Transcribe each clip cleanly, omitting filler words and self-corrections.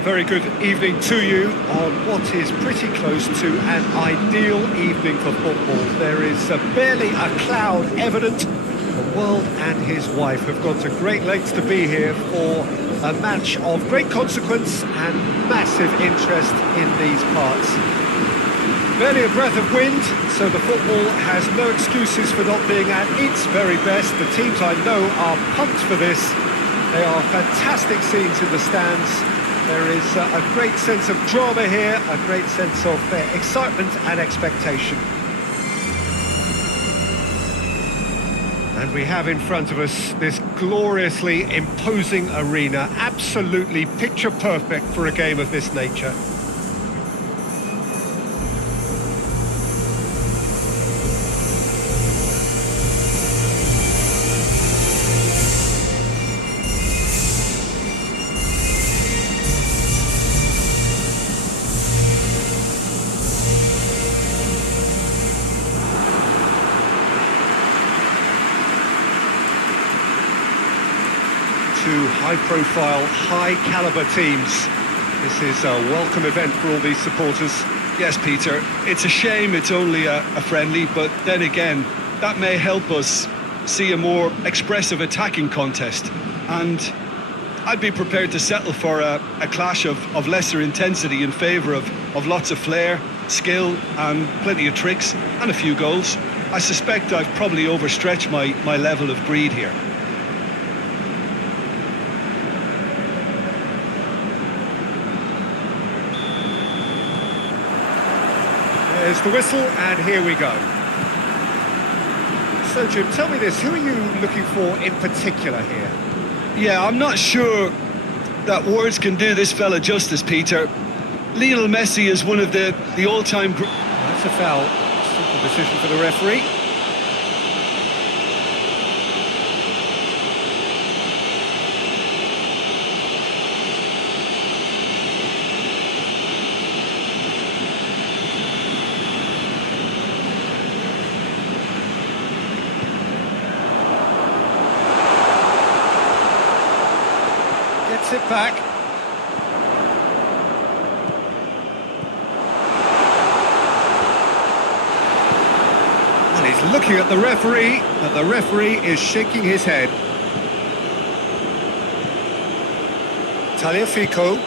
a very good evening to you on what is pretty close to an ideal evening for football. There is barely a cloud evident. The world and his wife have gone to great lengths to be here for a match of great consequence and massive interest in these parts. Barely a breath of wind, so the football has no excuses for not being at its very best. The teams I know are pumped for this. They are fantastic scenes in the stands. There is a great sense of drama here, a great sense of excitement and expectation. And we have in front of us this gloriously imposing arena, absolutely picture perfect for a game of this nature. Two high-profile, high-caliber teams. This is a welcome event for all these supporters. Yes, Peter, it's a shame it's only a friendly, but then again, that may help us see a more expressive attacking contest. And I'd be prepared to settle for a clash of lesser intensity in favour of lots of flair, skill, and plenty of tricks, and a few goals. I suspect I've probably overstretched my level of greed here. There's the whistle, and here we go. So, Jim, tell me this, who are you looking for in particular here? Yeah, I'm not sure that words can do this fella justice, Peter. Lionel Messi is one of the all-time... That's a foul. Simple decision for the referee. Gets it back. And he's looking at the referee, and the referee is shaking his head. Tagliafico.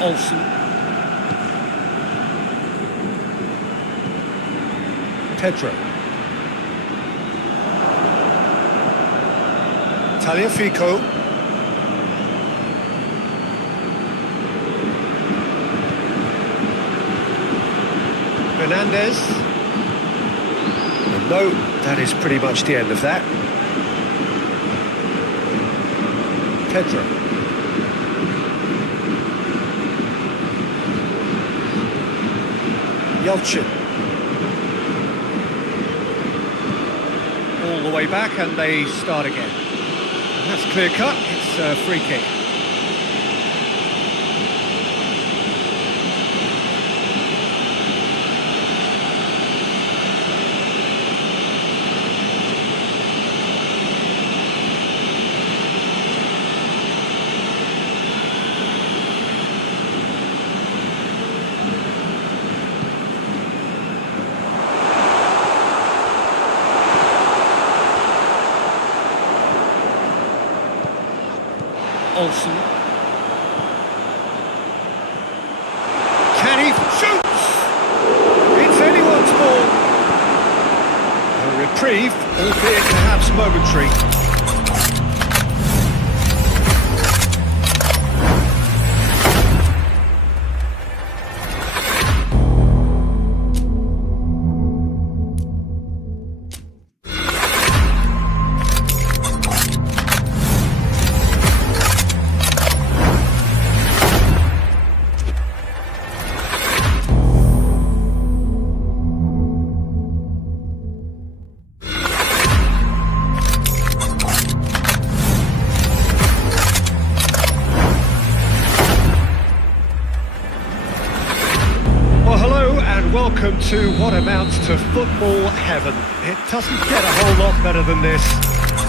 Olsen. Pedro. Tagliafico. Fernandez. And no, that is pretty much the end of that. Pedro. Yelchin. All the way back, and they start again. And that's clear cut. It's a free kick. Olsen. Can he shoot? It's anyone's ball. A reprieve, albeit perhaps momentary. into what amounts to football heaven. It doesn't get a whole lot better than this.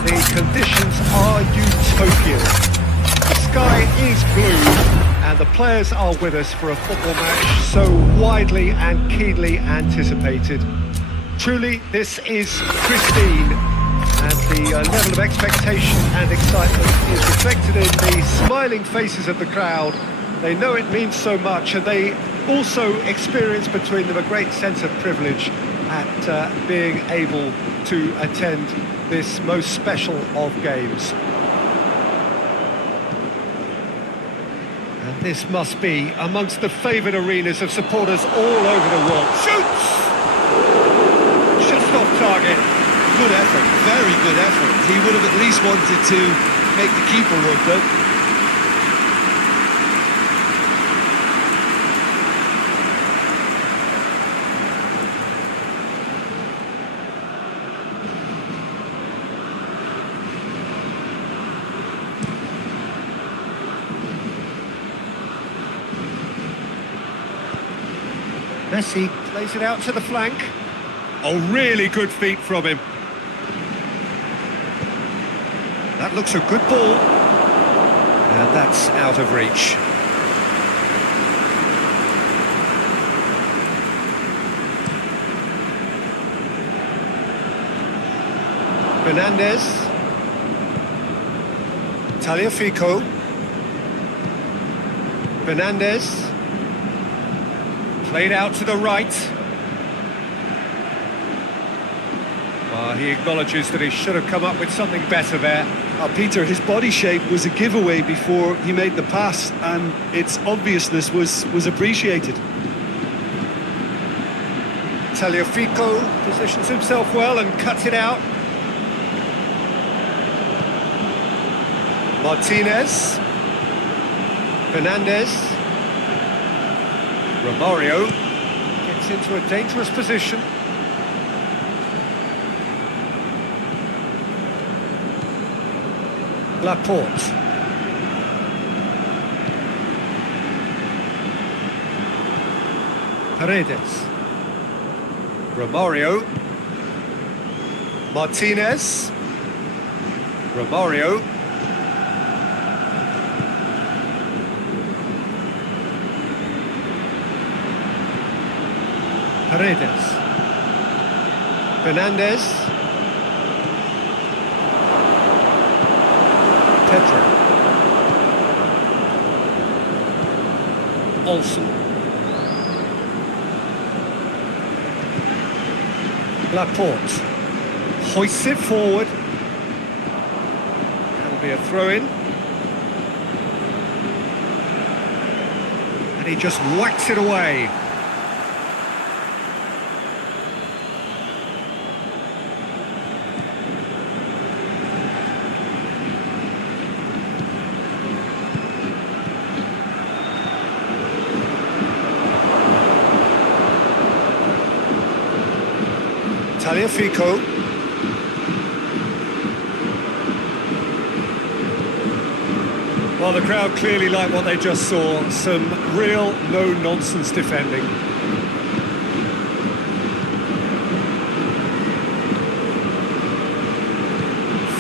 The conditions are utopian. The sky is blue, and the players are with us for a football match so widely and keenly anticipated. Truly, this is pristine, and the level of expectation and excitement is reflected in the smiling faces of the crowd. They know it means so much, and they also experience between them a great sense of privilege at being able to attend this most special of games. And this must be amongst the favoured arenas of supporters all over the world. Shoots! Just off target. Good effort, very good effort. He would have at least wanted to make the keeper work though. Messi plays it out to the flank. Oh, really good feet from him. That looks a good ball. And that's out of reach. Fernandez. Tagliafico. Fernandez. Played out to the right. Well, he acknowledges that he should have come up with something better there. Peter, his body shape was a giveaway before he made the pass, and its obviousness was appreciated. Tagliafico positions himself well and cuts it out. Martinez. Fernandez. Romario gets into a dangerous position. Laporte. Paredes. Romario. Martinez. Romario. Paredes. Fernandez. Pedro. Olsen. Laporte. Hoists it forward. That'll be a throw-in. And he just whacks it away. Tagliafico. Well, the crowd clearly like what they just saw. Some real no-nonsense defending.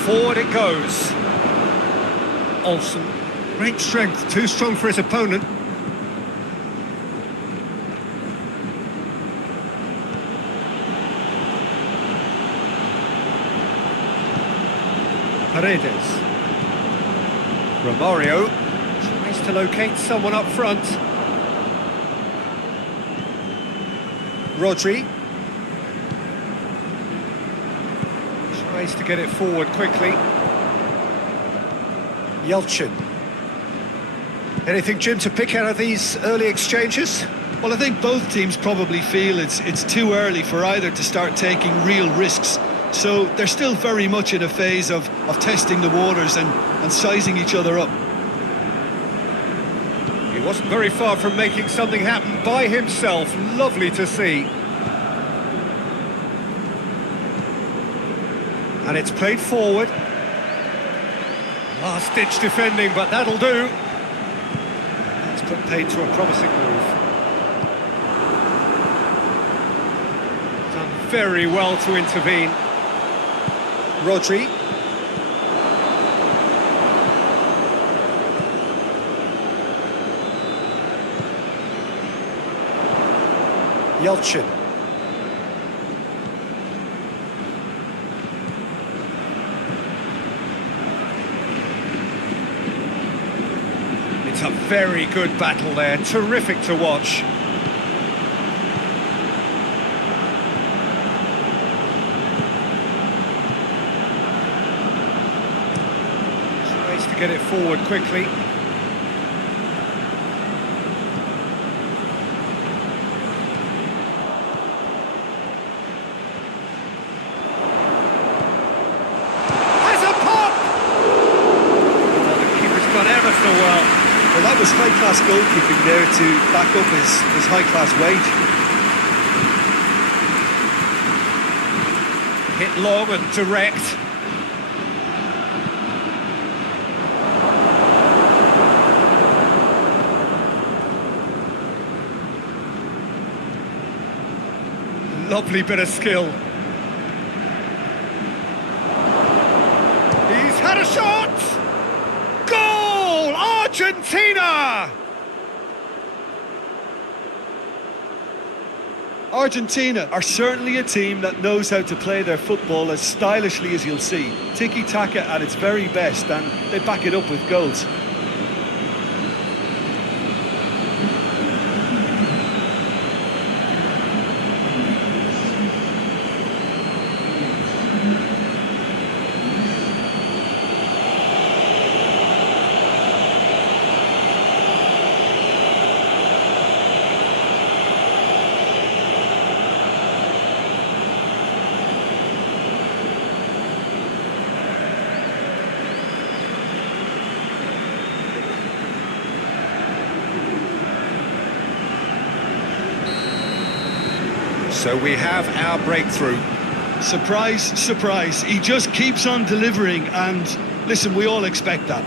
Forward it goes. Olsen. Great strength, too strong for his opponent. Paredes. Romario tries to locate someone up front. Rodri tries to get it forward quickly. Yelchin. Anything, Jim, to pick out of these early exchanges? Well, I think both teams probably feel it's too early for either to start taking real risks. So they're still very much in a phase of testing the waters and sizing each other up. He wasn't very far from making something happen by himself. Lovely to see. And it's played forward. Last-ditch defending, but that'll do. That's put paid to a promising move. very well to intervene. Rodri. Yelchin. It's a very good battle there, terrific to watch. Tries to get it forward quickly. Well, that was high-class goalkeeping there to back up his high-class weight. Hit long and direct. Lovely bit of skill. He's had a shot! Goal! Argentina! Argentina are certainly a team that knows how to play their football as stylishly as you'll see. Tiki-taka at its very best, and they back it up with goals. So we have our breakthrough. Surprise, surprise. He just keeps on delivering, and listen, we all expect that.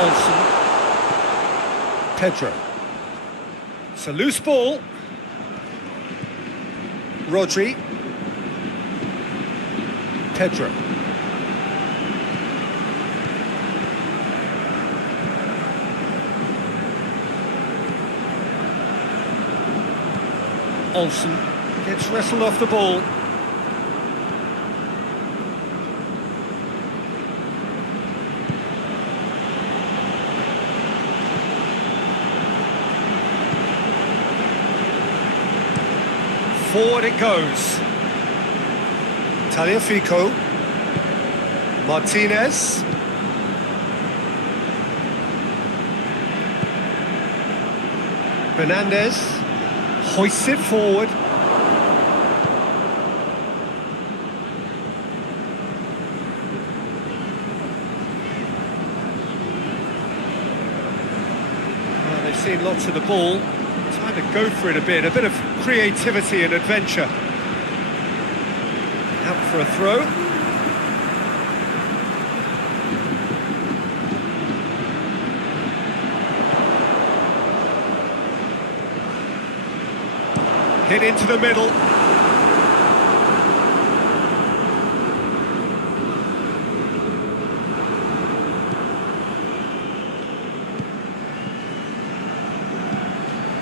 Olsen. Pedro. It's a loose ball. Rodri. Pedro. Olsen gets wrestled off the ball. Forward it goes. Tagliafico. Martinez. Fernandez. Hoists it forward. Well, they've seen lots of the ball. Time to go for it a bit of creativity and adventure. Out for a throw. Hit into the middle.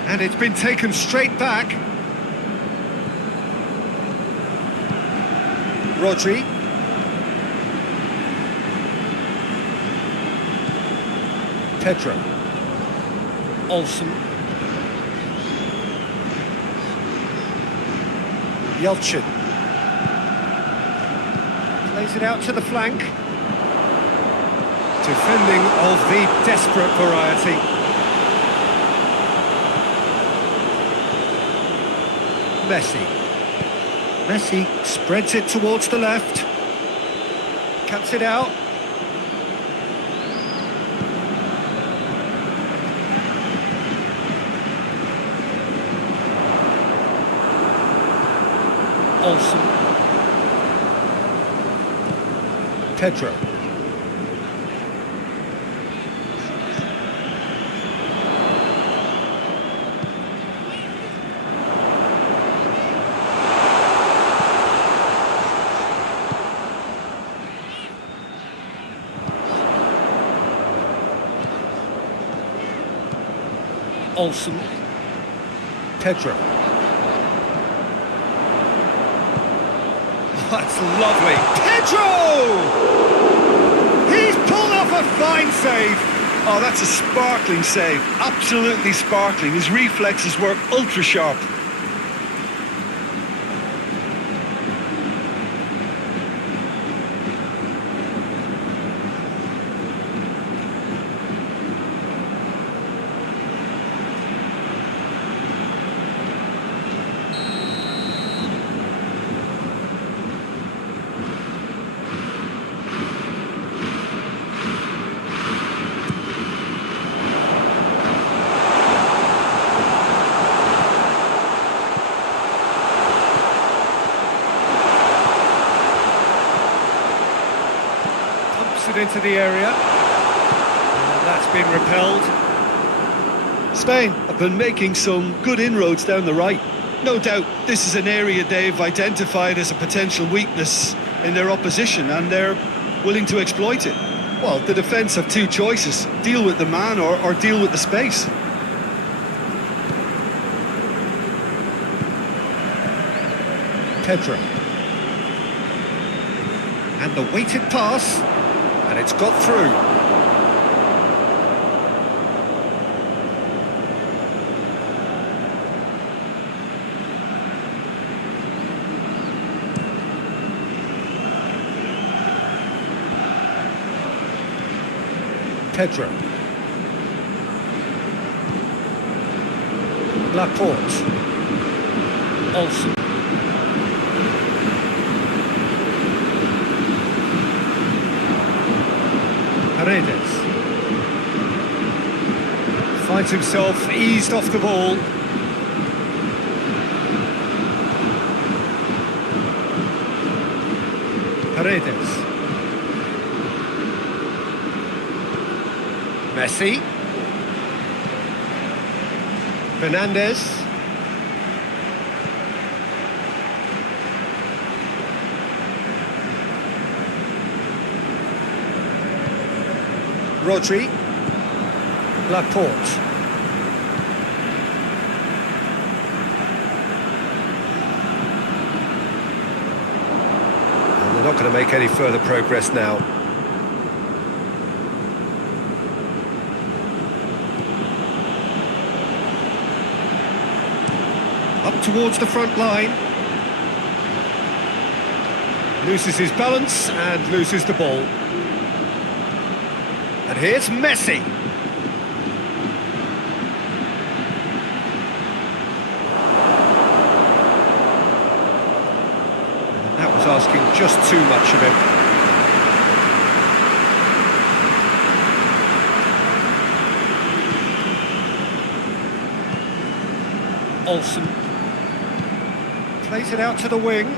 And it's been taken straight back. Rodri. Pedro. Olsen. Yelchin. Plays it out to the flank. Defending of the desperate variety. Messi. Messi spreads it towards the left. Cuts it out. Olsen. Pedro. Olsen. Pedro. That's lovely. Pedro! He's pulled off a fine save. Oh, that's a sparkling save. Absolutely sparkling. His reflexes were ultra sharp. It into the area, and that's been repelled. Spain have been making some good inroads down the right. No doubt this is an area they've identified as a potential weakness in their opposition, and they're willing to exploit it. Well, the defence have two choices: deal with the man or deal with the space. Pedro. And the weighted pass. And it's got through. Pedro. Laporte. Olsen. Paredes finds himself eased off the ball. Paredes. Messi. Fernandez. Rodri. Laporte. And they're not going to make any further progress now. Up towards the front line. Loses his balance and loses the ball. And here's Messi. That was asking just too much of him. Olsen. Plays it out to the wing.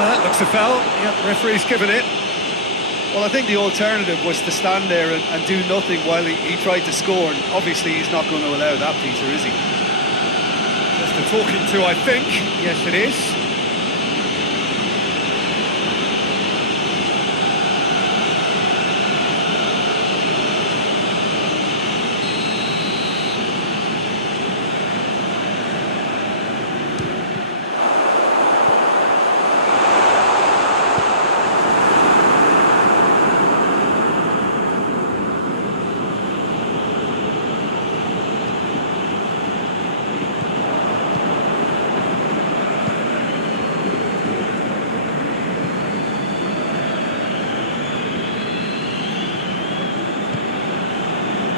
That looks a foul. Yep, referee's given it. Well, I think the alternative was to stand there and do nothing while he tried to score. And obviously, he's not going to allow that, Peter, is he? Just a talking to, I think. Yes, it is.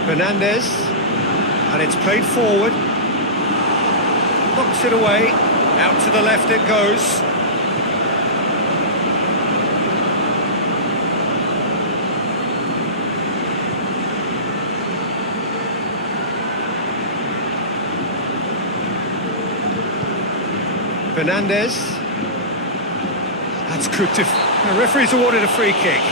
Fernandez, and it's played forward, knocks it away, out to the left it goes. Fernandez, that's good. The referee's awarded a free kick.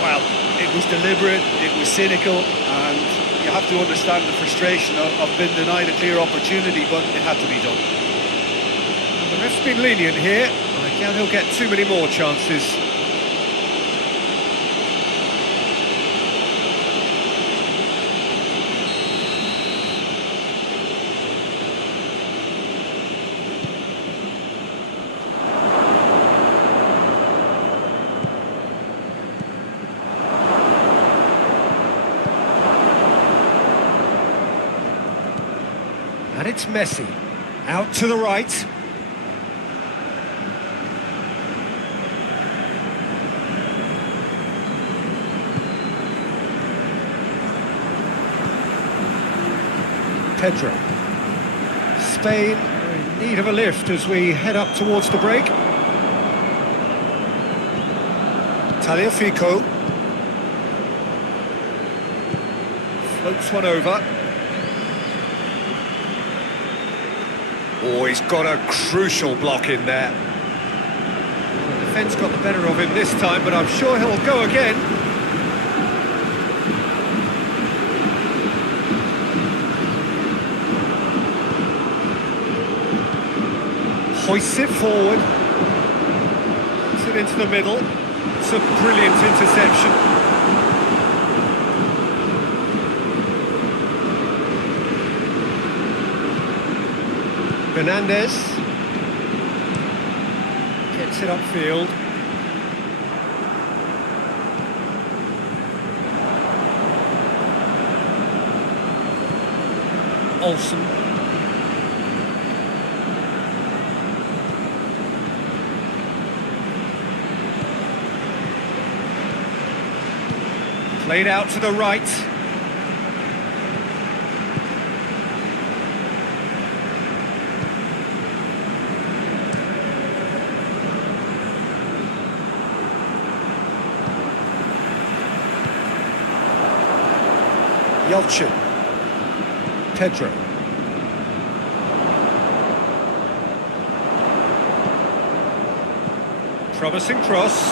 Well, it was deliberate, it was cynical, and you have to understand the frustration of being denied a clear opportunity, but it had to be done. And the ref's been lenient here. I doubt he'll get too many more chances. And it's Messi. Out to the right. Pedro. Spain are in need of a lift as we head up towards the break. Tagliafico. Floats one over. Oh, he's got a crucial block in there. Well, the defence got the better of him this time, but I'm sure he'll go again. Hoists it forward. Puts it into the middle. It's a brilliant interception. Fernandez gets it upfield. Olsen. Played out to the right. Yelchin. Pedro. Promising cross.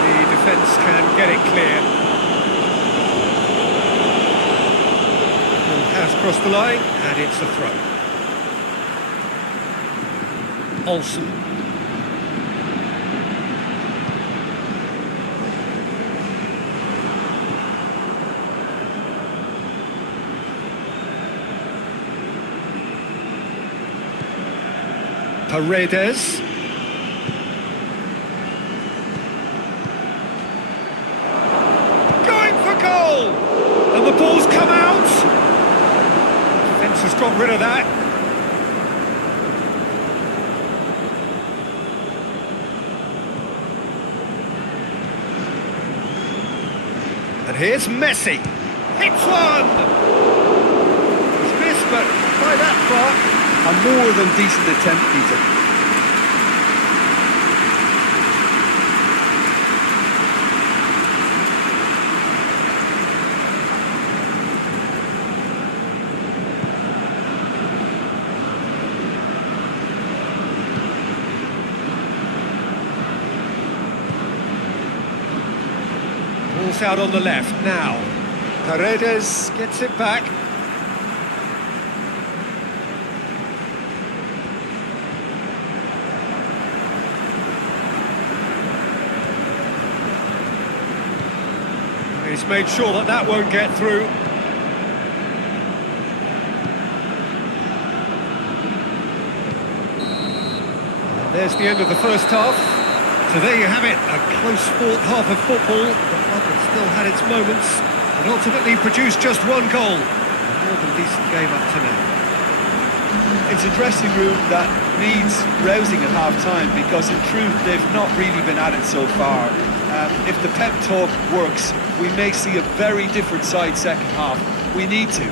The defence can get it clear. Ball has crossed the line, and it's a throw. Olsen. Paredes. Going for goal! And the ball's come out. Defence has got rid of that. And here's Messi. Hits one! It's missed, but by that far. A more than decent attempt, Peter. Ball's out on the left now. Paredes gets it back. He's made sure that that won't get through. And there's the end of the first half. So there you have it, a close-fought half of football, but one that still had its moments, and ultimately produced just one goal. A more than decent game up to now. It's a dressing room that needs rousing at half-time because in truth they've not really been at it so far. If the pep talk works, we may see a very different side second half. We need to.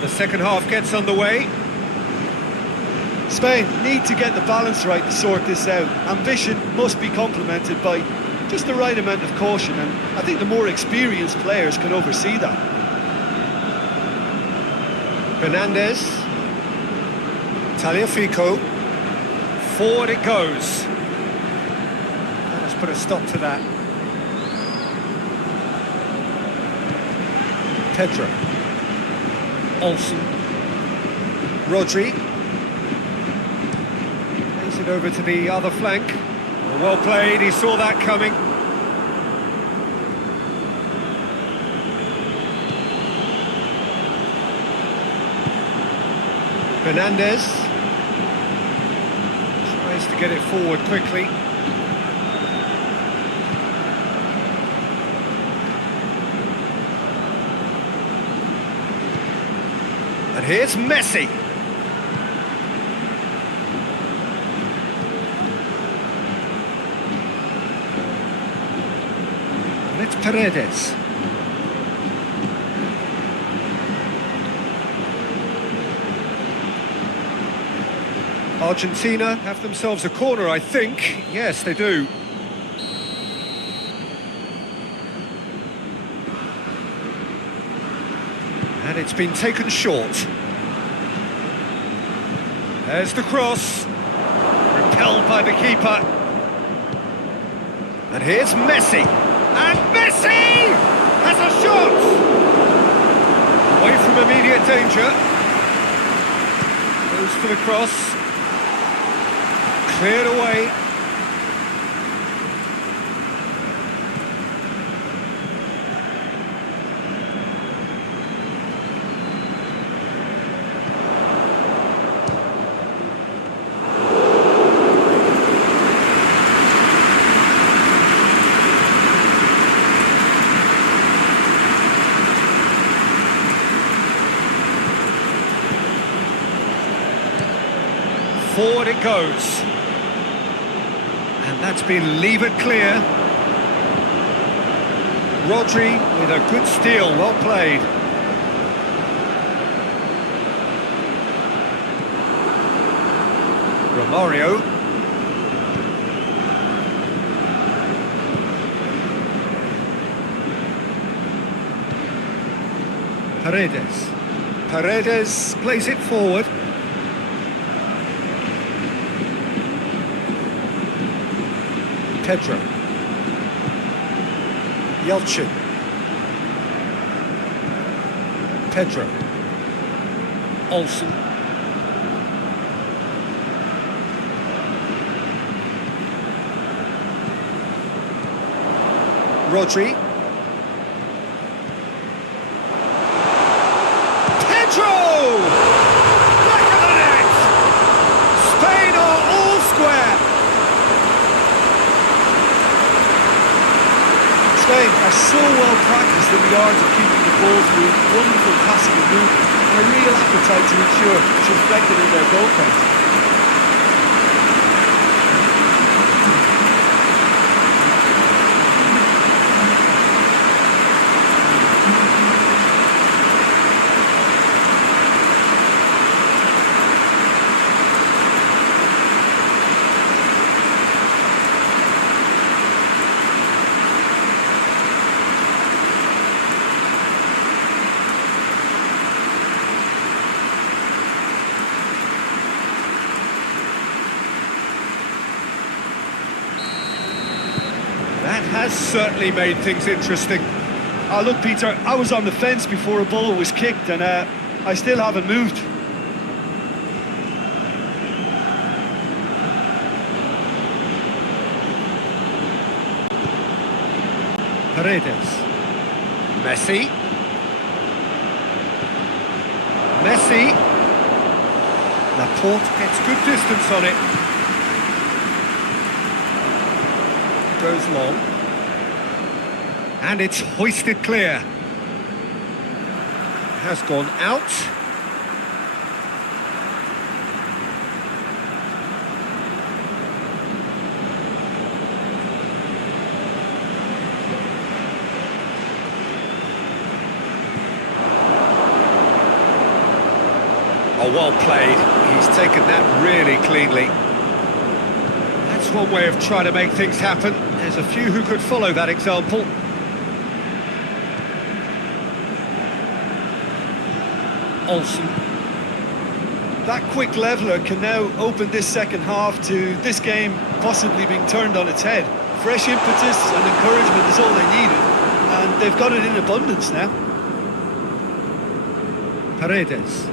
The second half gets underway. Spain need to get the balance right to sort this out. Ambition must be complemented by just the right amount of caution, and I think the more experienced players can oversee that. Fernandez. Tagliafico. Forward it goes. Let's put a stop to that. Pedro. Olsen. Rodri. Plays it over to the other flank. Well played, he saw that coming. Fernandez tries to get it forward quickly. And here's Messi. And it's Paredes. Argentina have themselves a corner, I think. Yes, they do. And it's been taken short. There's the cross. Repelled by the keeper. And here's Messi. And Messi has a shot! Away from immediate danger. Goes for the cross. Cleared away. Forward it goes. And that's been levered clear. Rodri with a good steal, well played. Romario. Paredes. Paredes plays it forward. Pedro. Yelchin. Pedro. Olsen. Rodri. Pedro! Back of the net! Spain are all square! Spain are so well practiced in the art of keeping the ball through wonderful passing and movement, and a real appetite to ensure it's reflected in their goal count. That has certainly made things interesting. Look, Peter, I was on the fence before a ball was kicked, and I still haven't moved. Paredes. Messi. Messi. Laporte gets good distance on it. Goes long. And it's hoisted clear. Has gone out. Oh, well played. He's taken that really cleanly. That's one way of trying to make things happen. There's a few who could follow that example. Olsen. That quick leveller can now open this second half to this game possibly being turned on its head. Fresh impetus and encouragement is all they needed, and they've got it in abundance now. Paredes.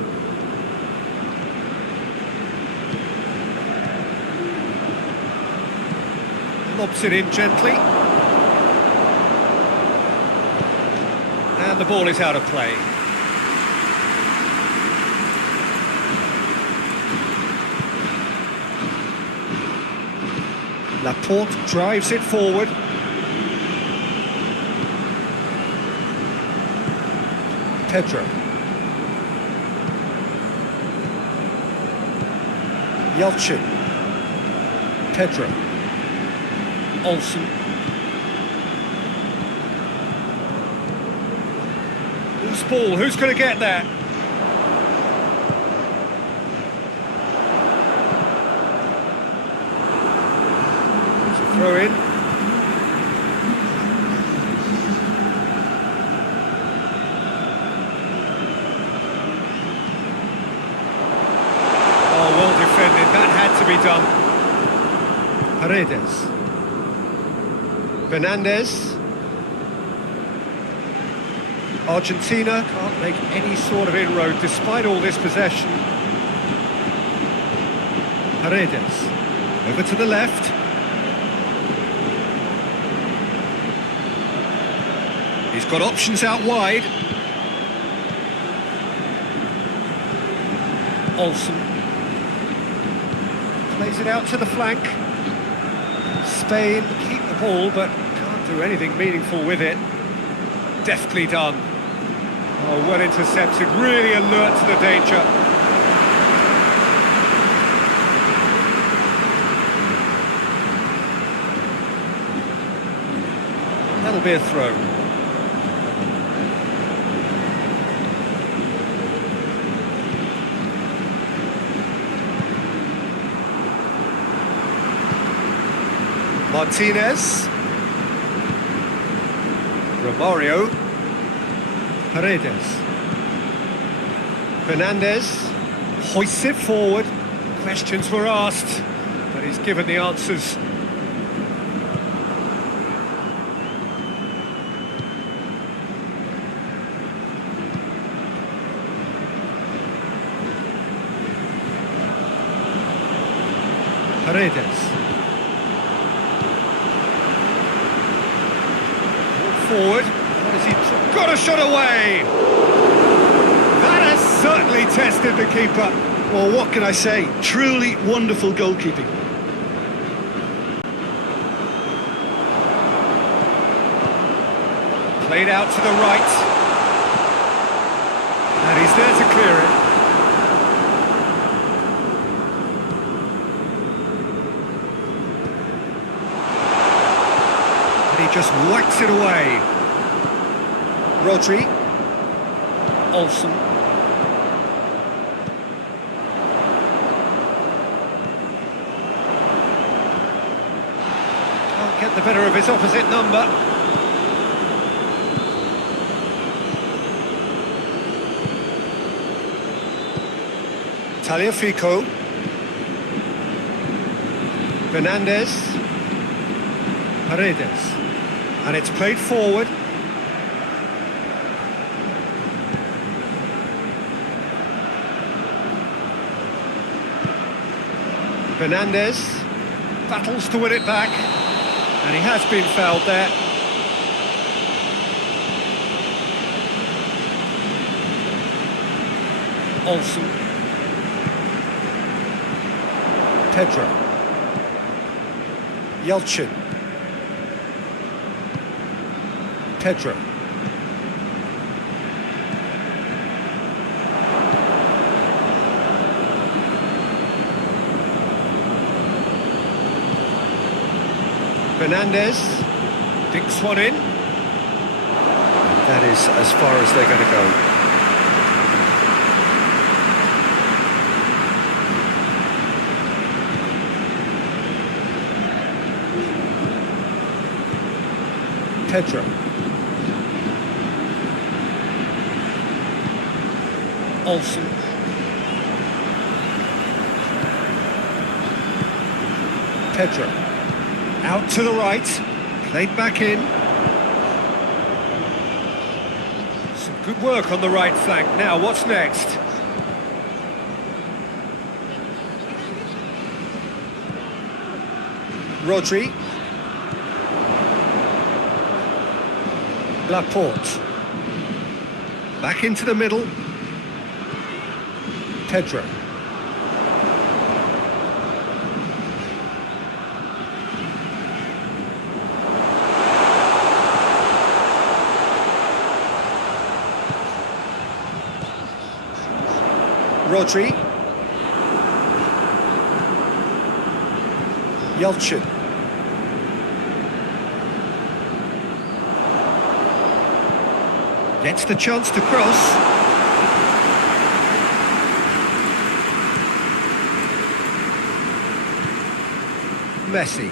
Lobs it in gently. And the ball is out of play. Laporte drives it forward. Pedro. Yelchin. Pedro. Olsen. Loose ball, who's going to get that? Throw in. Oh, well defended. That had to be done. Paredes. Fernandez. Argentina can't make any sort of inroad despite all this possession. Paredes. Over to the left. He's got options out wide. Olsen. Plays it out to the flank. Spain keep the ball, but can't do anything meaningful with it. Deftly done. Oh, well intercepted, really alert to the danger. That'll be a throw. Martinez. Romario. Paredes. Fernandez hoists it forward. Questions were asked, but he's given the answers. Paredes. Forward. What has he got? A shot away. That has certainly tested the keeper. Well, what can I say? Truly wonderful goalkeeping. Played out to the right. And he's there to clear it. And he just whacks it away. Rodri. Olsen. Can't get the better of his opposite number. Tagliafico. Fernandez. Paredes. And it's played forward. Fernandez battles to win it back, and he has been fouled there. Olsen. Pedro. Yelchin. Pedro. Fernandez dinks one in. That is as far as they're going to go. Pedro. Olsen. Pedro. Out to the right. Played back in. Some good work on the right flank. Now, what's next? Rodri. Laporte. Back into the middle. Pedro. Rodri. Yelchin. Gets the chance to cross. Messi.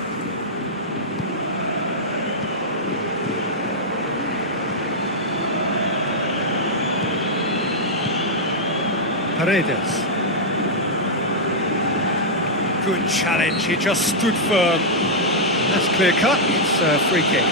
Paredes. Good challenge, he just stood firm. That's clear cut, it's a free kick.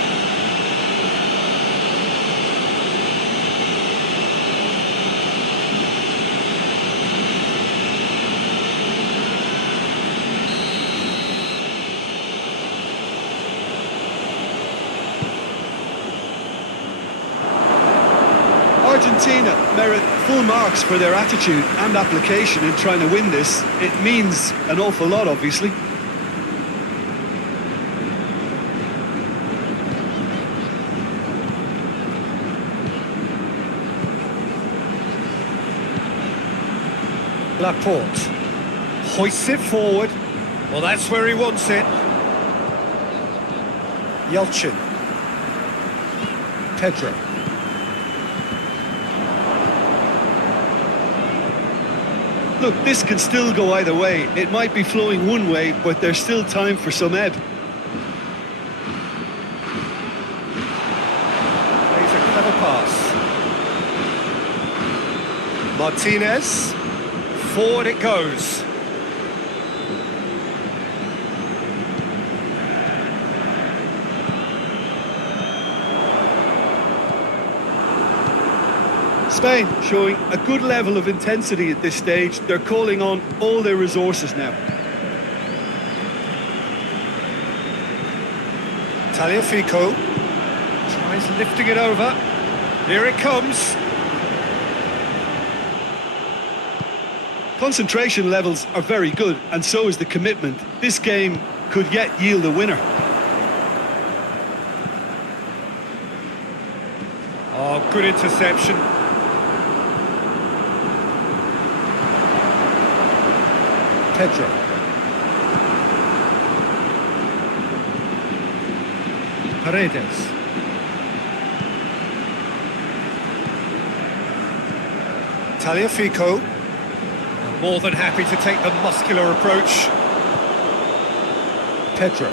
Argentina merit full marks for their attitude and application in trying to win this. It means an awful lot, obviously. Laporte hoists it forward. Well, that's where he wants it. Yelchin. Pedro. Look, this can still go either way. It might be flowing one way, but there's still time for some ebb. Plays a clever pass. Martinez. Forward it goes. Spain showing a good level of intensity at this stage. They're calling on all their resources now. Tagliafico tries lifting it over. Here it comes. Concentration levels are very good, and so is the commitment. This game could yet yield a winner. Oh, good interception. Pedro. Paredes. Tagliafico. More than happy to take the muscular approach. Pedro.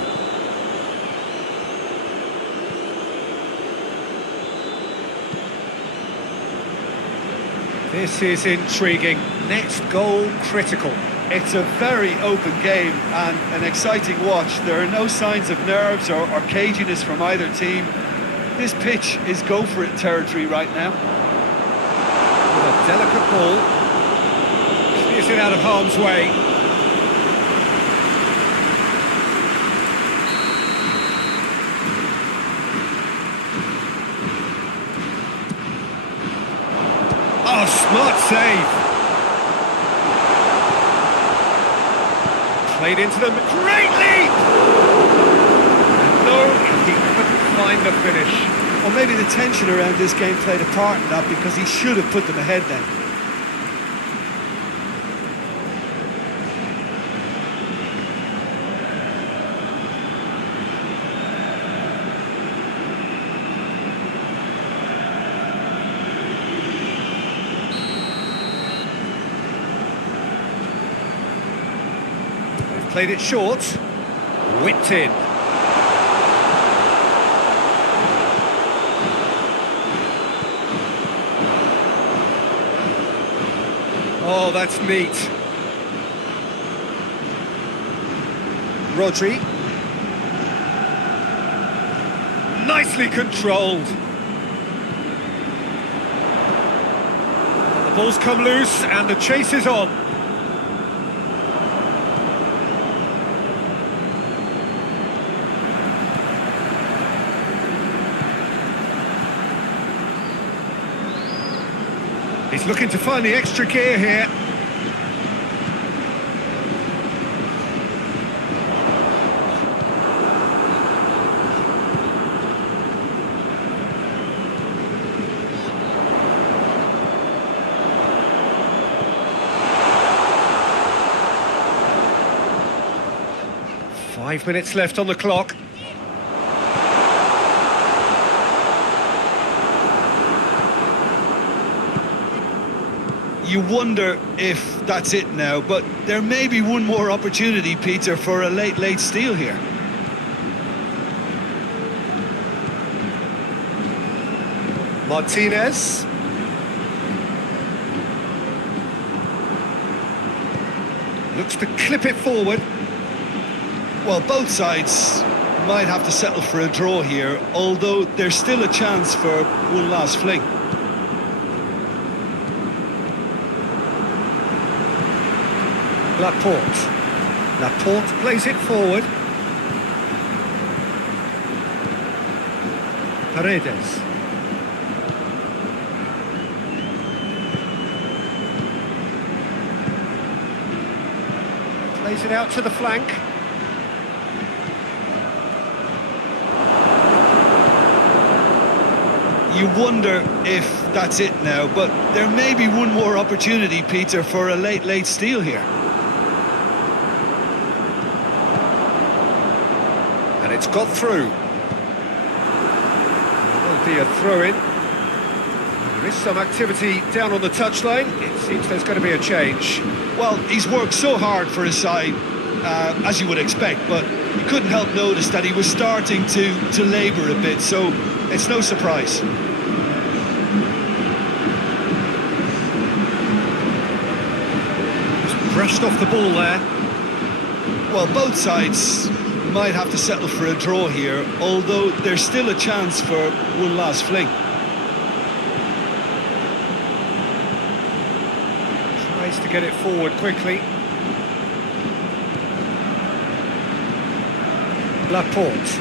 This is intriguing. Next goal critical. It's a very open game and an exciting watch. There are no signs of nerves or caginess from either team. This pitch is go-for-it territory right now. With a delicate ball. Clears it out of harm's way. Oh, smart save. Played into them, great leap! And no, he couldn't find the finish. Or maybe the tension around this game played a part in that, because he should have put them ahead then. Played it short, whipped in. Oh, that's neat. Rodri. nicely controlled. The ball's come loose and the chase is on. He's looking to find the extra gear here. Five minutes left on the clock. You wonder if that's it now, but there may be one more opportunity, Peter, for a late steal here. Martinez. Looks to clip it forward. Well, both sides might have to settle for a draw here, although there's still a chance for one last fling. Laporte plays it forward. Paredes. Plays it out to the flank. You wonder if that's it now, but there may be one more opportunity, Peter, for a late steal here. And it's got through. Will be a throw-in. There is some activity down on the touchline. It seems there's going to be a change. Well, he's worked so hard for his side, as you would expect, but you couldn't help notice that he was starting to labour a bit, so it's no surprise. Just brushed off the ball there. Well, both sides might have to settle for a draw here, although there's still a chance for one last fling. Tries to get it forward quickly. Laporte.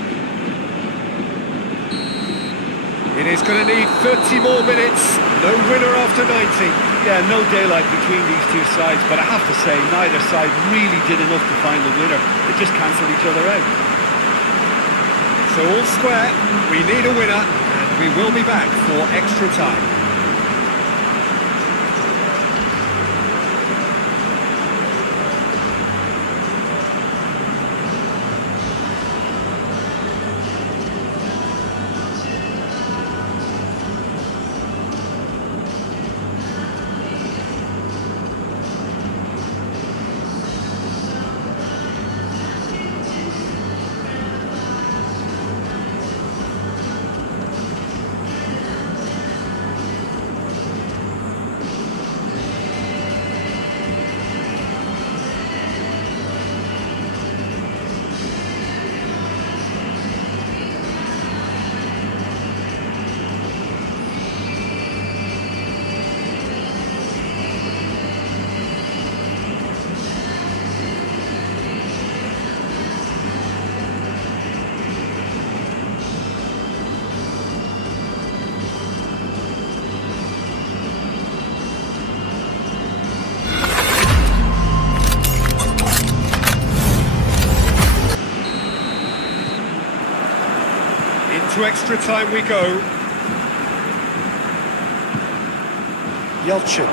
It is going to need 30 more minutes. No winner after 90. Yeah, no daylight between these two sides, but I have to say, neither side really did enough to find the winner. They just cancelled each other out. So all square, we need a winner, and we will be back for extra time. To extra time we go. Yelchin.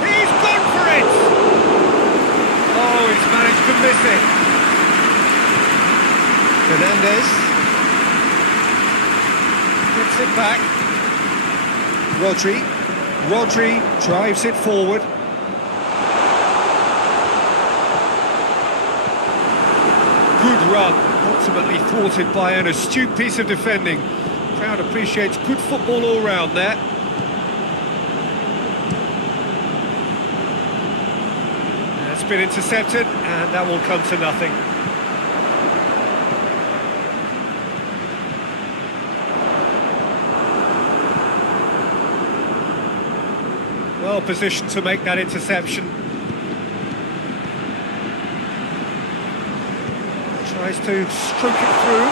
He's gone for it! Oh, he's managed to miss it. Fernandez. Gets it back. Rodri drives it forward. Good run, ultimately thwarted by an astute piece of defending. Crowd appreciates good football all round there. It's been intercepted, and that will come to nothing. Well positioned to make that interception. Tries to stroke it through.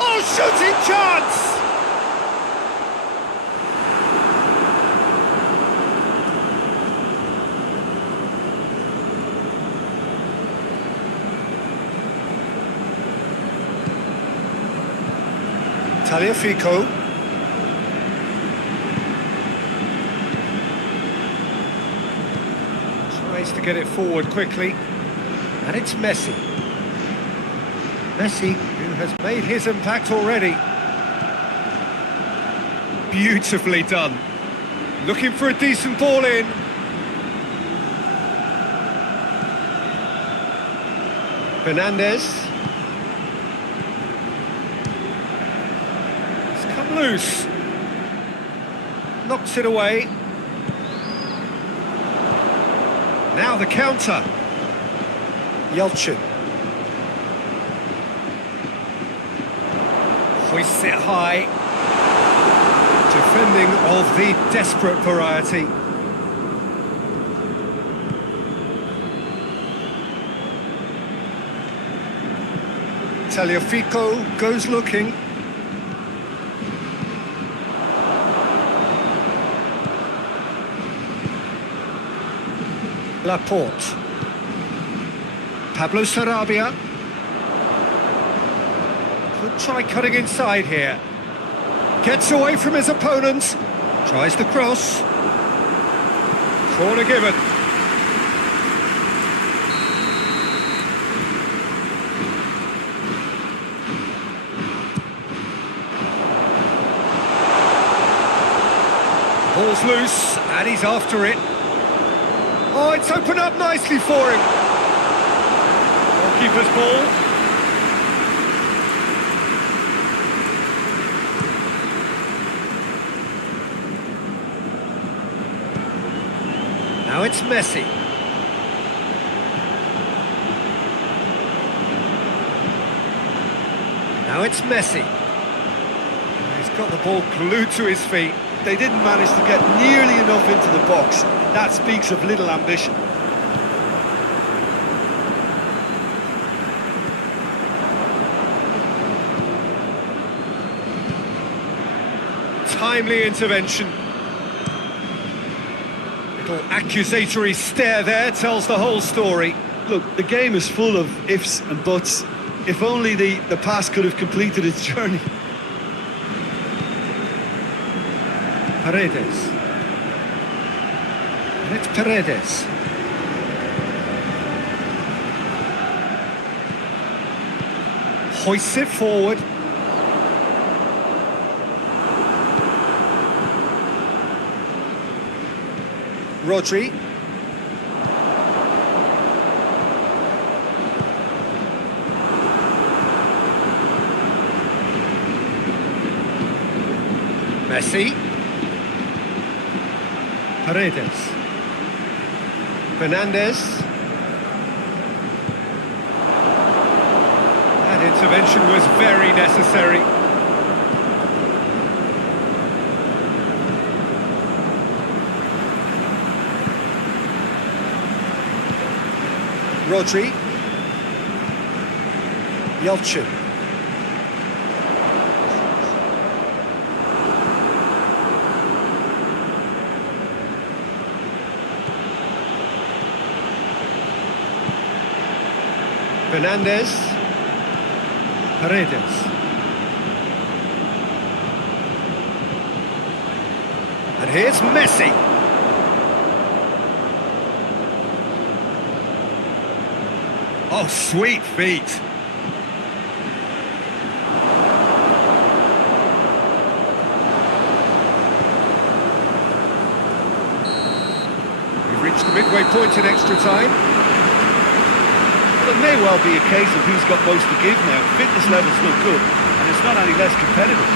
Oh, shooting chance! Tagliafico. Tries to get it forward quickly. And it's Messi. Messi, who has made his impact already. Beautifully done. Looking for a decent ball in. Fernandez. It's come loose. Knocks it away. Now the counter. Yelchin. Hoists it high. Defending of the desperate variety. Tagliafico goes looking. Laporte. Pablo Sarabia. Could try cutting inside here. Gets away from his opponent. Tries the cross. Corner given. Ball's loose, and he's after it. Oh, it's opened up nicely for him. Goalkeeper's ball. Now it's Messi. Now it's Messi. He's got the ball glued to his feet. They didn't manage to get nearly enough into the box. That speaks of little ambition. Timely intervention. Little accusatory stare there tells the whole story. Look, the game is full of ifs and buts. If only the pass could have completed its journey. Paredes. And it's Paredes. Hoists it forward. Rodri. Messi. Paredes. Fernandez. That intervention was very necessary. Rodri. Yelchin. Fernandez. Paredes. And here's Messi. Oh, sweet feet. We've reached the midway point in extra time. Well, it may well be a case of who's got most to give now. Fitness levels look good, and it's not any less competitive.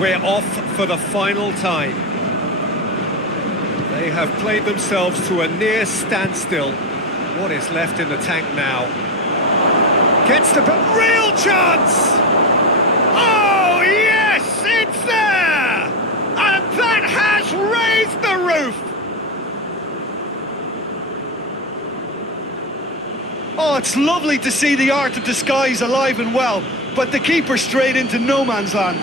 We're off for the final time. They have played themselves to a near standstill. What is left in the tank now? Gets the real chance! Oh, yes, it's there! And that has raised the roof! Oh, it's lovely to see the art of disguise alive and well, but the keeper straight into no man's land.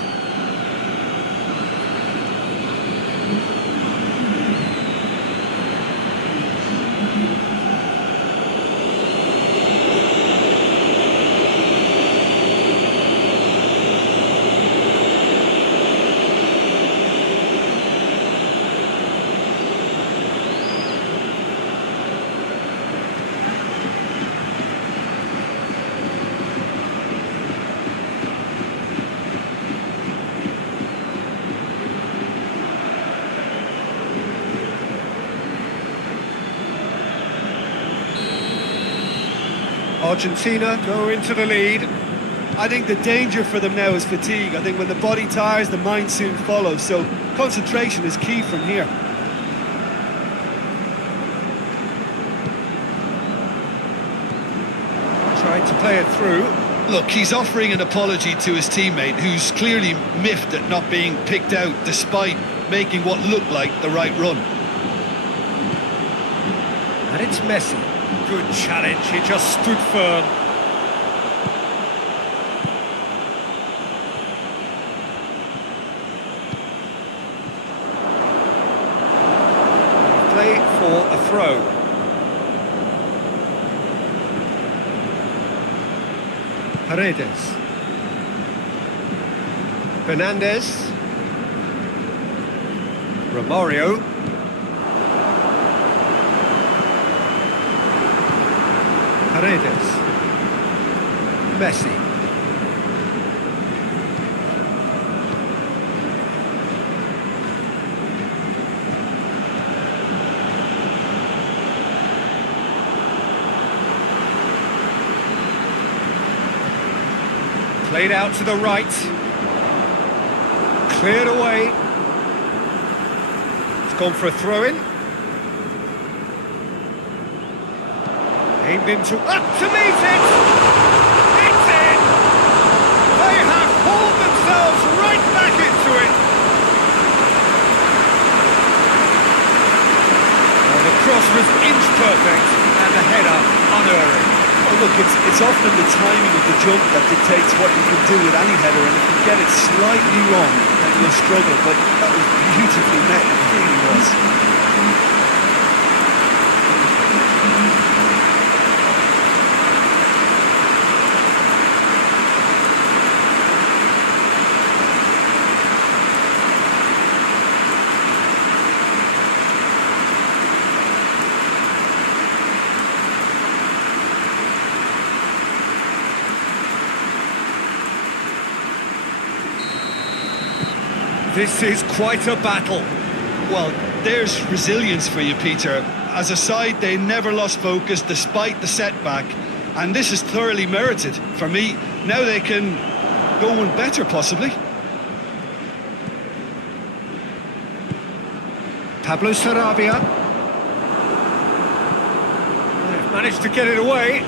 Argentina go into the lead. I think the danger for them now is fatigue. I think when the body tires, the mind soon follows, so concentration is key from here. Trying to play it through. Look, he's offering an apology to his teammate, who's clearly miffed at not being picked out despite making what looked like the right run. And it's Messi. Good challenge, he just stood firm. Play for a throw. Paredes. Fernandez. Romario. Paredes. Messi. Played out to the right. Cleared away. It's gone for a throw-in. Aimed into, up to meet it! It's in! They have pulled themselves right back into it! Well, the cross was inch perfect and the header unerring. Oh, look, it's often the timing of the jump that dictates what you can do with any header, and if you get it slightly wrong, then you'll struggle, but that was beautifully met, it really was. This is quite a battle. Well, there's resilience for you, Peter. As a side, they never lost focus despite the setback, and this is thoroughly merited. For me, now they can go one better, possibly. Pablo Sarabia. They've managed to get it away.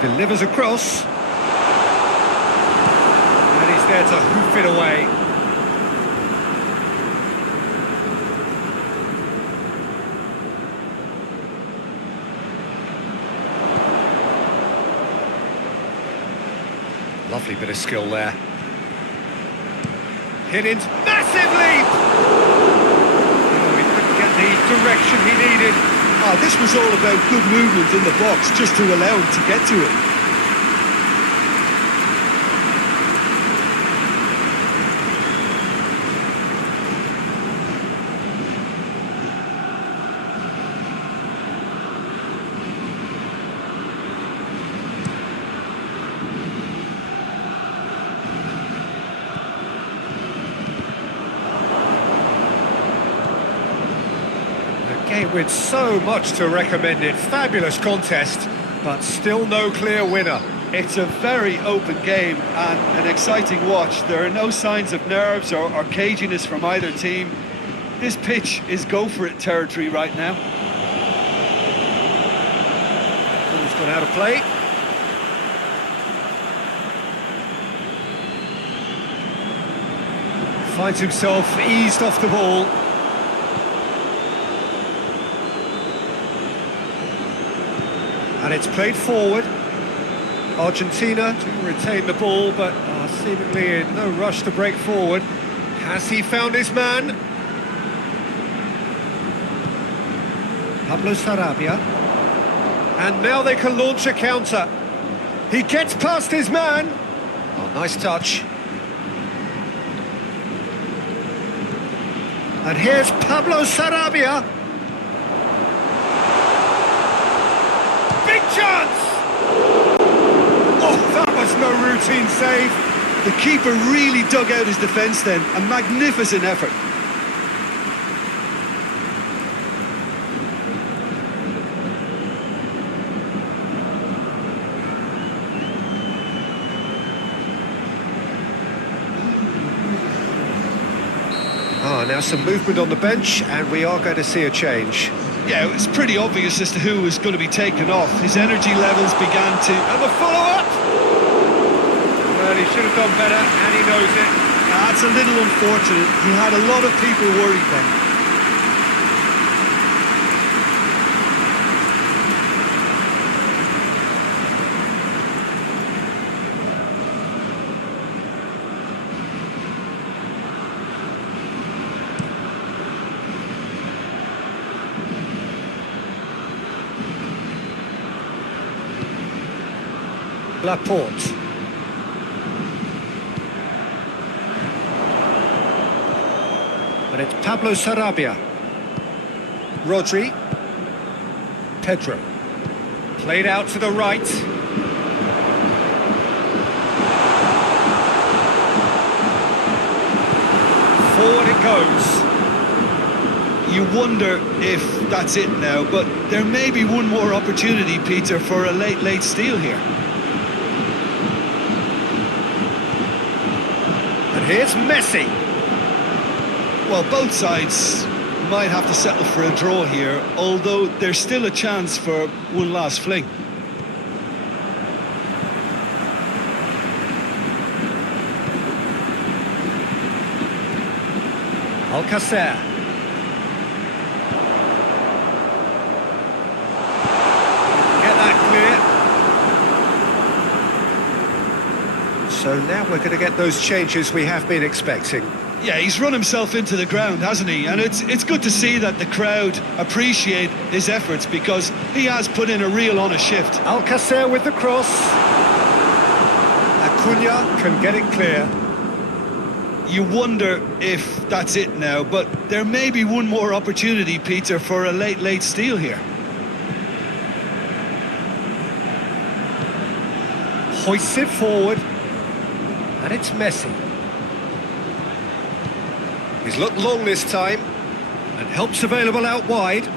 Delivers across. And he's there to hoof it away. Lovely bit of skill there. Higgins, massive leap! Oh, he couldn't get the direction he needed. Oh, this was all about good movement in the box, just to allow him to get to it. Hey, with so much to recommend it, fabulous contest, but still no clear winner. It's a very open game and an exciting watch. There are no signs of nerves or caginess from either team. This pitch is go-for-it territory right now. Ball's gone out of play. Finds himself eased off the ball. And it's played forward. Argentina to retain the ball, but seemingly in no rush to break forward. Has he found his man? Pablo Sarabia. And now they can launch a counter. He gets past his man. Oh, nice touch. And here's Pablo Sarabia. Big chance! Oh, that was no routine save. The keeper really dug out his defence then. A magnificent effort. Now some movement on the bench, and we are going to see a change. Yeah, it was pretty obvious as to who was going to be taken off. His energy levels began to... And the follow-up! Well, he should have done better, and he knows it. That's a little unfortunate. He had a lot of people worried then. Laporte. And it's Pablo Sarabia. Rodri. Pedro. Played out to the right. Forward it goes. You wonder if that's it now, but there may be one more opportunity, Peter, for a late steal here. Here's Messi. Well, both sides might have to settle for a draw here, although there's still a chance for one last fling. Alcacer. Get that clear. So now we're going to get those changes we have been expecting. Yeah, he's run himself into the ground, hasn't he? And it's good to see that the crowd appreciate his efforts, because he has put in a real honest shift. Alcacer with the cross. Acuna can get it clear. You wonder if that's it now, but there may be one more opportunity, Peter, for a late steal here. Hoists it forward. And it's Messi. He's looked long this time, and help's available out wide.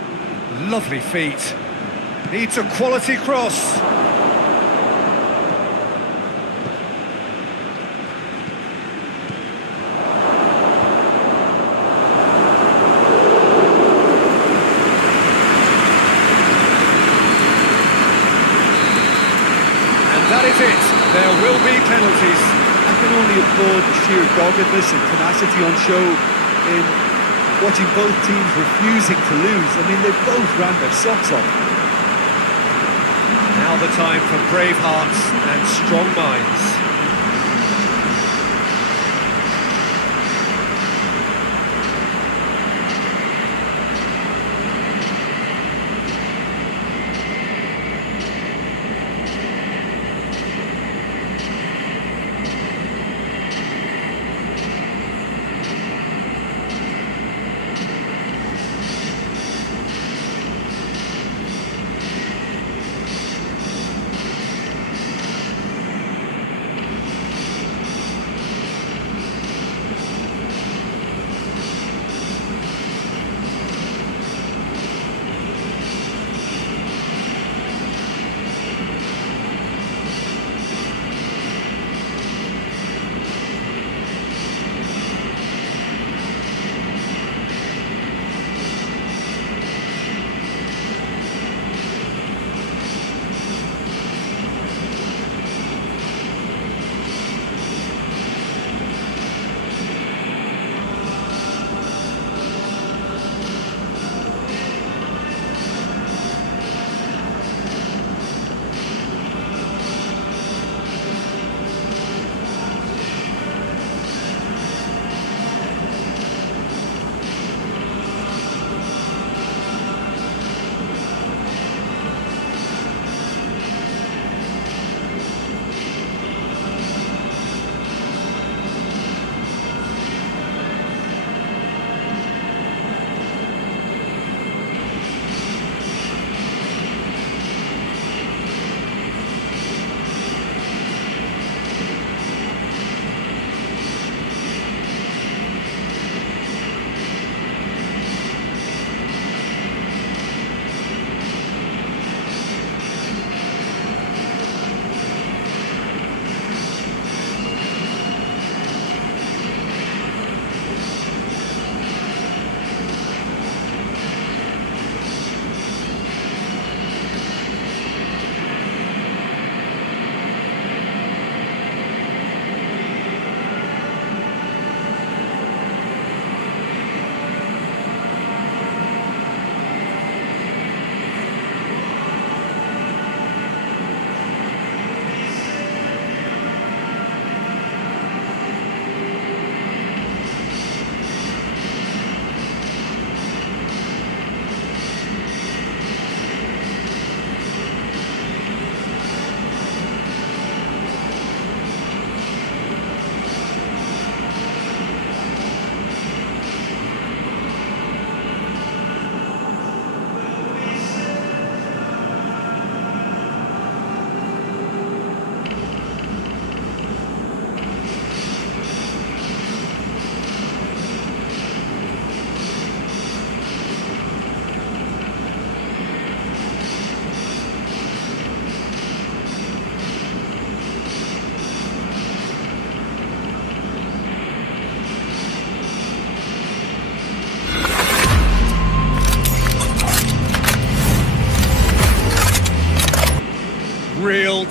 Lovely feet. Needs a quality cross. And that is it. There will be penalties. I can only applaud the sheer doggedness and tenacity on show in watching both teams refusing to lose. I mean, they both ran their socks off. Now the time for brave hearts and strong minds.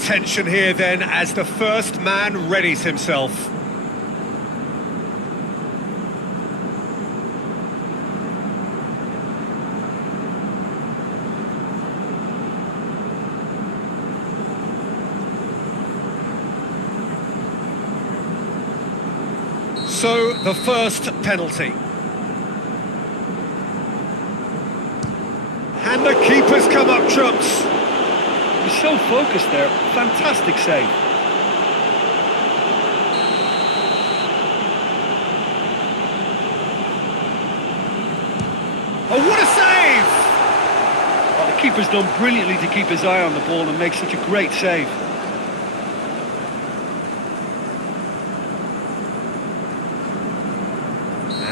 tension here then as the first man readies himself. So, the first penalty. And the keeper's come up trumps. He's so focused there. Fantastic save. Oh, what a save! Oh, the keeper's done brilliantly to keep his eye on the ball and make such a great save.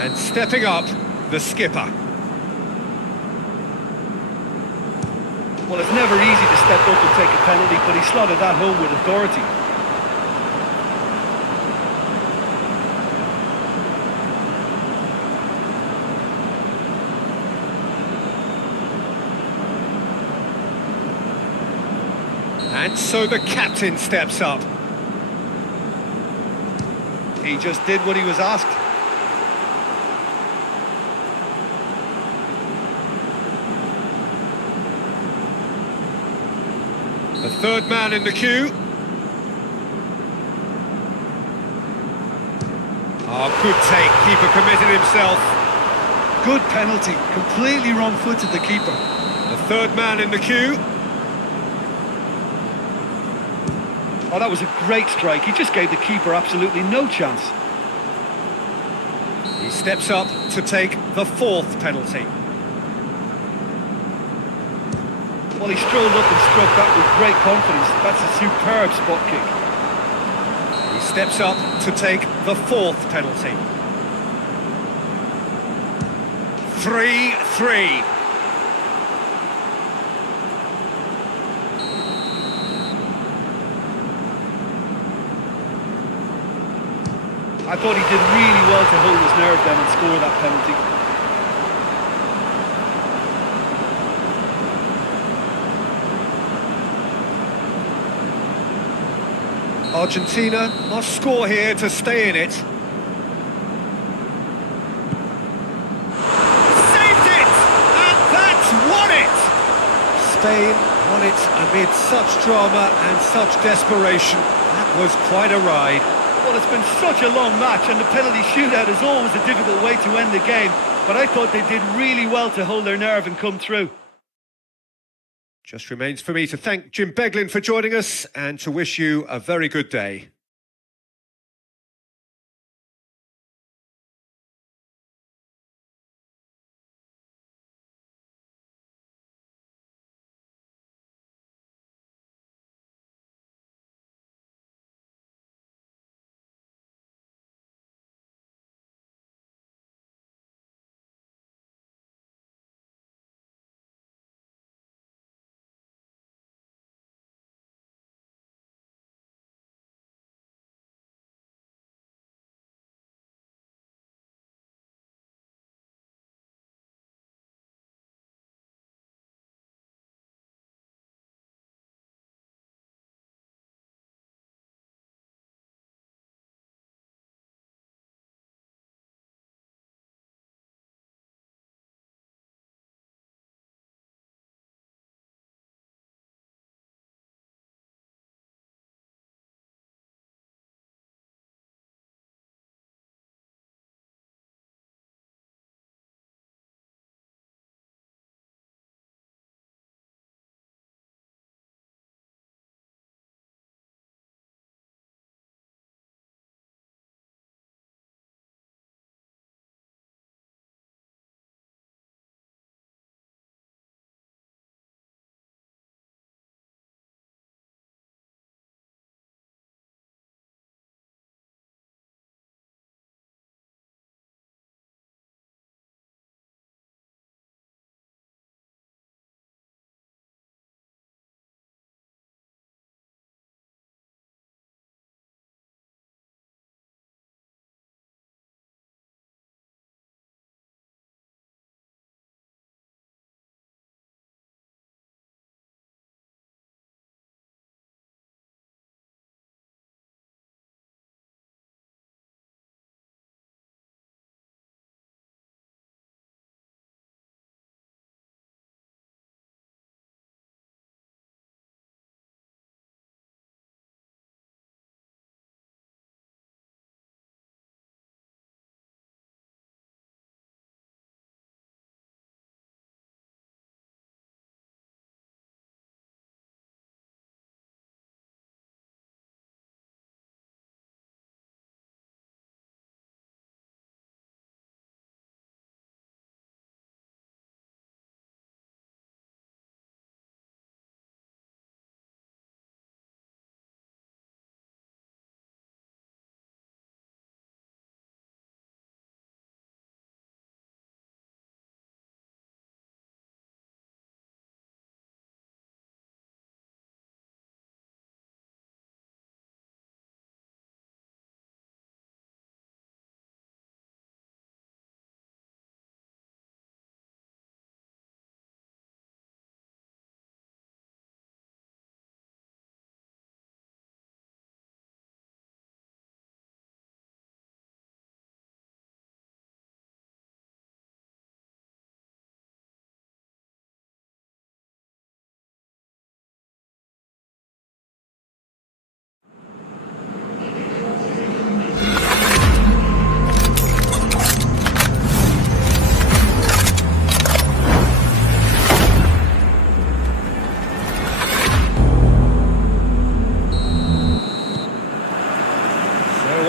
And stepping up, the skipper. Well, it's never easy to step up and take a penalty, but he slotted that home with authority. And so the captain steps up. He just did what he was asked. The third man in the queue. Oh, good take. Keeper committed himself. Good penalty. Completely wrong-footed, the keeper. The third man in the queue. Oh, that was a great strike. He just gave the keeper absolutely no chance. He steps up to take the fourth penalty. Well, he strolled up and struck that with great confidence. That's a superb spot kick. He steps up to take the fourth penalty. 3-3. I thought he did really well to hold his nerve then and score that penalty. Argentina must score here to stay in it. Saved it! And that's won it! Spain won it amid such drama and such desperation. That was quite a ride. Well, it's been such a long match, and the penalty shootout is always a difficult way to end the game, but I thought they did really well to hold their nerve and come through. Just remains for me to thank Jim Beglin for joining us and to wish you a very good day.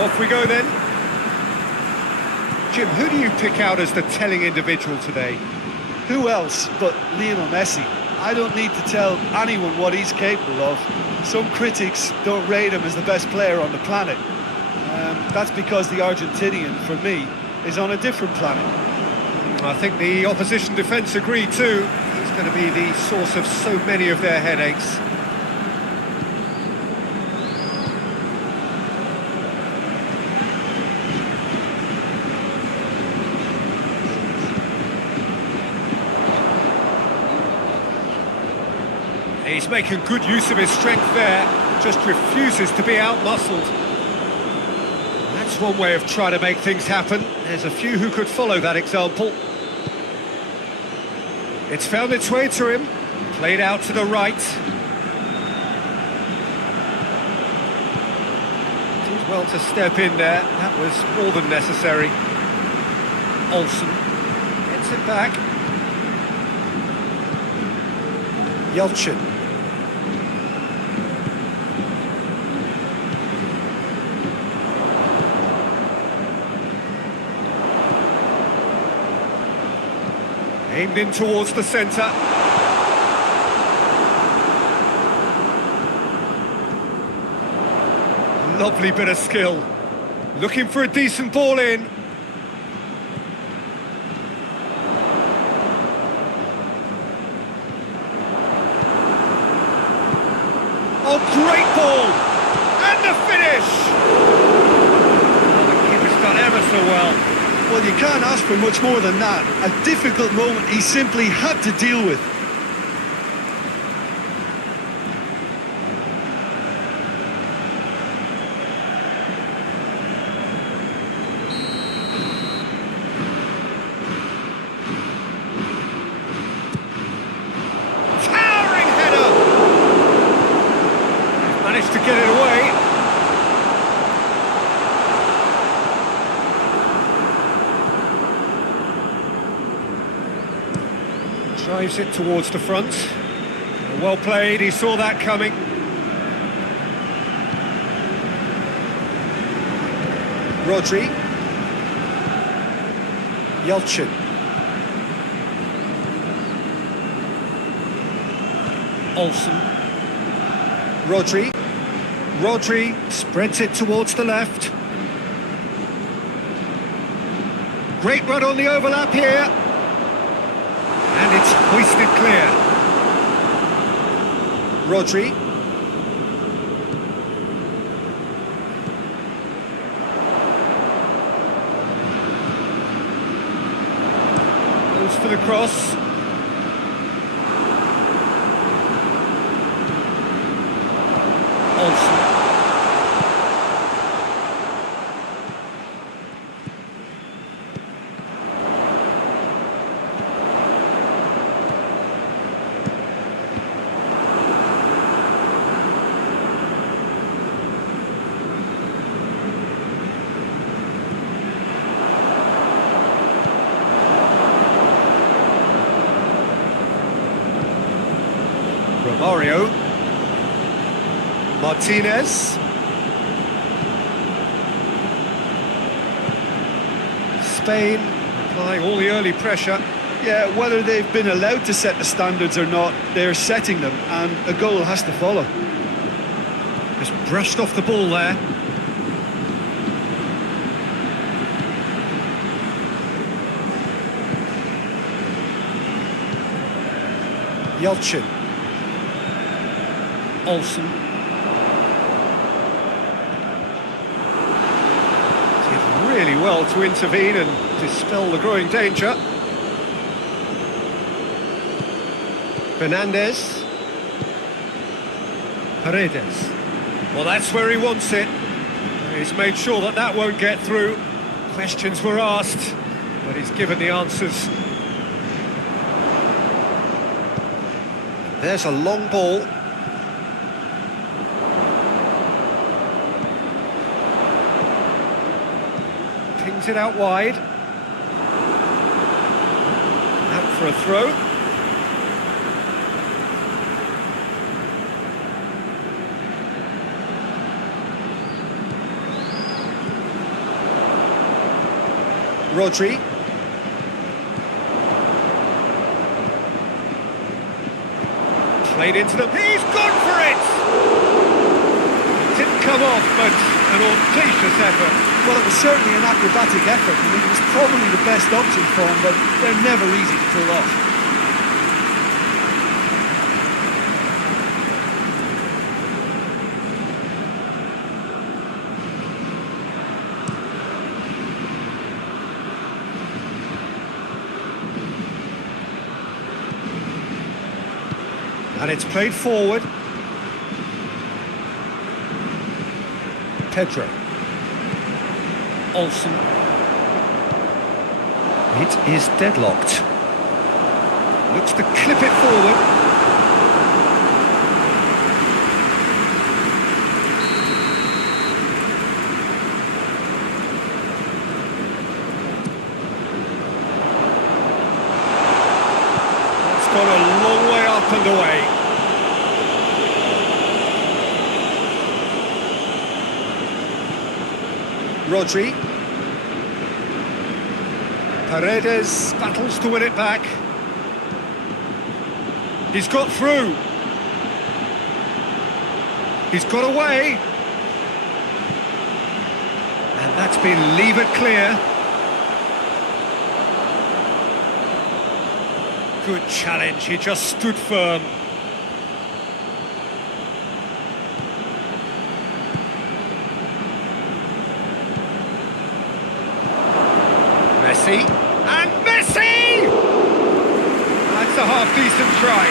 off we go then. Jim, who do you pick out as the telling individual today? Who else but Lionel Messi? I don't need to tell anyone what he's capable of. Some critics don't rate him as the best player on the planet. That's because the Argentinian, for me, is on a different planet. I think the opposition defence agree too. He's going to be the source of so many of their headaches. He's making good use of his strength there, just refuses to be out-muscled. That's one way of trying to make things happen. There's a few who could follow that example. It's found its way to him, played out to the right. Did well to step in there, that was more than necessary. Olsen gets it back. Yelchin. Aimed in towards the centre. Lovely bit of skill. Looking for a decent ball in. Oh, great ball! And the finish! Oh, the keeper's done ever so well. Well, you can't ask for much more than that. A difficult moment he simply had to deal with. Towering header! Managed to get it away. Drives it towards the front. Well played, he saw that coming. Rodri. Yelchin. Olsen. Rodri. Rodri spreads it towards the left. Great run on the overlap here. And it's hoisted clear. Rodri. Goes for the cross. Olsen. Romario. Martinez. Spain applying all the early pressure. Yeah, whether they've been allowed to set the standards or not, they're setting them, and a goal has to follow. Just brushed off the ball there. Yelchin. Olsen. Did really well to intervene and dispel the growing danger. Fernandez. Paredes. Well, that's where he wants it. He's made sure that that won't get through. Questions were asked, but he's given the answers. There's a long ball. Pings it out wide. Out for a throw. Rodri. Played into them. He's gone for it! Didn't come off, but an audacious effort. Well, it was certainly an acrobatic effort. I mean, it was probably the best option for him, but they're never easy to pull off. And it's played forward. Pedro. Olsen. It is deadlocked. Looks to clip it forward. It's gone a long way up and away. Rodri. Paredes battles to win it back. He's got through. He's got away. And that's been levered clear. Good challenge, he just stood firm. Messi, and Messi! That's a half-decent try.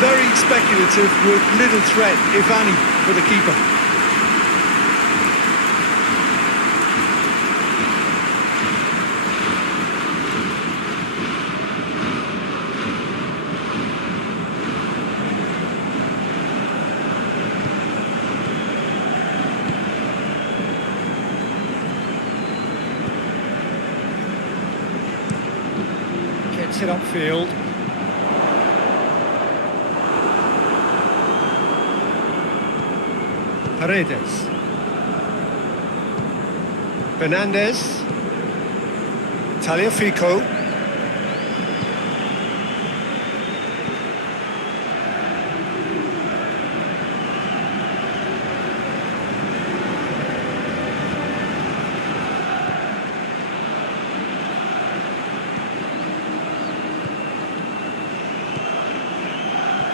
Very speculative with little threat, if any, for the keeper. Gets it upfield. Paredes. Fernandez. Tagliafico.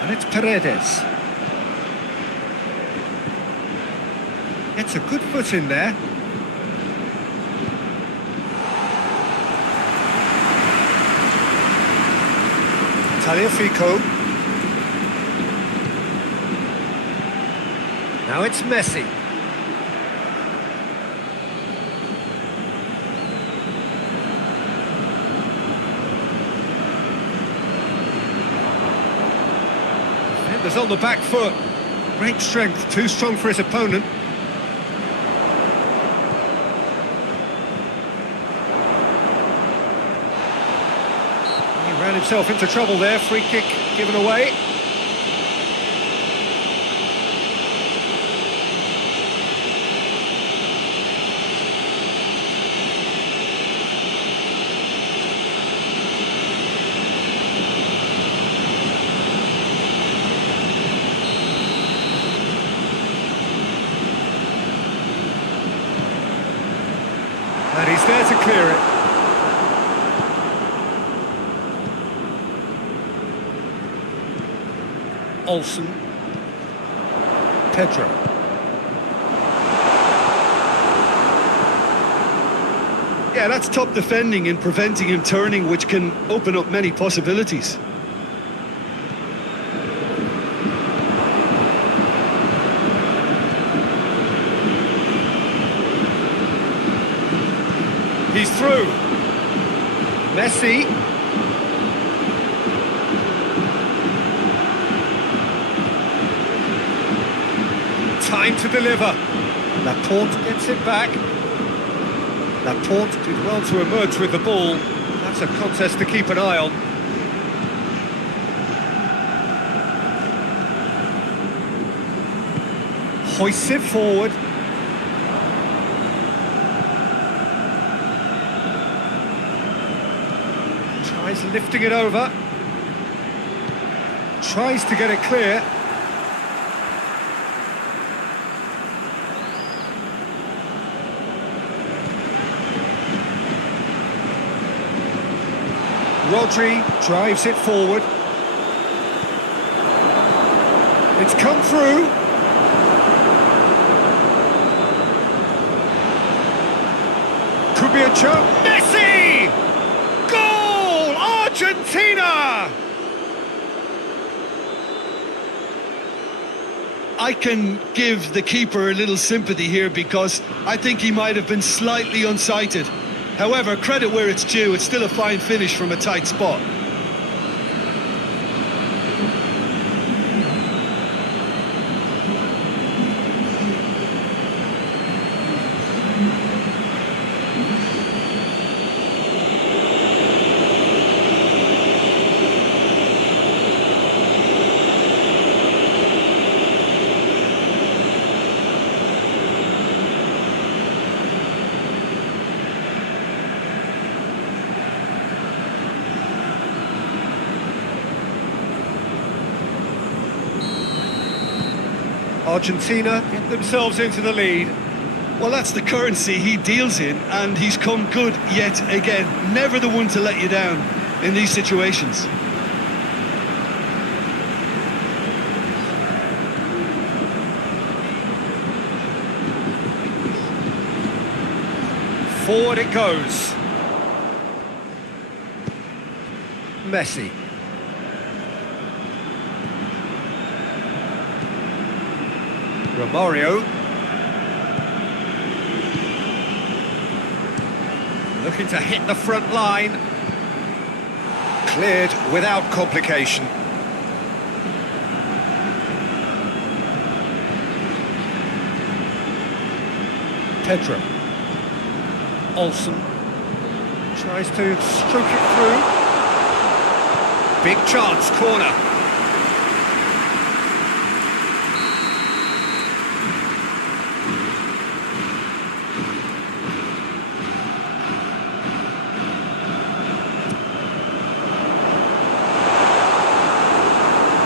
And it's Paredes. Gets a good foot in there. Tagliafico. Now it's Messi. Defender's on the back foot. Great strength, too strong for his opponent. Ran himself into trouble there, free kick given away. And he's there to clear it. Olsen. Pedro. Yeah, that's top defending and preventing him turning, which can open up many possibilities. He's through. Messi. Time to deliver. Laporte gets it back. Laporte did well to emerge with the ball. That's a contest to keep an eye on. Hoists it forward. Tries lifting it over. Tries to get it clear. Rodri drives it forward. It's come through. Could be a chance. Messi! Goal! Argentina! I can give the keeper a little sympathy here because I think he might have been slightly unsighted. However, credit where it's due, it's still a fine finish from a tight spot. Argentina get themselves into the lead. Well, that's the currency he deals in, and he's come good yet again. Never the one to let you down in these situations. Forward it goes. Messi. Romario. Looking to hit the front line. Cleared without complication. Pedro. Olsen. Tries to stroke it through. Big chance, corner.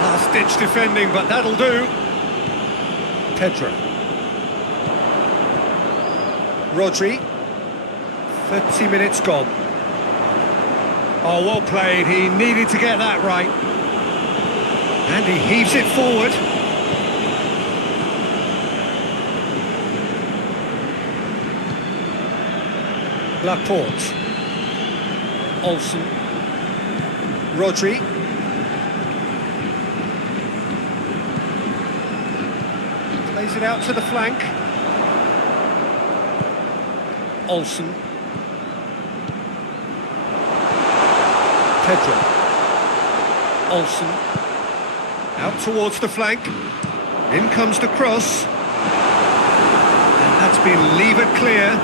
Last-ditch defending, but that'll do. Pedro. Rodri. 30 minutes gone. Oh, well played. He needed to get that right. And he heaves it forward. Laporte. Olsen. Rodri. Plays it out to the flank. Olsen. Pedro. Olsen. Out towards the flank. In comes the cross. And that's been levered clear.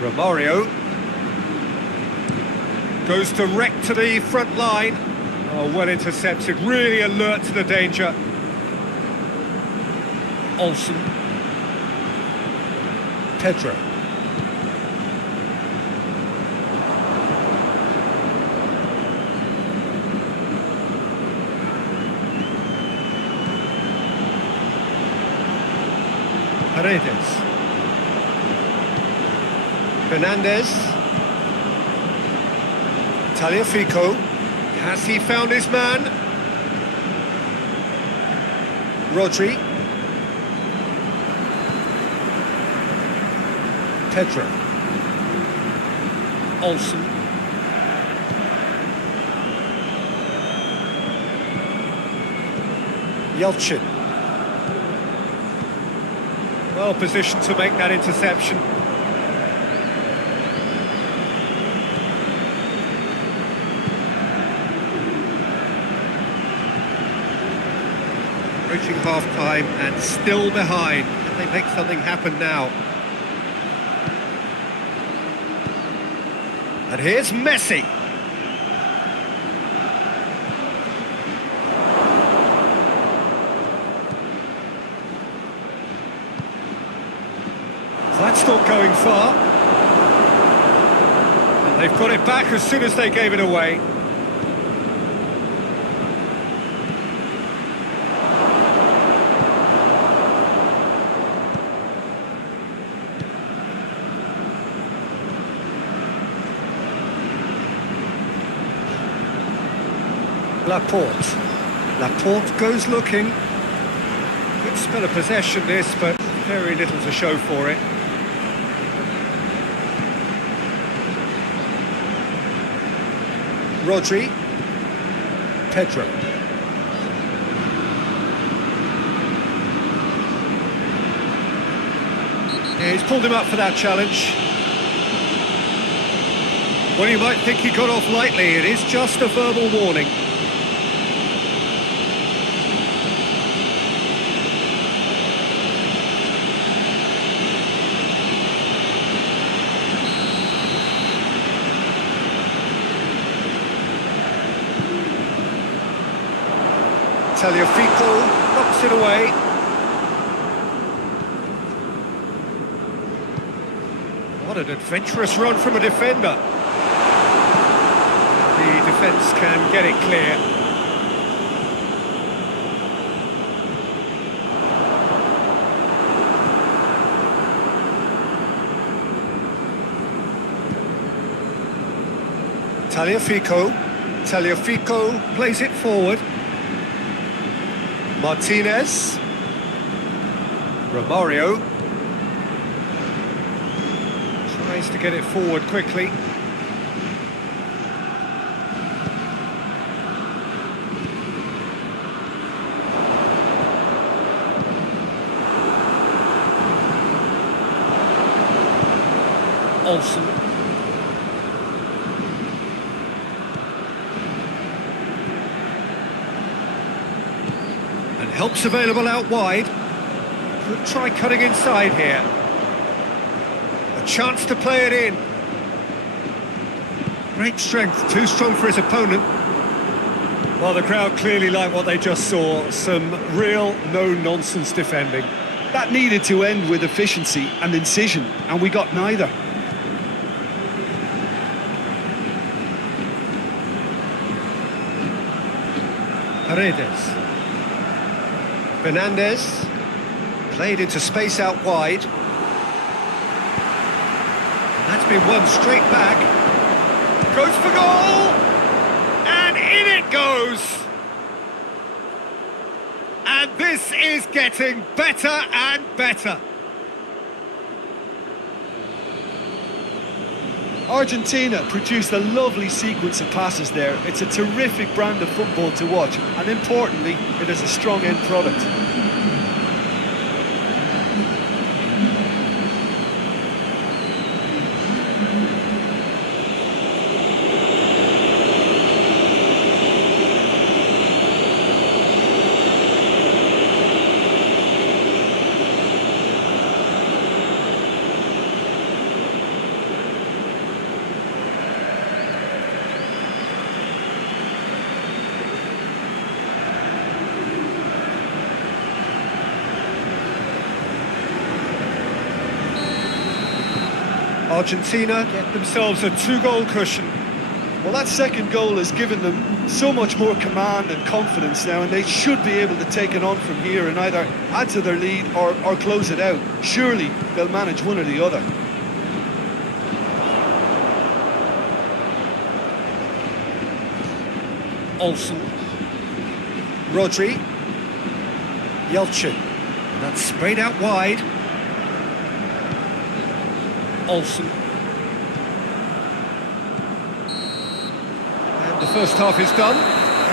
Romario. Goes direct to the front line. Oh, well intercepted. Really alert to the danger. Olsen. Pedro. Paredes. Fernandez. Tagliafico. Has he found his man? Rodri. Pedro. Olsen. Yelchin. Well positioned to make that interception. Reaching half-time and still behind. Can they make something happen now? And here's Messi. not going far. And they've got it back as soon as they gave it away. Laporte goes looking. Good spell of possession this, but very little to show for it. Rodri. Pedro. Yeah, he's pulled him up for that challenge. Well, you might think he got off lightly. It is just a verbal warning. Fico knocks it away. What an adventurous run from a defender. The defence can get it clear. Tagliafico plays it forward. Martinez. Romario. Tries to get it forward quickly. Olsen. Help's available out wide. Could try cutting inside here. A chance to play it in. Great strength, too strong for his opponent. Well, the crowd clearly like what they just saw. Some real no-nonsense defending. That needed to end with efficiency and incision, and we got neither. Paredes. Fernandez, played into space out wide. And that's been won straight back. Goes for goal! And in it goes! And this is getting better and better. Argentina produced a lovely sequence of passes there. It's a terrific brand of football to watch, and importantly, it is a strong end product. Argentina get themselves a 2-goal cushion. Well, that second goal has given them so much more command and confidence now, and they should be able to take it on from here and either add to their lead or close it out. Surely they'll manage one or the other. Olsen. Rodri. Yelchin. That's sprayed out wide. Olsen. And the first half is done.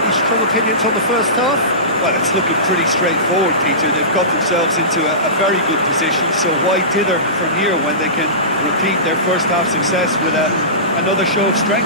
Any strong opinions on the first half? Well, it's looking pretty straightforward, Peter. They've got themselves into a very good position, so why dither from here when they can repeat their first half success with another show of strength?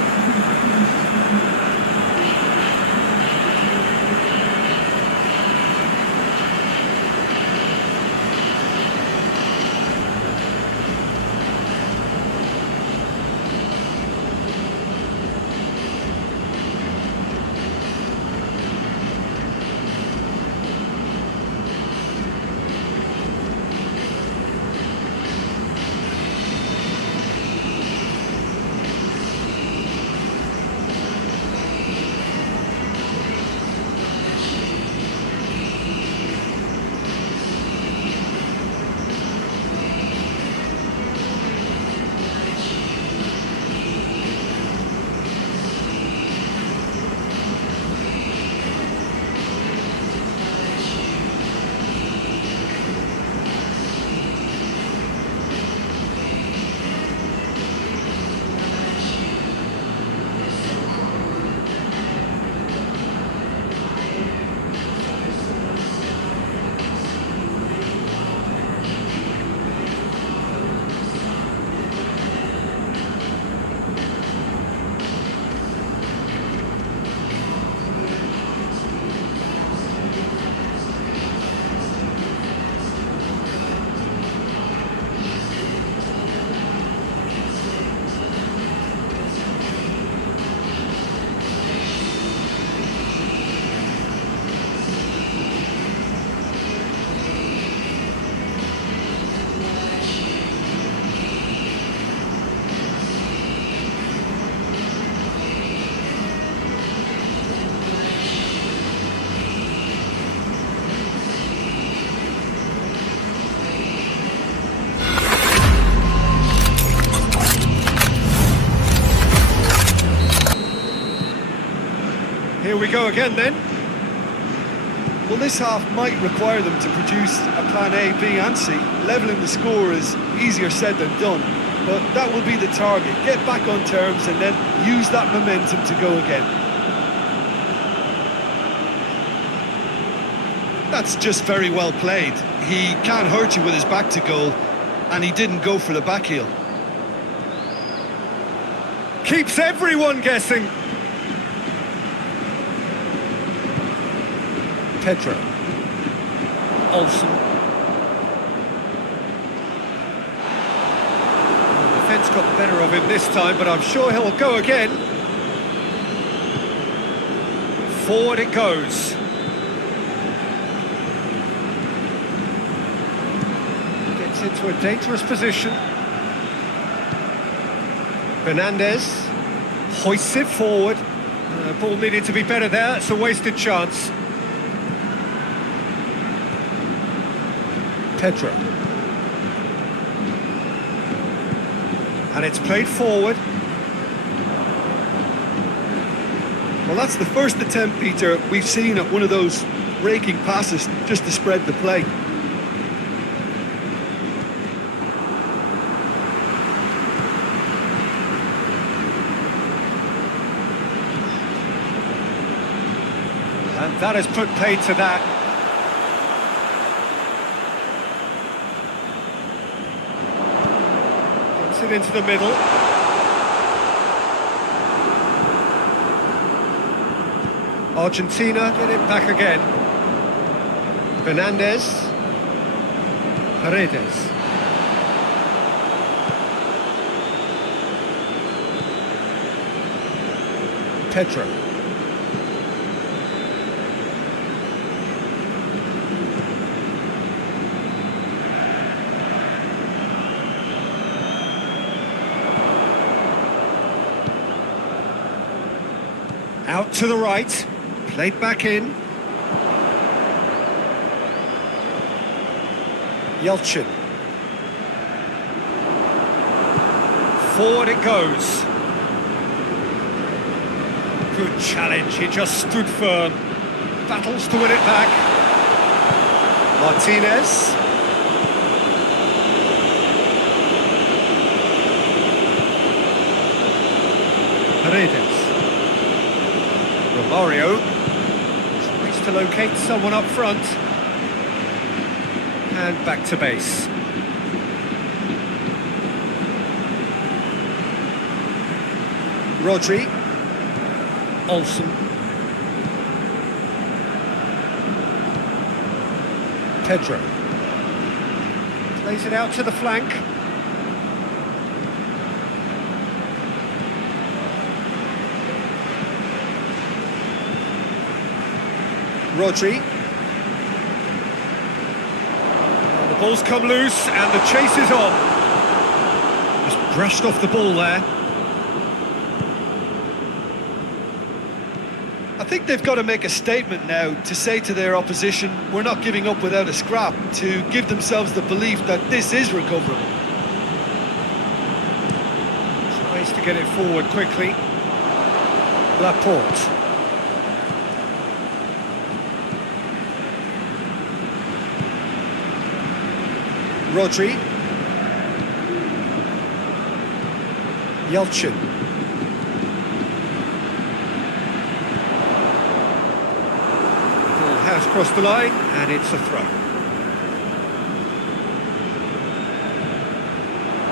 go again then. Well, this half might require them to produce a plan A, B and C. Levelling the score is easier said than done, but that will be the target. Get back on terms and then use that momentum to go again. That's just very well played. He can't hurt you with his back to goal, and he didn't go for the back heel. Keeps everyone guessing. Pedro. Olsen. The defence got the better of him this time, but I'm sure he'll go again. Forward it goes. Gets into a dangerous position. Fernandez hoists it forward. Ball needed to be better there. It's a wasted chance. Pedro. And it's played forward. Well, that's the first attempt, Peter, we've seen at one of those raking passes just to spread the play. And that has put paid to that. Gets it into the middle. Argentina get it back again. Fernandez. Paredes. Pedro. Out to the right, played back in. Yelchin. Forward it goes. Good challenge, he just stood firm. Battles to win it back. Martinez. Paredes. Romario tries to locate someone up front. And back to base. Rodri. Olsen. Pedro. Plays it out to the flank. Rodri. The ball's come loose and the chase is on. Just brushed off the ball there. I think they've got to make a statement now to say to their opposition, we're not giving up without a scrap, to give themselves the belief that this is recoverable. Tries to get it forward quickly. Laporte. Rodri. Yelchin. Ball has crossed the line and it's a throw.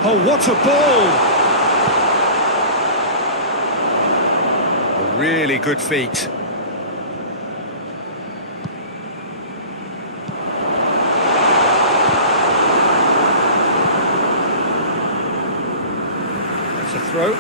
Oh, what a ball! A really good feat. Throw.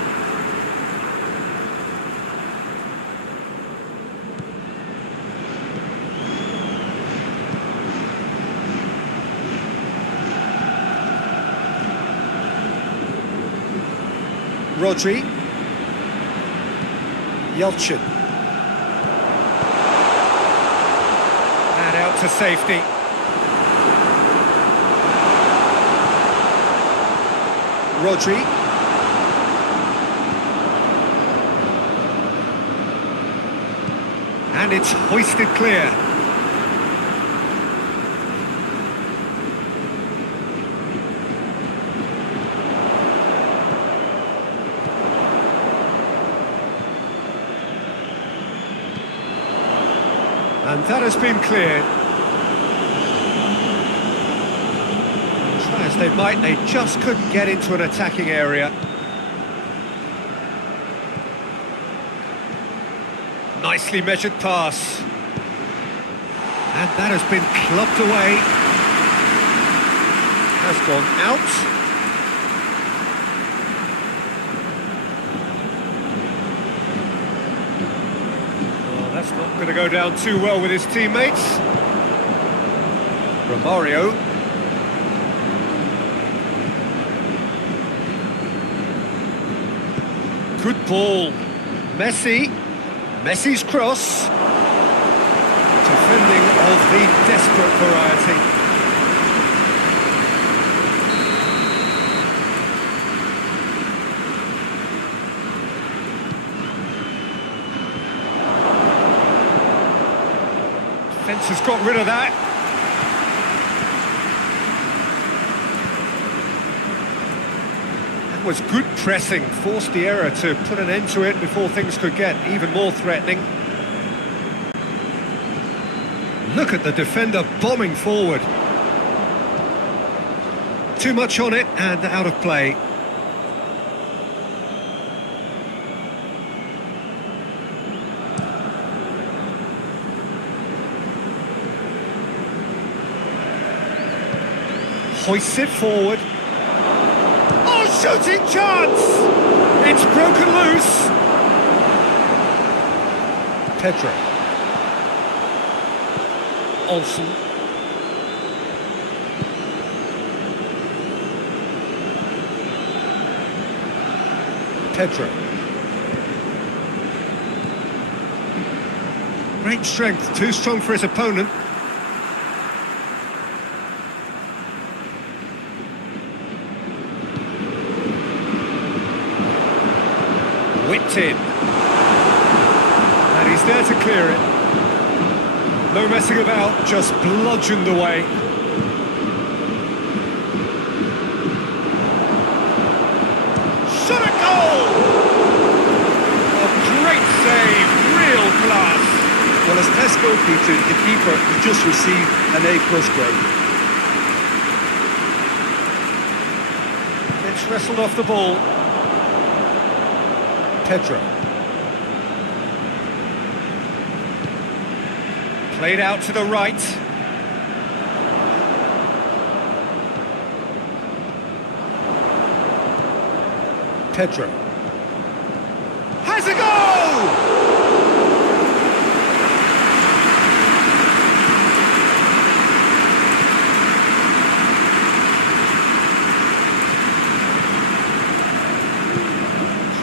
Rodri. Yelchin. And out to safety. Rodri. And it's hoisted clear. And that has been cleared. Try as they might, they just couldn't get into an attacking area. Nicely measured pass. And that has been clubbed away. Has gone out. Well, that's not going to go down too well with his teammates. Romario. Good ball. Messi. Messi's cross. Defending of the desperate variety. Defence has got rid of that. That was good pressing, forced the error to put an end to it before things could get even more threatening. Look at the defender bombing forward. Too much on it and out of play. Hoists it forward. Oh, shooting chance! It's broken loose. Pedro. Olsen. Pedro. Great strength, too strong for his opponent. Whipped in. And he's there to clear it. No messing about, just bludgeoned away. Shot a goal! A great save, real class. Well, as test goalkeeper, the keeper has just received an A+ grade. It's wrestled off the ball. Pedro. Played out to the right. Pedro. Has a goal!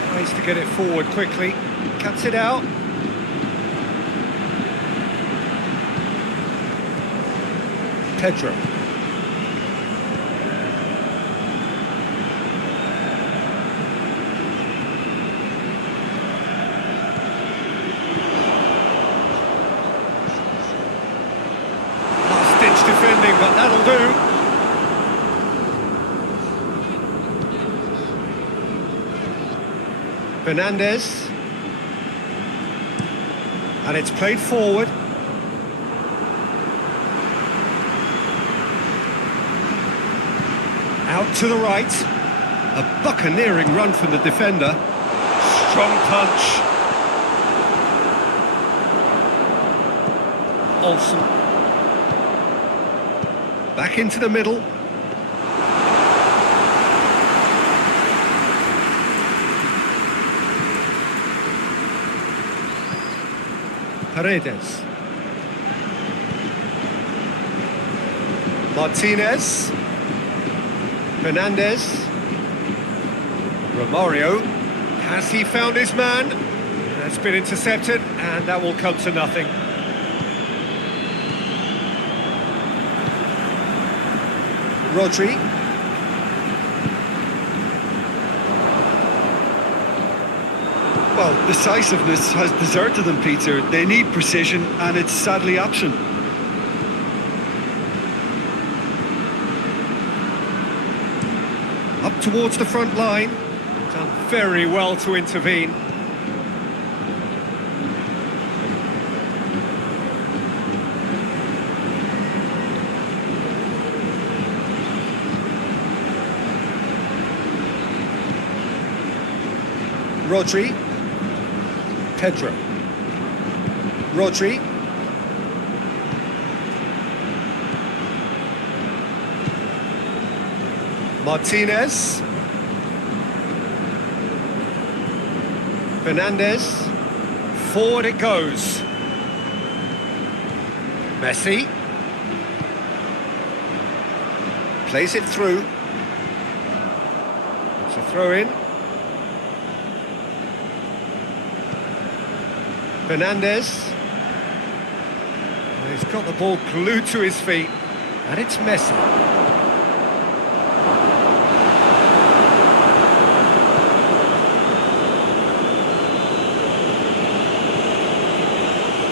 Tries to get it forward quickly. Cuts it out. Pedro. Last-ditch defending, but that'll do. Fernandez. And it's played forward. Out to the right. A buccaneering run from the defender. Strong punch. Olsen. Back into the middle. Paredes. Martinez. Fernandez. Romario. Has he found his man? That's been intercepted, and that will come to nothing. Rodri. Well, decisiveness has deserted them, Peter. They need precision, and it's sadly absent. Up towards the front line. Done very well to intervene. Rodri. Pedro. Rodri. Martinez. Fernandez. Forward it goes. Messi. Plays it through. It's a throw in. Fernandez. He's got the ball glued to his feet. And it's Messi.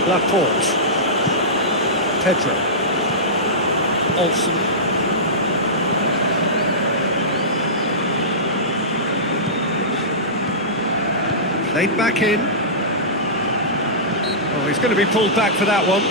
Laporte. Pedro. Olsen. Played back in. Oh, he's going to be pulled back for that one.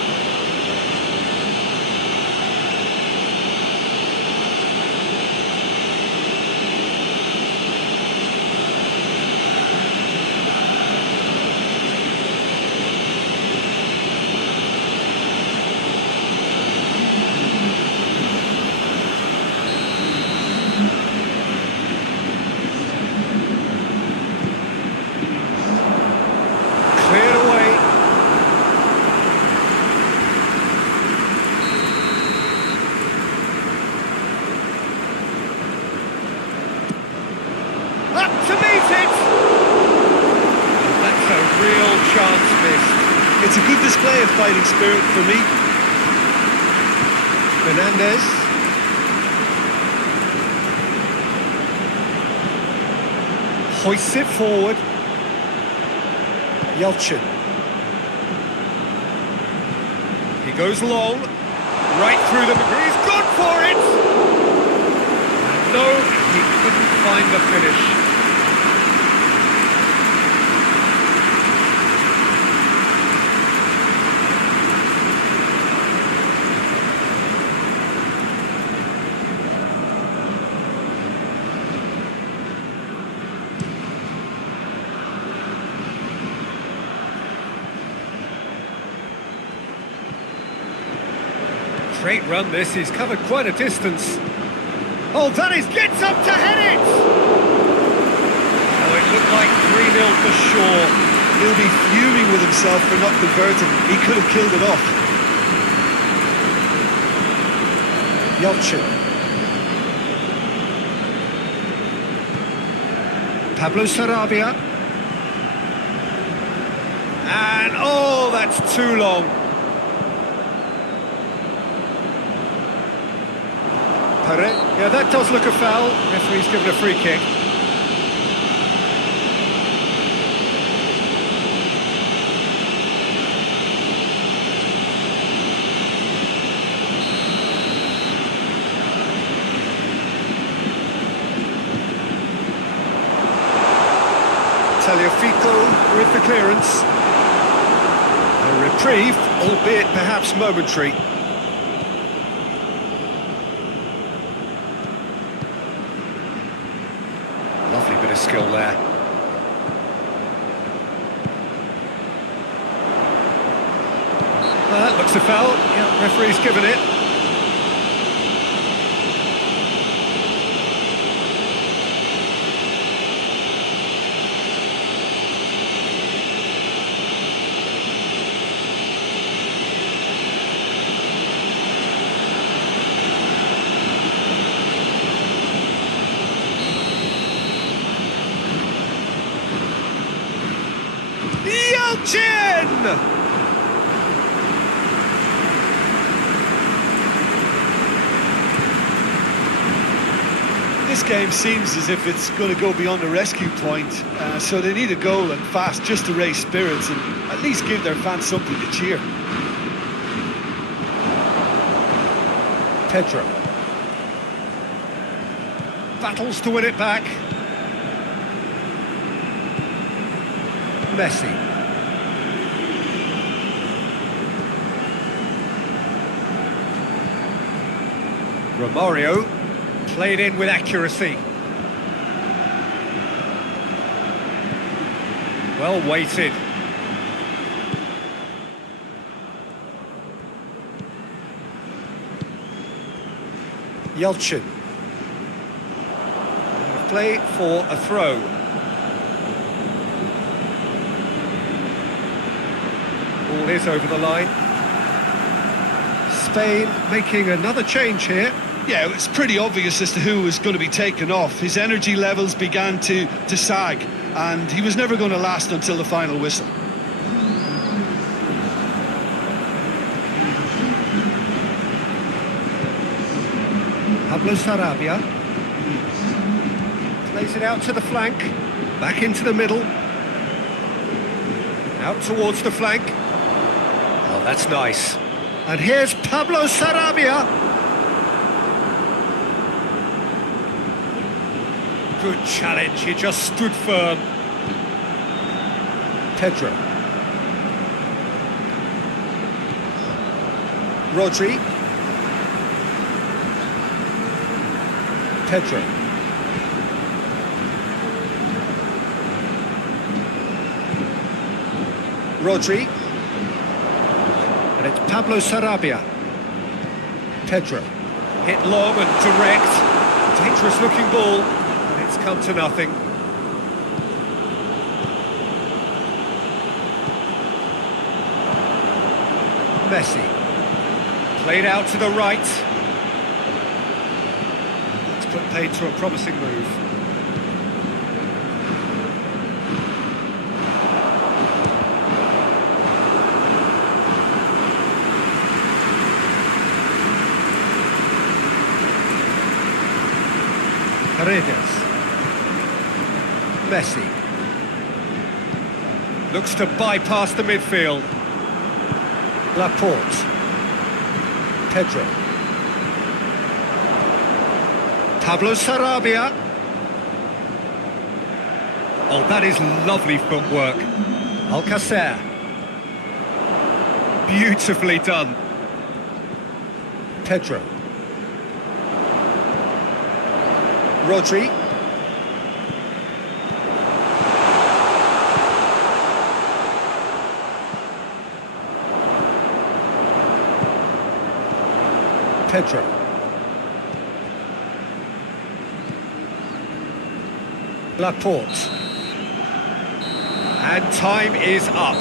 It's a good display of fighting spirit for me. Fernandez. Hoists it forward. Yelchin. He goes long. Right through the... He's gone for it! No, he couldn't find the finish. Great run this, he's covered quite a distance. Oh, that is, gets up to head it! Oh, it looked like 3-0 for sure. He'll be fuming with himself for not converting. He could have killed it off. Yelchin. Pablo Sarabia. And, oh, that's too long. Yeah, that does look a foul. Referee's given a free kick. Tagliafico with the clearance. A reprieve, albeit perhaps momentary. Lovely bit of skill there. Well, that looks a foul. Yeah, referee's given it. Yelchin! This game seems as if it's going to go beyond the rescue point, so they need a goal and fast just to raise spirits and at least give their fans something to cheer. Pedro. Battles to win it back. Messi. Romario. Played in with accuracy. Well weighted. Yelchin. Play for a throw. Ball is over the line. Spain making another change here. Yeah, it's pretty obvious as to who was going to be taken off. His energy levels began to sag, and he was never going to last until the final whistle. Pablo Sarabia. Plays it out to the flank. Back into the middle. Out towards the flank. Oh, that's nice. And here's Pablo Sarabia. Good challenge, he just stood firm. Pedro. Rodri. Pedro. Rodri. And it's Pablo Sarabia. Pedro. Hit long and direct. Dangerous looking ball. And it's come to nothing. Messi. Played out to the right. It's put paid to a promising move. Paredes. Messi. Looks to bypass the midfield. Laporte. Pedro. Pablo Sarabia. Oh, that is lovely footwork. Alcacer. Beautifully done. Pedro. Rodri. Pedro. Laporte. And time is up.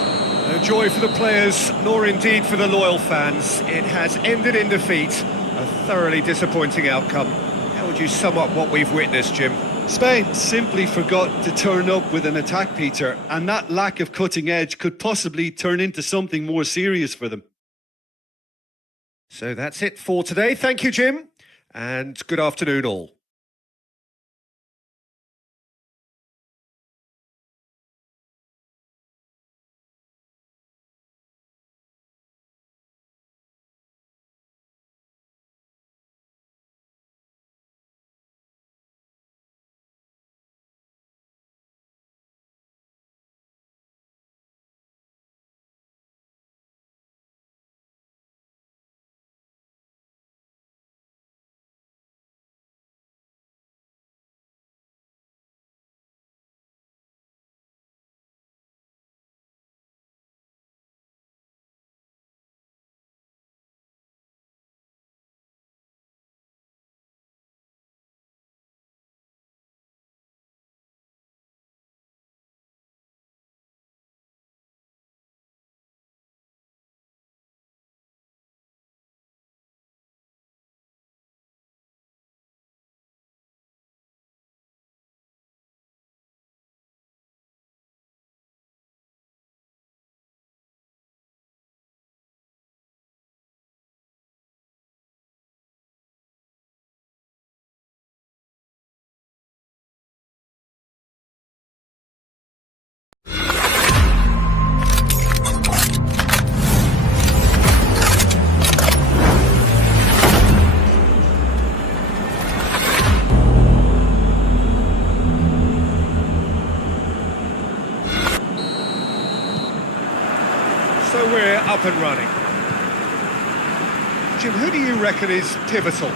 No joy for the players, nor indeed for the loyal fans. It has ended in defeat. A thoroughly disappointing outcome. How would you sum up what we've witnessed, Jim? Spain simply forgot to turn up with an attack, Peter, and that lack of cutting edge could possibly turn into something more serious for them. So that's it for today. Thank you, Jim, and good afternoon all. up and running. Jim, who do you reckon is pivotal?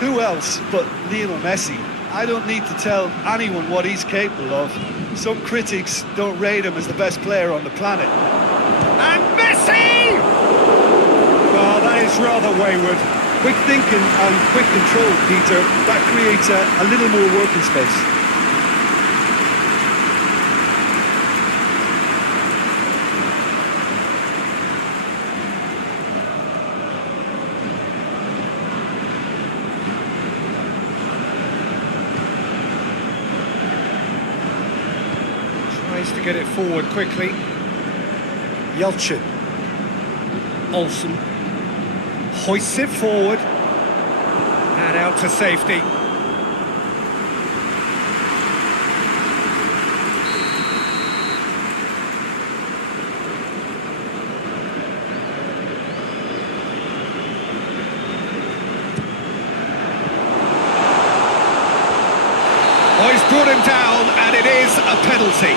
Who else but Lionel Messi? I don't need to tell anyone what he's capable of. Some critics don't rate him as the best player on the planet. And Messi! Oh, that is rather wayward. Quick thinking and quick control, Peter. That creates a little more working space. Tries to get it forward quickly. Yelchin. Olsen. Hoists it forward. And out to safety. Oh, he's brought him down, and it is a penalty.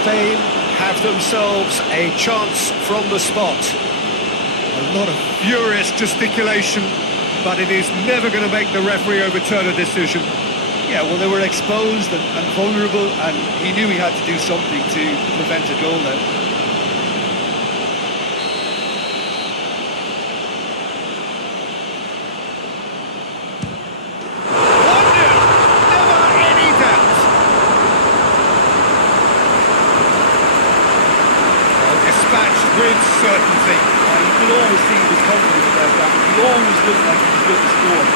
Spain have themselves a chance from the spot. A lot of furious gesticulation, but it is never going to make the referee overturn a decision. Yeah, well, they were exposed and vulnerable, and he knew he had to do something to prevent a goal then. With certainty. You could always see he was confident about that. He always looked like he was going to score.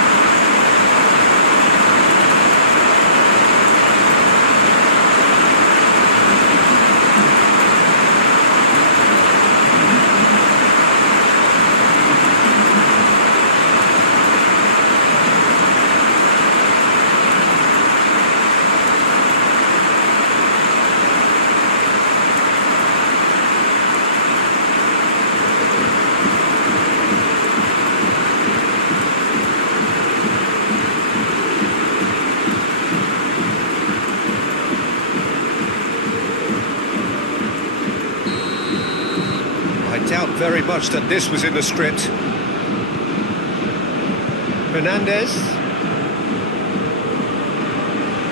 I doubt very much that this was in the script. Fernandez.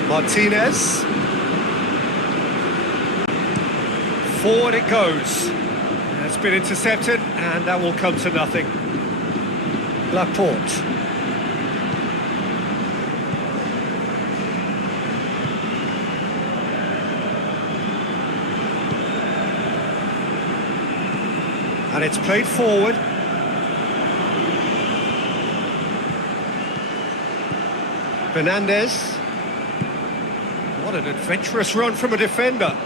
Martinez. Forward it goes. It's been intercepted, and that will come to nothing. Laporte. And it's played forward. Fernandez. What an adventurous run from a defender.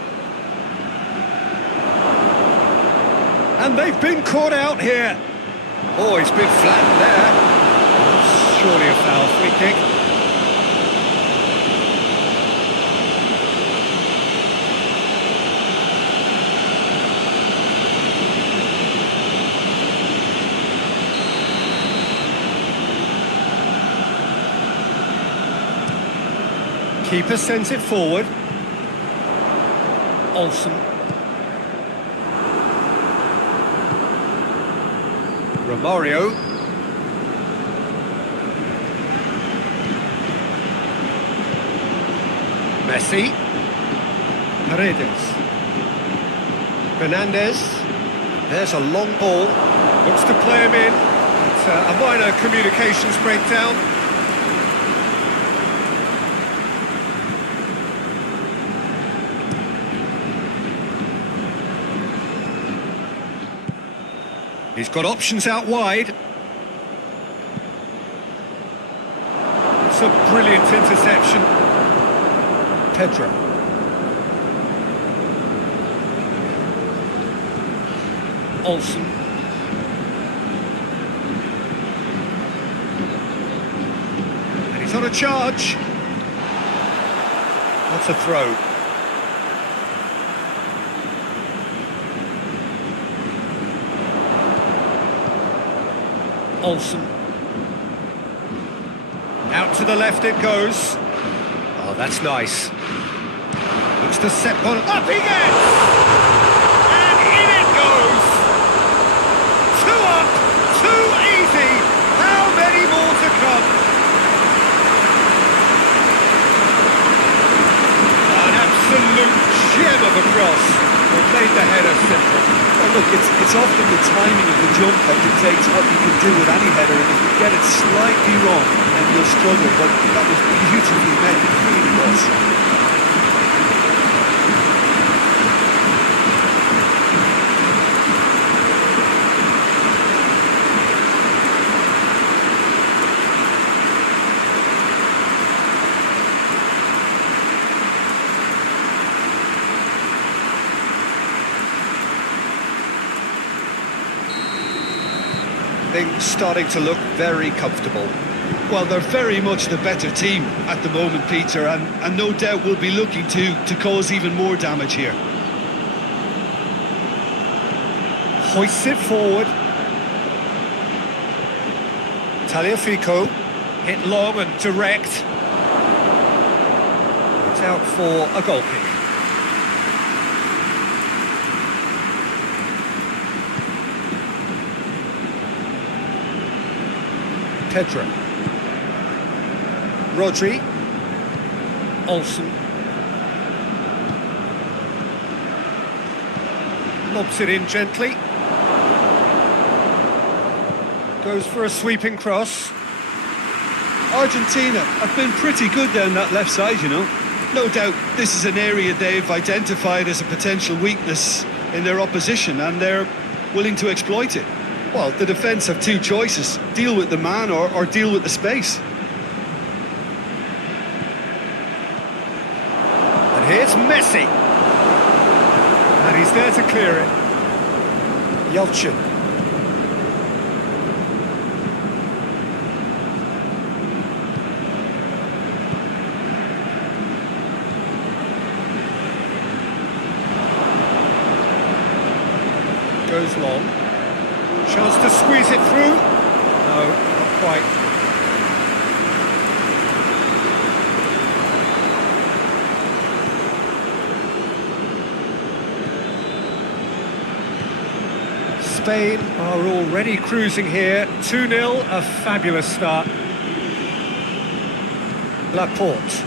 And they've been caught out here. Oh, he's been flattened there. Surely a foul, free kick. Keeper sends it forward. Olsen. Romario. Messi. Paredes. Fernandez. There's a long ball. Looks to play him in. It's a minor communications breakdown. He's got options out wide. It's a brilliant interception. Pedro. Olsen. And he's on a charge. What's a throw? Olsen. Out to the left it goes. Oh, that's nice. Looks to set one. Up he gets! And in it goes! look, it's often the timing of the jump that dictates what you can do with any header, and if you get it slightly wrong, then you'll struggle, but that was beautifully met, it really was. Things starting to look very comfortable. Well, they're very much the better team at the moment, Peter, and no doubt will be looking to cause even more damage here. Hoists it forward. Tagliafico, hit long and direct. It's out for a goal kick. Pedro. Rodri. Olsen. Lobs it in gently. Goes for a sweeping cross. Argentina have been pretty good down that left side, you know. No doubt this is an area they've identified as a potential weakness in their opposition, and they're willing to exploit it. Well, the defence have two choices: deal with the man or deal with the space. And here's Messi. And he's there to clear it. Yelchin. Goes long. Chance to squeeze it through. No, not quite. Spain are already cruising here. 2-0, a fabulous start. Laporte.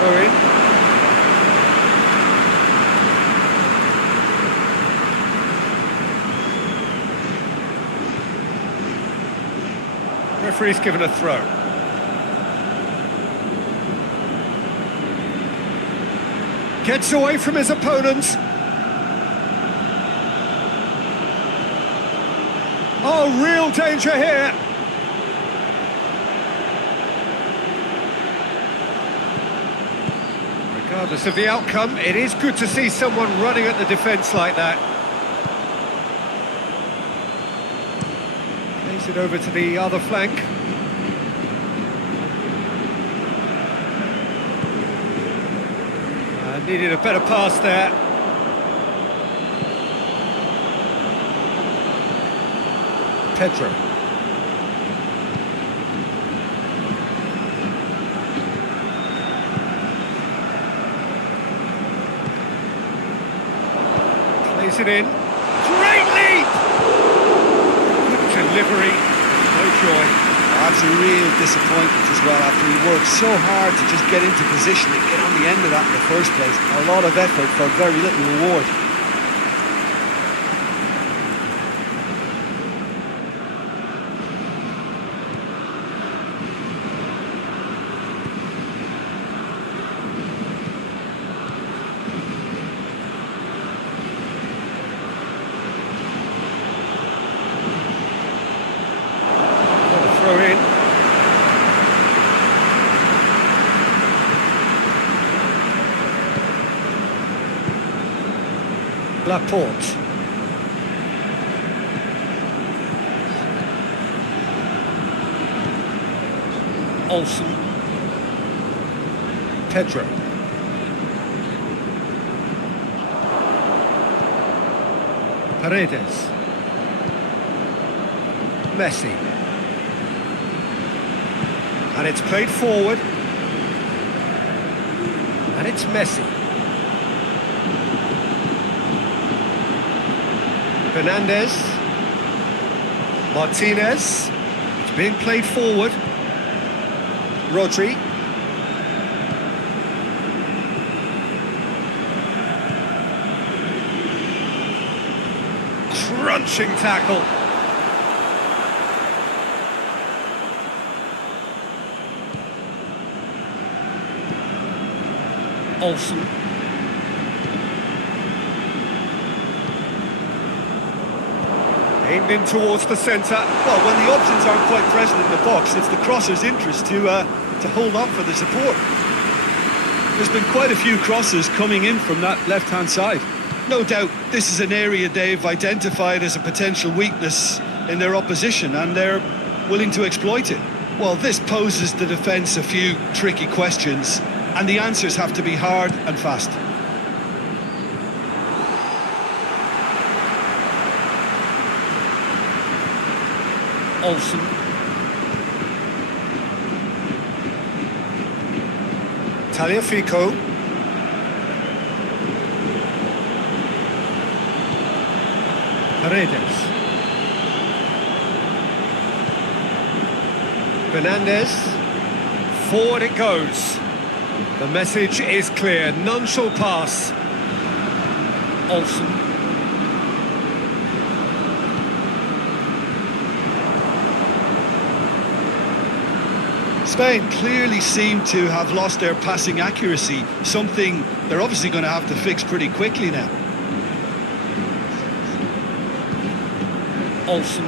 Throw in. Referee's given a throw. Gets away from his opponents. Oh, real danger here. Regardless of the outcome, it is good to see someone running at the defence like that. Plays it over to the other flank. Needed a better pass there. Pedro. Plays it in. Great leap! Good delivery. No joy. That's a real disappointment as well, after he worked so hard to just get into position and get on the end of that in the first place. A lot of effort for very little reward. Throw in. Laporte. Olsen. Pedro. Paredes. Messi. And it's played forward. And it's Messi. Fernandez. Martinez. It's being played forward. Rodri. Crunching tackle. Olsen. Aimed in towards the centre. Well, when the options aren't quite present in the box, it's the crosser's interest to hold on for the support. There's been quite a few crosses coming in from that left-hand side. No doubt this is an area they've identified as a potential weakness in their opposition, and they're willing to exploit it. Well, this poses the defence a few tricky questions, and the answers have to be hard and fast. Olsen. Tagliafico. Paredes. Fernandez. Forward it goes. The message is clear. None shall pass. Olsen. Spain clearly seem to have lost their passing accuracy, something they're obviously going to have to fix pretty quickly now. Olsen.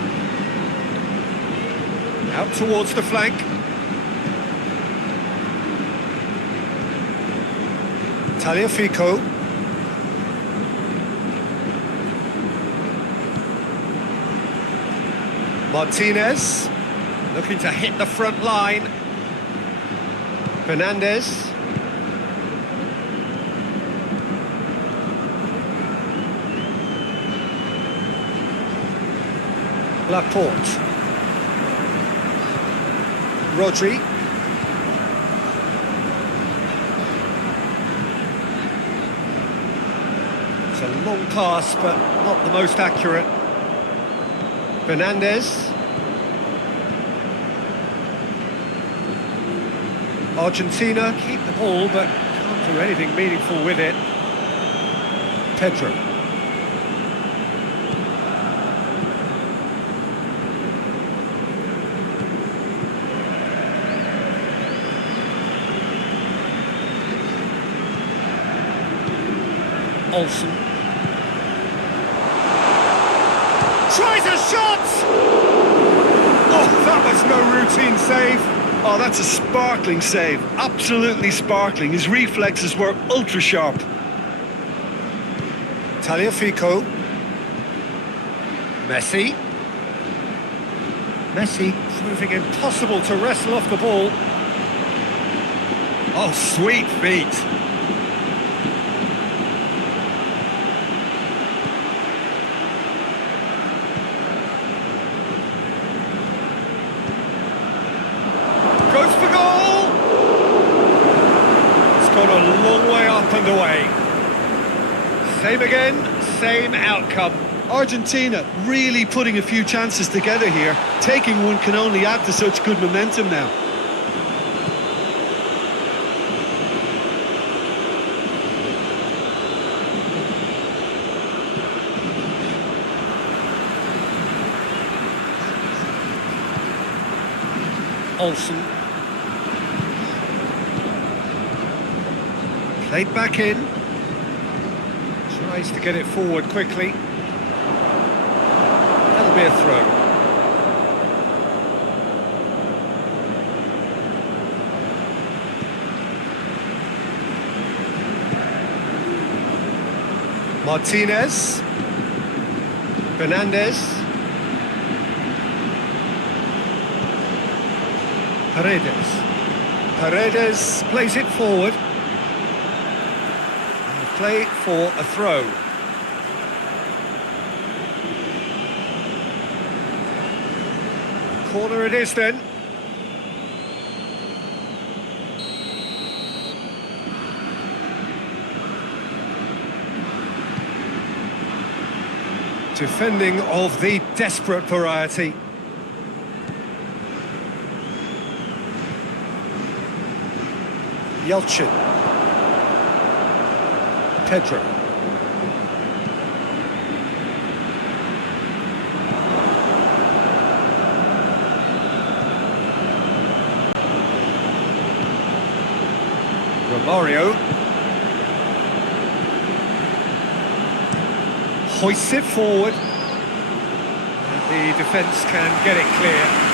Out towards the flank. Tagliafico. Martinez. Looking to hit the front line. Fernandez. Laporte. Rodri. It's a long pass, but not the most accurate. Fernandez. Argentina keep the ball, but can't do anything meaningful with it. Pedro. Olsen. Tries a shot! Oh, that was no routine save. Oh, that's a sparkling save. Absolutely sparkling. His reflexes were ultra sharp. Tagliafico. Messi. Messi proving impossible to wrestle off the ball. Oh, sweet feet. Goes for goal! It's gone a long way up and away. Same again, same outcome. Argentina really putting a few chances together here. Taking one can only add to such good momentum now. Olsen. Played back in. Tries to get it forward quickly. That'll be a throw. Martinez. Fernandez. Paredes. Paredes plays it forward. And play for a throw. Corner it is then. Defending of the desperate variety. Yelchin. Pedro. Romario. Hoists it forward. And the defence can get it clear.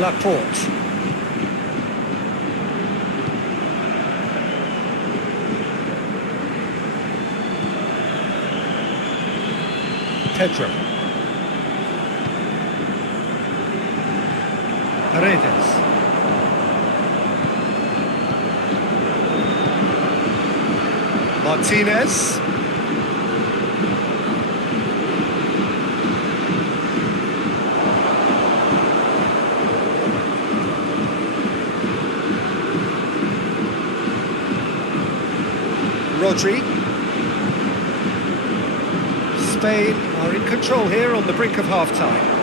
Laporte. Pedro. Paredes. Martinez. Rodri. Spain are in control here on the brink of half-time.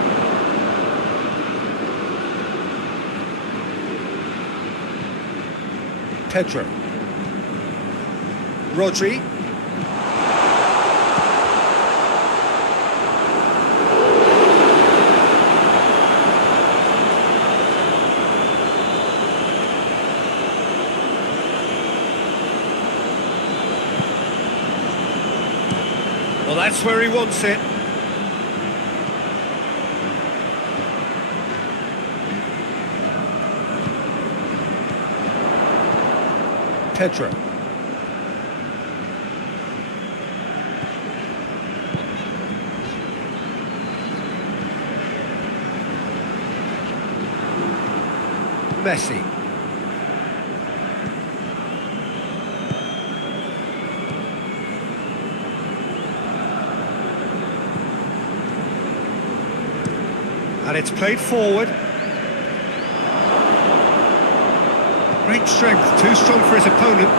Pedro. Rodri. Well, that's where he wants it. Pedro. Messi. And it's played forward. Great strength, too strong for his opponent.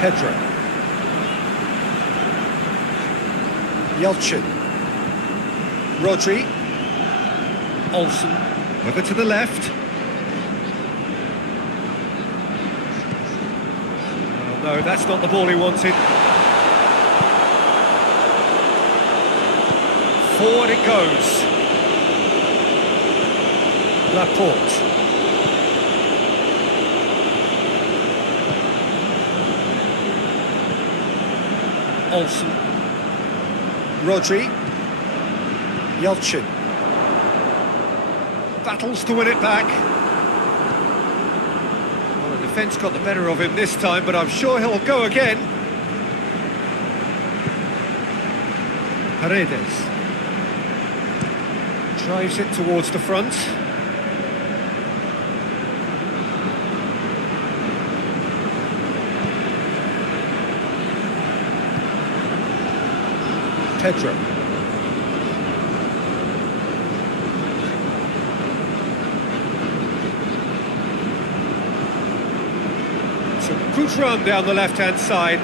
Pedro. Yelchin. Rodri. Olsen. Over to the left. Oh, no, that's not the ball he wanted. Forward it goes. Laporte. Olsen. Rodri. Yelchin. Battles to win it back. Well, the defence got the better of him this time, but I'm sure he'll go again. Paredes. Drives it towards the front. Pedro. It's a good run down the left-hand side.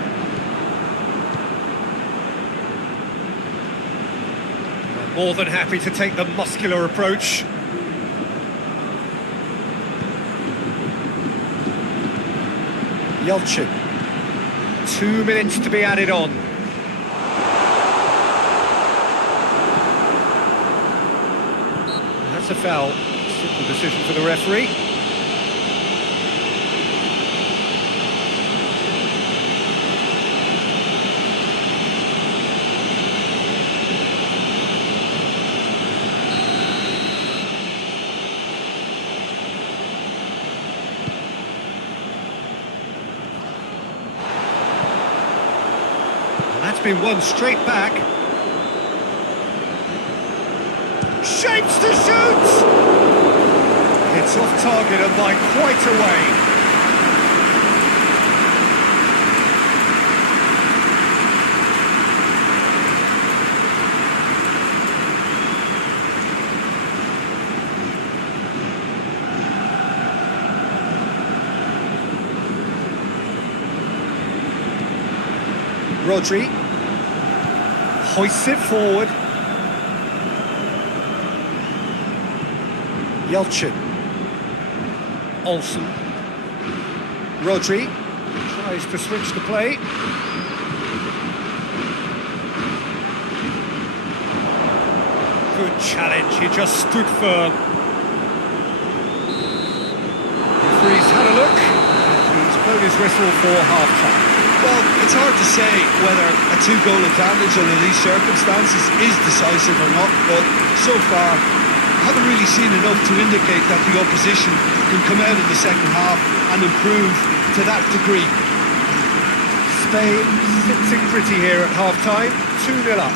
More than happy to take the muscular approach. Yelchin. 2 minutes to be added on. That's a foul. Simple decision for the referee. That's been won straight back. Shapes to shoot! It's off target and by quite a way. Rodri. Hoists it forward. Yelchin. Olsen. Rodri tries to switch the play. Good challenge, he just stood firm. Referee's had a look, and he's blown his whistle for half-time. Well, it's hard to say whether a two-goal advantage under these circumstances is decisive or not, but so far I haven't really seen enough to indicate that the opposition can come out in the second half and improve to that degree. Spain sitting pretty here at half-time, 2-0 up.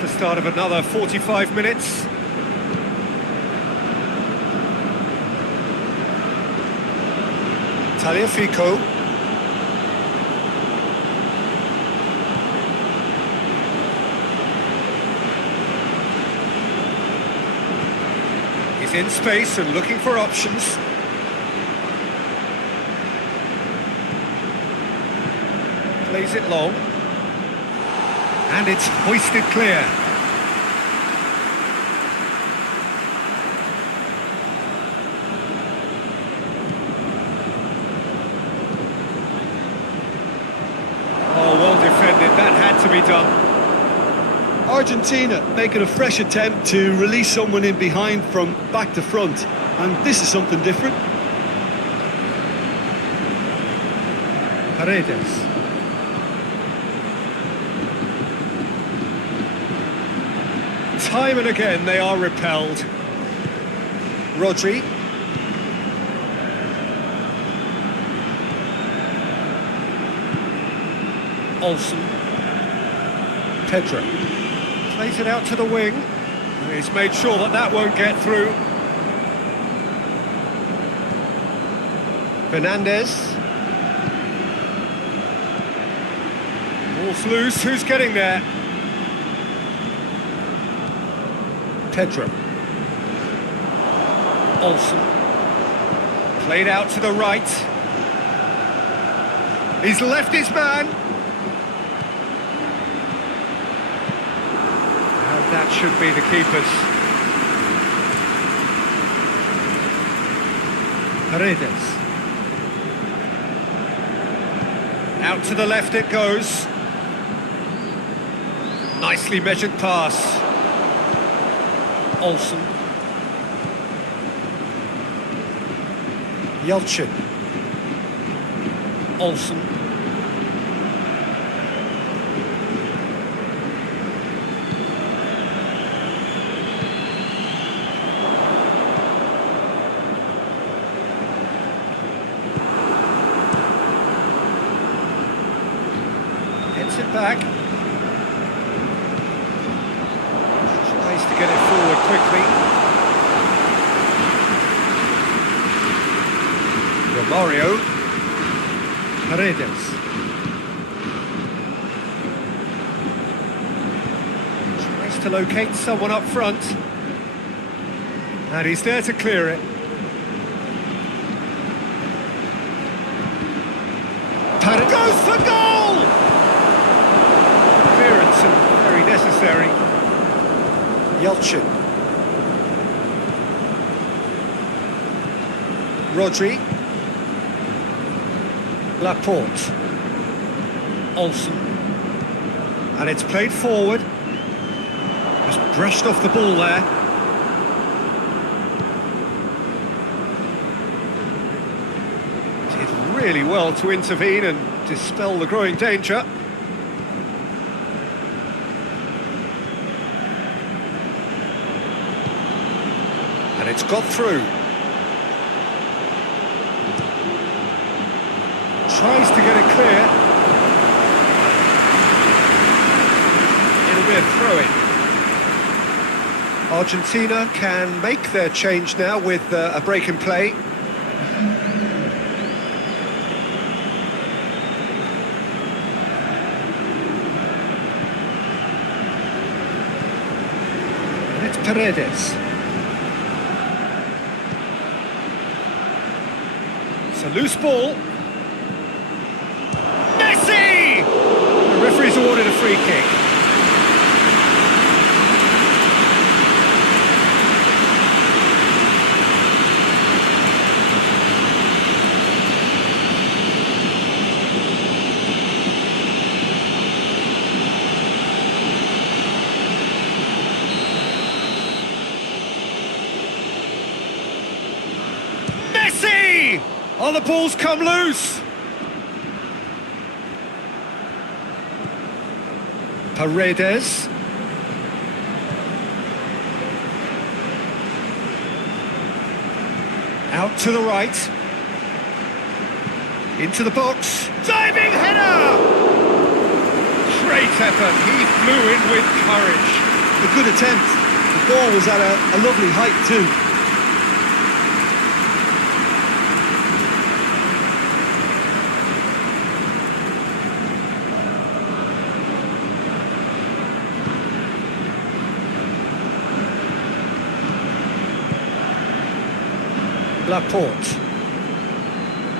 The start of another 45 minutes. Tagliafico. He's in space and looking for options. Plays it long. And it's hoisted clear. Oh, well defended. That had to be done. Argentina making a fresh attempt to release someone in behind from back to front. And this is something different. Paredes. Time and again they are repelled. Rodri. Olsen. Pedro. Plays it out to the wing. He's made sure that that won't get through. Fernandez. Ball's loose, who's getting there? Pedro. Olsen. Played out to the right. He's left his man. And that should be the keepers. Paredes. Out to the left it goes. Nicely measured pass. Olsen. Yelchin. Olsen. Hits it back. Tries to get it forward quickly. Romario. Paredes. Tries to locate someone up front. And he's there to clear it. Paredes goes for goal! Clearance and very necessary. Yelchin. Rodri. Laporte. Olsen. And it's played forward. Just brushed off the ball there. Did really well to intervene and dispel the growing danger. And it's got through. Tries to get it clear. It'll be a throw-in. Argentina can make their change now with a break in play. And it's Paredes. It's a loose ball. Messi! The referee's awarded a free kick. Messi! Oh, the ball's come loose. Paredes. Out to the right. Into the box. Diving header! Great effort. He flew in with courage. A good attempt. The ball was at a lovely height too. Laporte.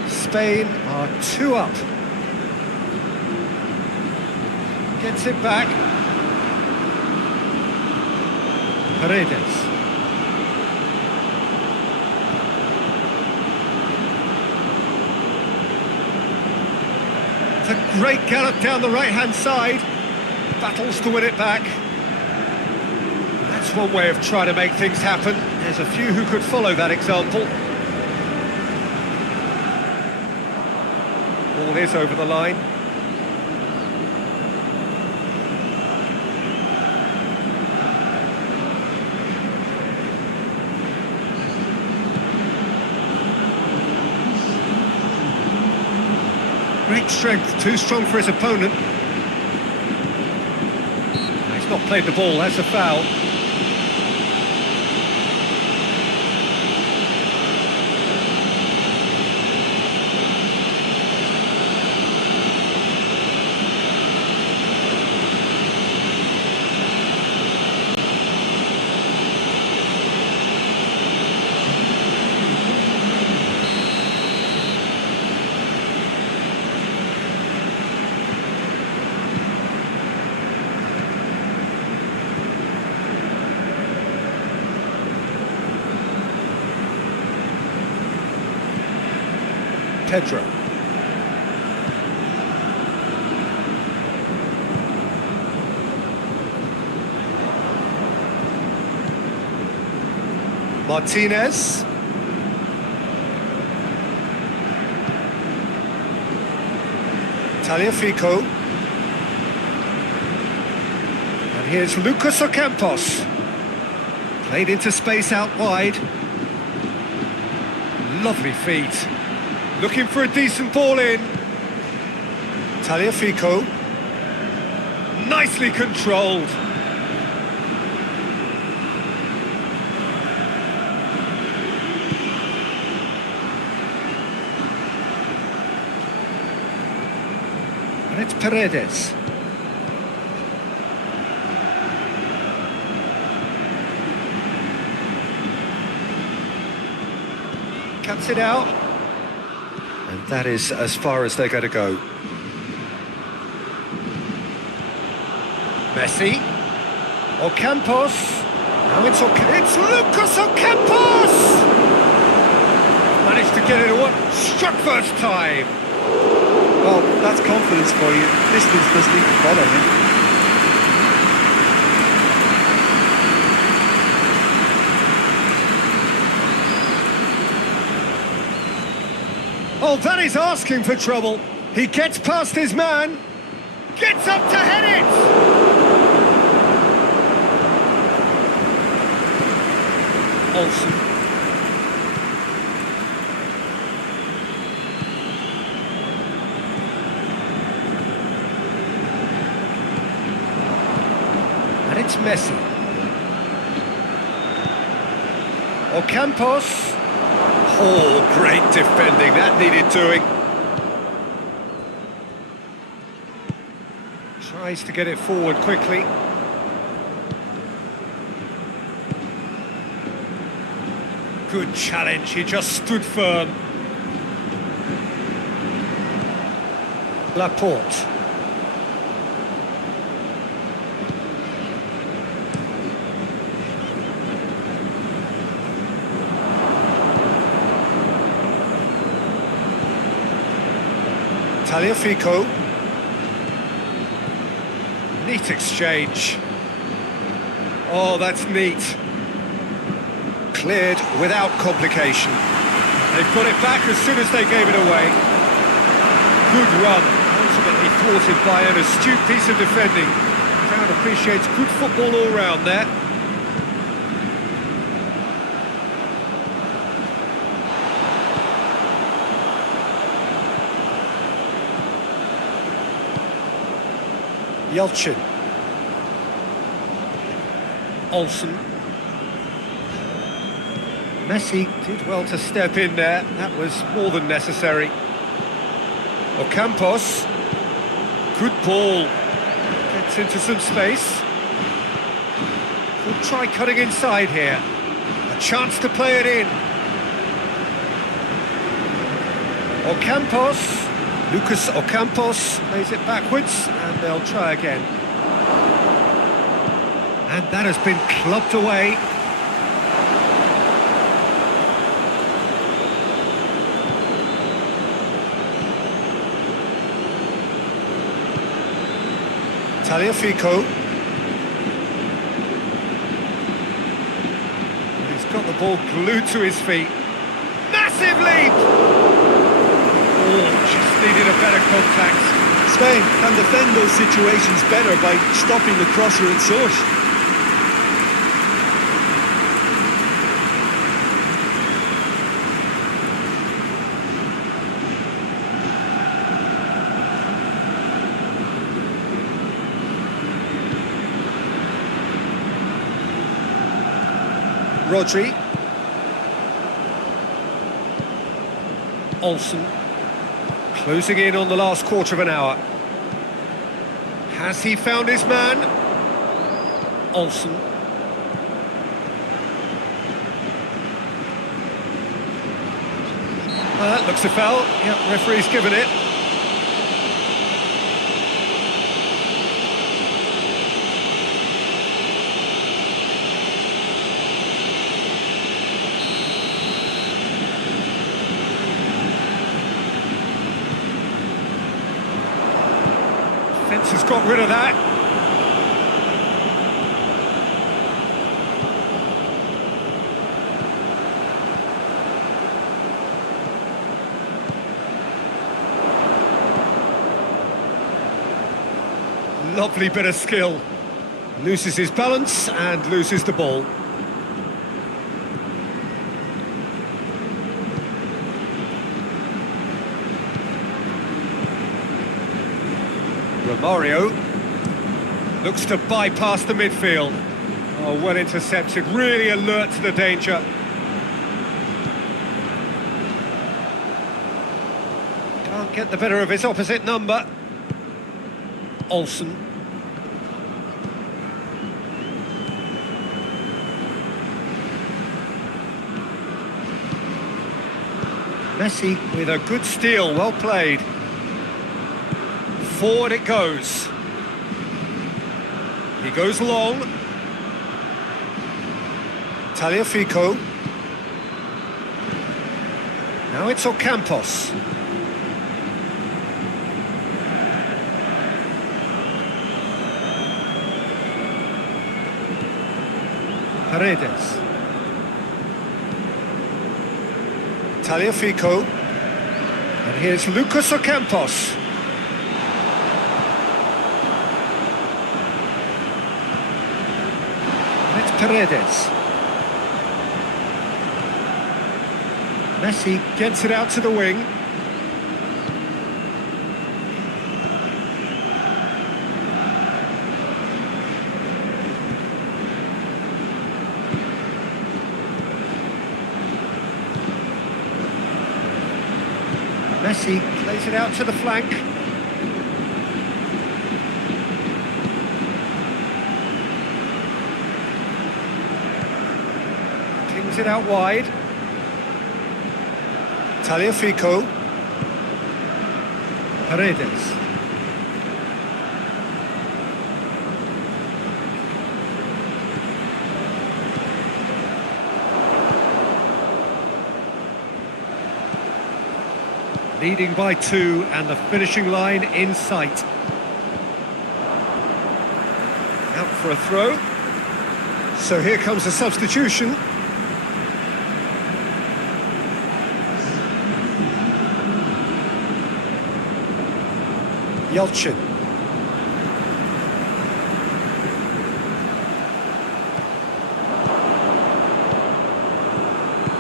Spain are 2 up. Gets it back. Paredes. It's a great gallop down the right-hand side. Battles to win it back. That's one way of trying to make things happen. There's a few who could follow that example. Ball is over the line. Great strength, too strong for his opponent. He's not played the ball, that's a foul. Pedro. Martinez. Tagliafico. And here's Lucas Ocampos. Played into space out wide. Lovely feet. Looking for a decent ball in. Tagliafico. Nicely controlled. And it's Paredes. Cuts it out. And that is as far as they're going to go. Messi. Ocampos. Now it's Lucas Ocampos! Managed to get it away. Struck first time. Well, that's confidence for you. Distance doesn't even bother him. Oh, that is asking for trouble. He gets past his man. Gets up to head it! Olsen. it's Messi. Ocampos. Oh, great defending, that needed doing. Tries to get it forward quickly. Good challenge, he just stood firm. Laporte. Tagliafico. Neat exchange. Oh, that's neat. Cleared without complication. They've got it back as soon as they gave it away. Good run, ultimately thwarted by an astute piece of defending. The crowd appreciates good football all round there. Yelchin. Olsen. Messi did well to step in there, that was more than necessary. Ocampos. Good ball. Gets into some space. Could try cutting inside here. A chance to play it in. Ocampos. Lucas Ocampos plays it backwards, and they'll try again. And that has been clubbed away. Tagliafico. He's got the ball glued to his feet. Massive leap! Oh, just needed a better contact. Spain can defend those situations better by stopping the crosser at source. Rodri. Olsen. Closing in on the last quarter of an hour. Has he found his man? Olsen. That looks a foul. Yep, referee's given it. Fence has got rid of that. Lovely bit of skill. Loses his balance and loses the ball. Romario looks to bypass the midfield. Oh, well intercepted, really alert to the danger. Can't get the better of his opposite number. Olsen. Messi with a good steal, well played. Forward it goes. He goes long. Tagliafico. Now it's Ocampos. Paredes. Tagliafico. And here's Lucas Ocampos. It's Paredes. Messi gets it out to the wing. Messi plays it out to the flank. Kings it out wide. Tagliafico. Paredes. Leading by 2 and the finishing line in sight. Out for a throw. So here comes a substitution. Yelchin.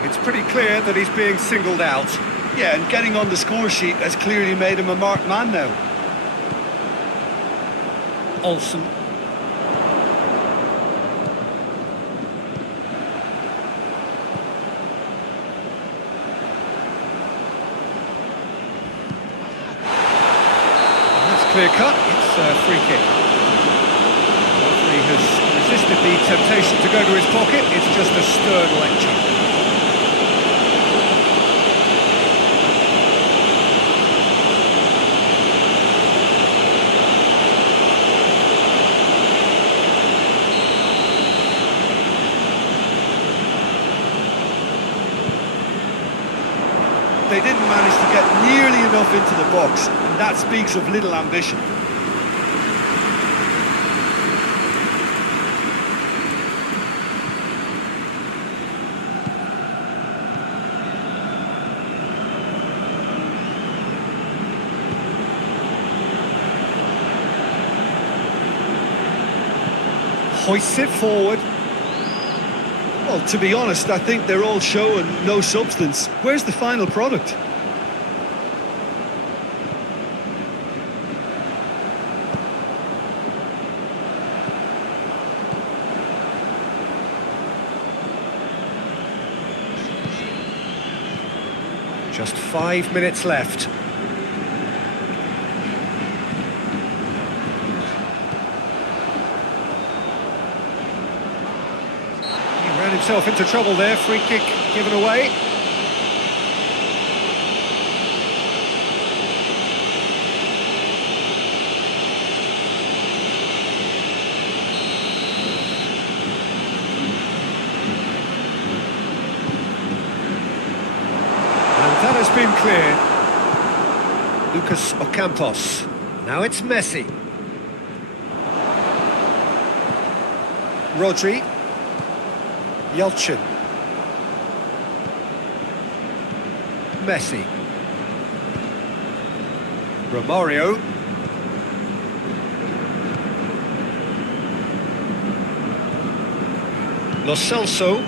It's pretty clear that he's being singled out. Yeah, and getting on the score sheet has clearly made him a marked man now. Olsen. That's clear cut. It's a free kick. He has resisted the temptation to go to his pocket. It's just a stern lecture. They didn't manage to get nearly enough into the box, and that speaks of little ambition. Hoists it forward. Well, to be honest, I think they're all show and no substance. Where's the final product? Just 5 minutes left. Ran himself into trouble there, free kick given away. And that has been cleared. Lucas Ocampos. Now it's Messi. Rodri. Yelchin. Messi. Romario. Lo Celso.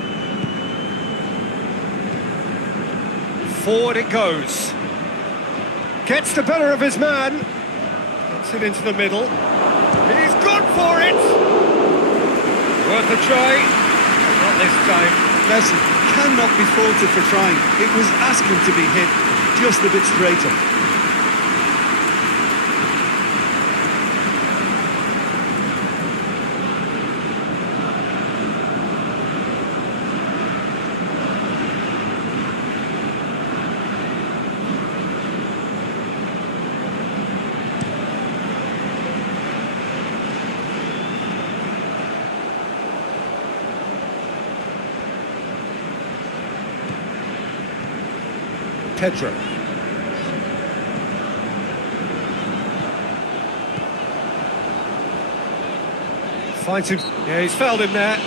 Forward it goes. Gets the better of his man. Gets it into the middle. He's gone for it! Worth a try. Not this time. Messi cannot be faulted for trying. It was asking to be hit just a bit straighter. Pedro. Finds him. Yeah, he's fouled him there.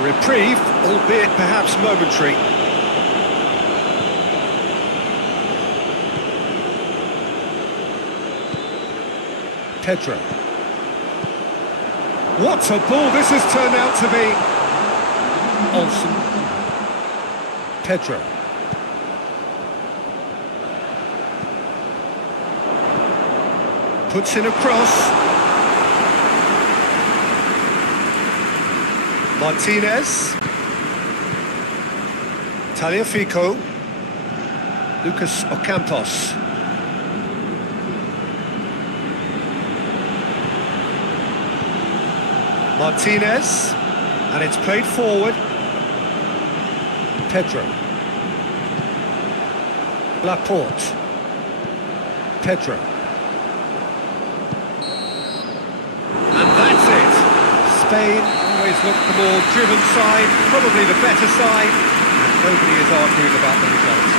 Reprieve, albeit perhaps momentary. Pedro. What a ball this has turned out to be. Olsen. Pedro. Puts in a cross. Martinez. Tagliafico. Lucas Ocampos. Martinez. And it's played forward. Pedro. Laporte. Pedro. And that's it. Spain always looked the more driven side, probably the better side, and nobody is arguing about the results.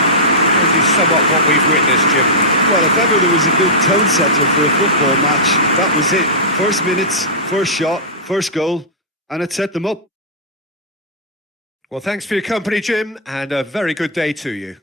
This is somewhat what we've witnessed, Jim. Well, if ever there was a good tone setter for a football match, that was it. First minutes, first shot, first goal, and it set them up. Well, thanks for your company, Jim, and a very good day to you.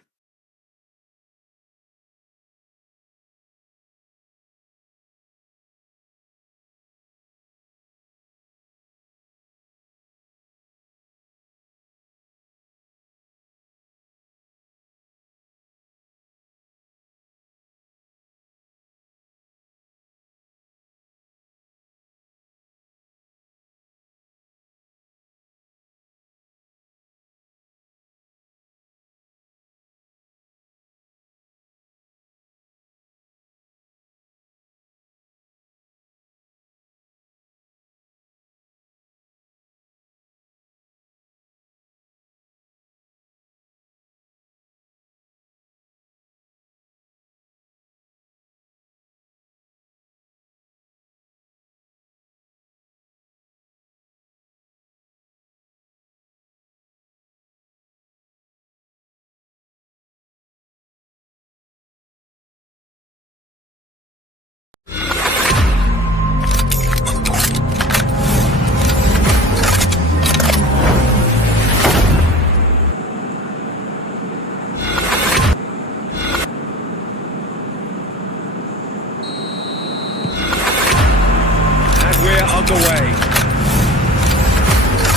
Away.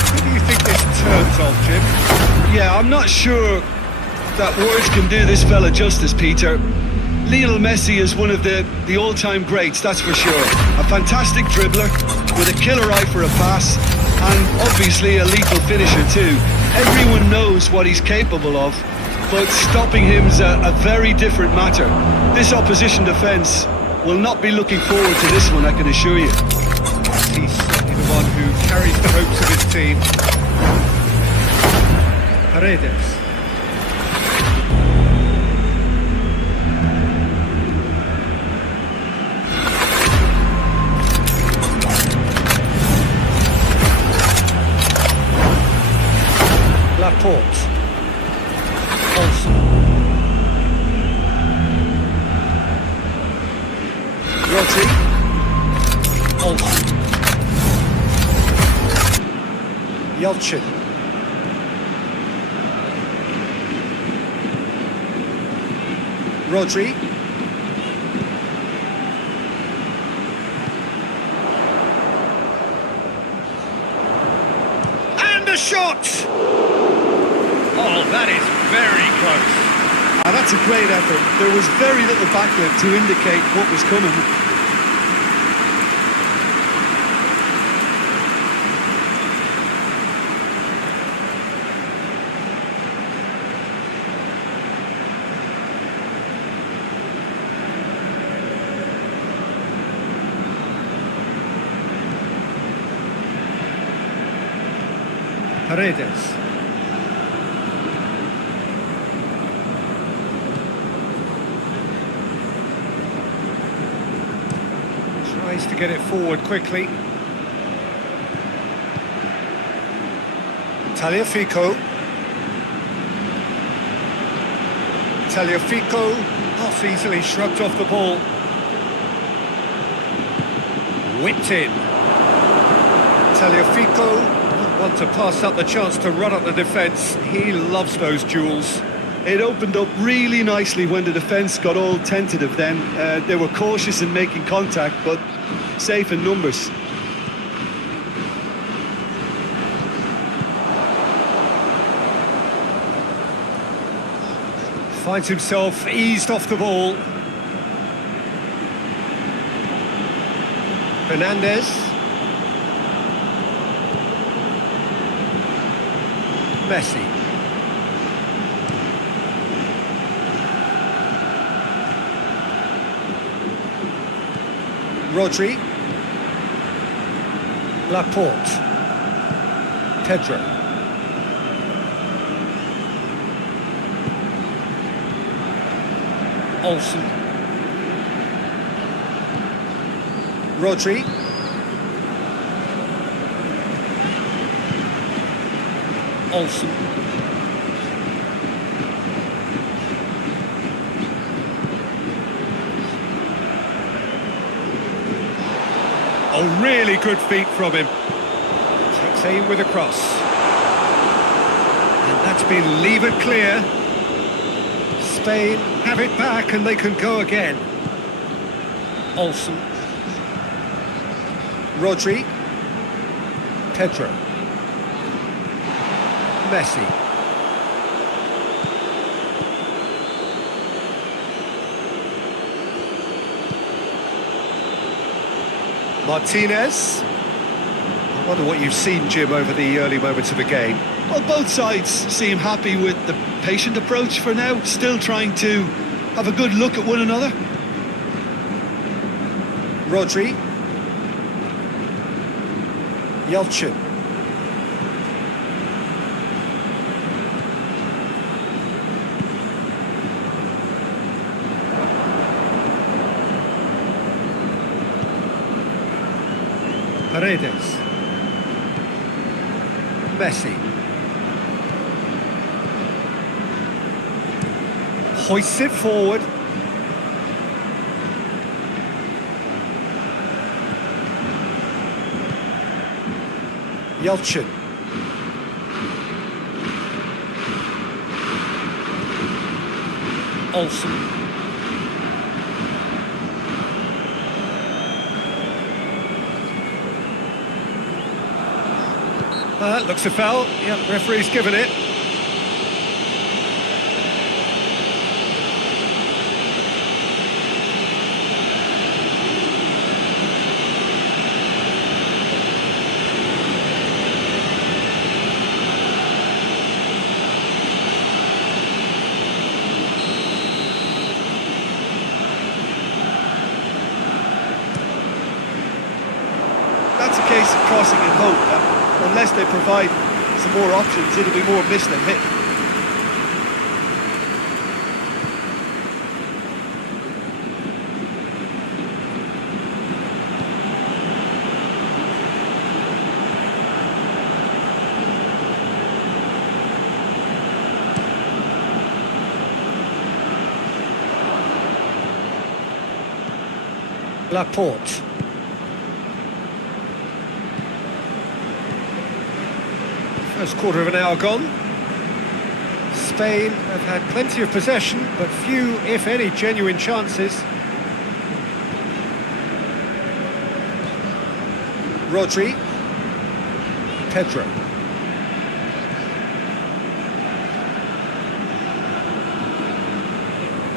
Who do you think this turns off, Jim? Yeah, I'm not sure that words can do this fella justice, Peter. Lionel Messi is one of the all-time greats, that's for sure. A fantastic dribbler with a killer eye for a pass and obviously a lethal finisher too. Everyone knows what he's capable of, but stopping him's a very different matter. This opposition defence will not be looking forward to this one, I can assure you. He's certainly the one who carries the hopes of his team. Paredes. Laporte. Olsen. Roja. Olsen. Yelchin. Rodri. And a shot! Oh, that is very close. That's a great effort. There was very little backlip to indicate what was coming. Paredes. Tries to get it forward quickly. Tagliafico. Tagliafico off easily, shrugged off the ball. Whipped in. Tagliafico. Want to pass up the chance to run up the defence. He loves those duels. It opened up really nicely when the defence got all tentative then. They were cautious in making contact, but safe in numbers. Finds himself eased off the ball. Fernandez. Messi. Rodri. Laporte. Pedro. Olsen. Rodri. Olsen. Oh, really good feet from him. Takes aim with a cross. And that's been levered clear. Spain have it back and they can go again. Olsen. Rodri. Pedro. Messi. Martinez. I wonder what you've seen, Jim, over the early moments of the game. Well, both sides seem happy with the patient approach for now, still trying to have a good look at one another. Rodri. Yelchin. Paredes. Messi. Hoists it forward. Yelchin. Olsen. Looks a foul. Yep, referee's given it. That's a case of crossing in hope that unless they provide some more options, it'll be more miss than hit. Laporte. First quarter of an hour gone. Spain have had plenty of possession, but few, if any, genuine chances. Rodri. Pedro.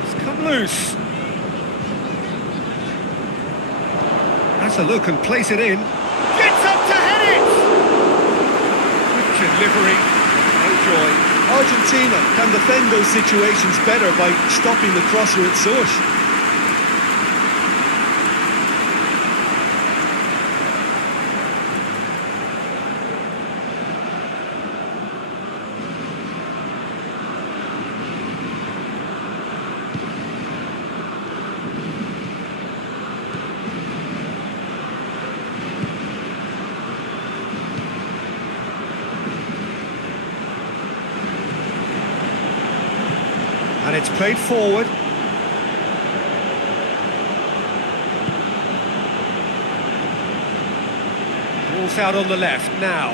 It's come loose. That's a look and place it in. Gets up to head it! Delivery, no joy. Argentina can defend those situations better by stopping the cross where its source. And it's played forward. Ball's out on the left now.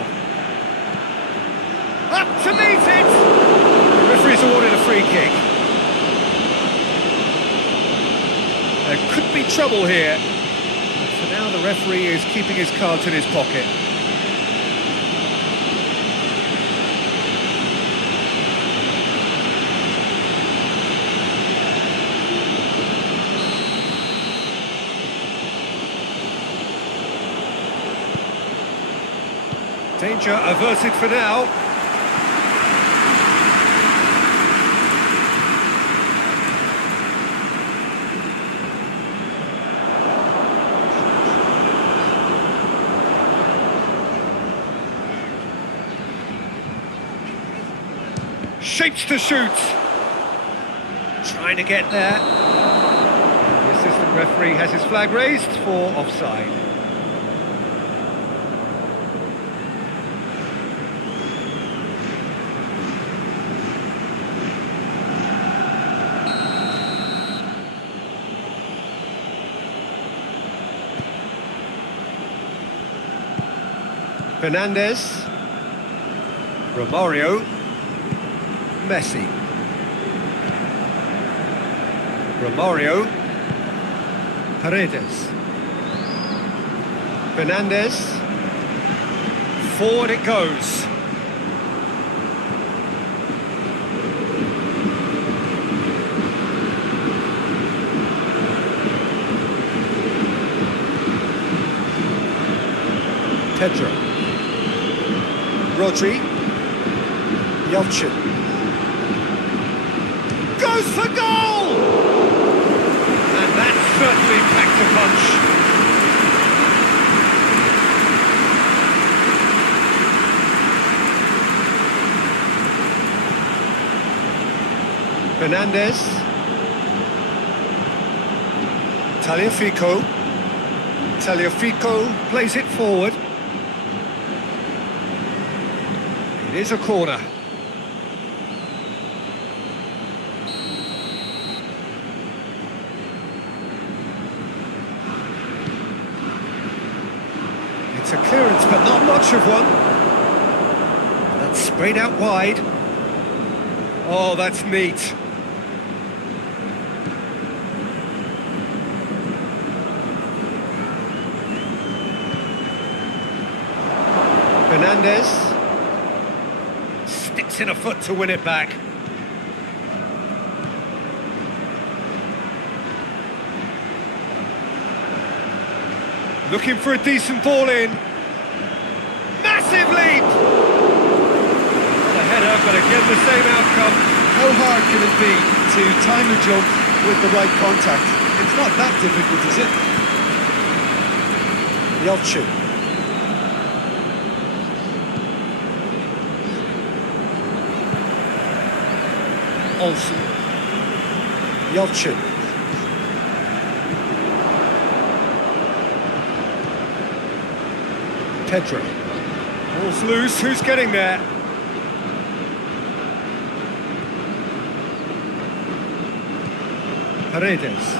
Up to meet it! The referee's awarded a free kick. There could be trouble here. For now, the referee is keeping his cards in his pocket. Danger averted for now. Shapes to shoot. Trying to get there. The assistant referee has his flag raised for offside. Fernandez, Romario, Messi, Romario, Paredes, Fernandez, forward it goes. Pedro. Rodri, Yelchin, goes for goal! And that certainly packed a punch. Fernandez, Tagliafico plays it forward. It is a corner. It's a clearance, but not much of one. That's sprayed out wide. Oh, that's neat. Fernandez. Sticks in a foot to win it back. Looking for a decent ball in. Massive leap! The header, but again the same outcome. How hard can it be to time a jump with the right contact? It's not that difficult, is it? Yelchin. Olsen, Yelchin, Pedro, ball's loose, who's getting there? Paredes,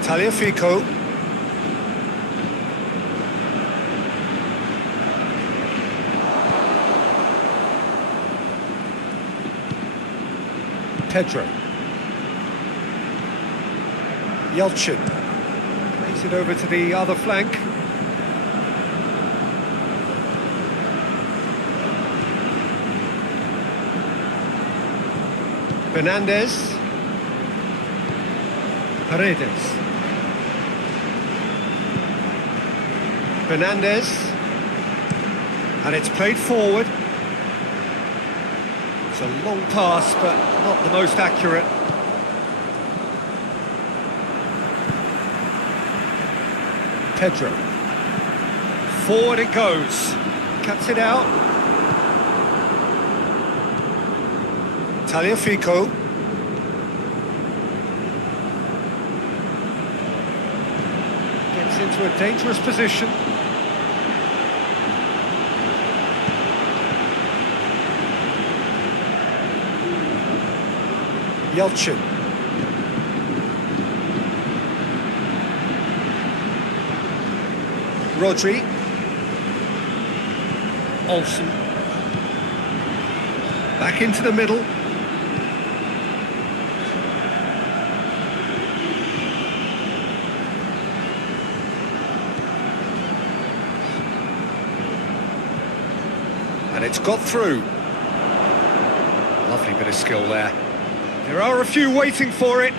Tagliafico, Pedro, Yelchin, plays it over to the other flank. Fernandez, Paredes, Fernandez, and it's played forward. It's a long pass, but not the most accurate. Pedro. Forward it goes. Cuts it out. Tagliafico. Gets into a dangerous position. Yelchin. Rodri. Olsen. Back into the middle. And it's got through. Lovely bit of skill there. There are a few waiting for it.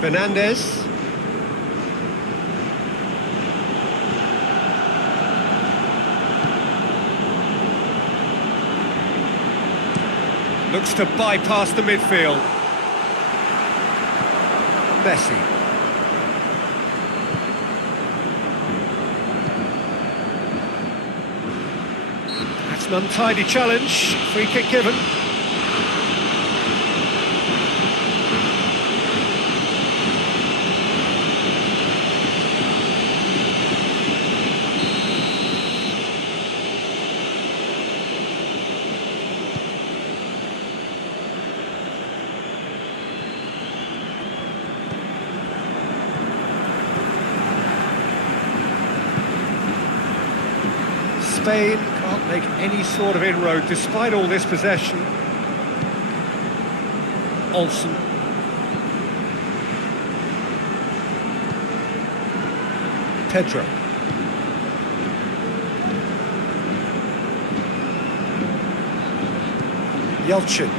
Fernandez. Looks to bypass the midfield. Messi. That's an untidy challenge. Free kick given. Spain can't make any sort of inroad despite all this possession. Olsen. Pedro. Yelchin.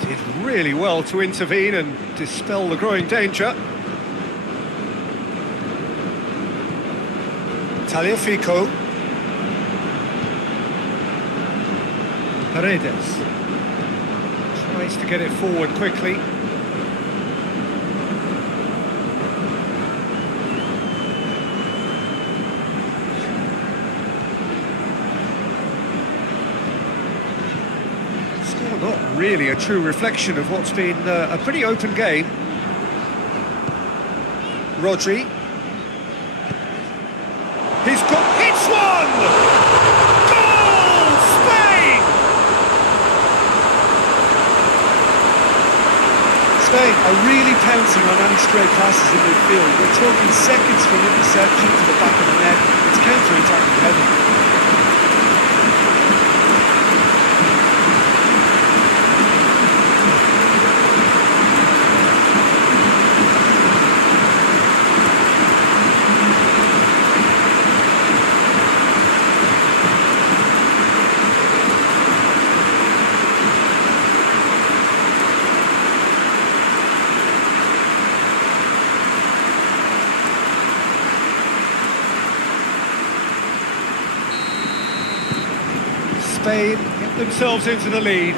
Did really well to intervene and dispel the growing danger. Tagliafico. Paredes. Tries to get it forward quickly. Score not really a true reflection of what's been a pretty open game. Rodri. He's got... It's one! Goal! Spain! Spain are really pouncing on any stray passes in midfield. We're talking seconds from interception to the back of the net. It's counter-attacking heavy. Spain get themselves into the lead.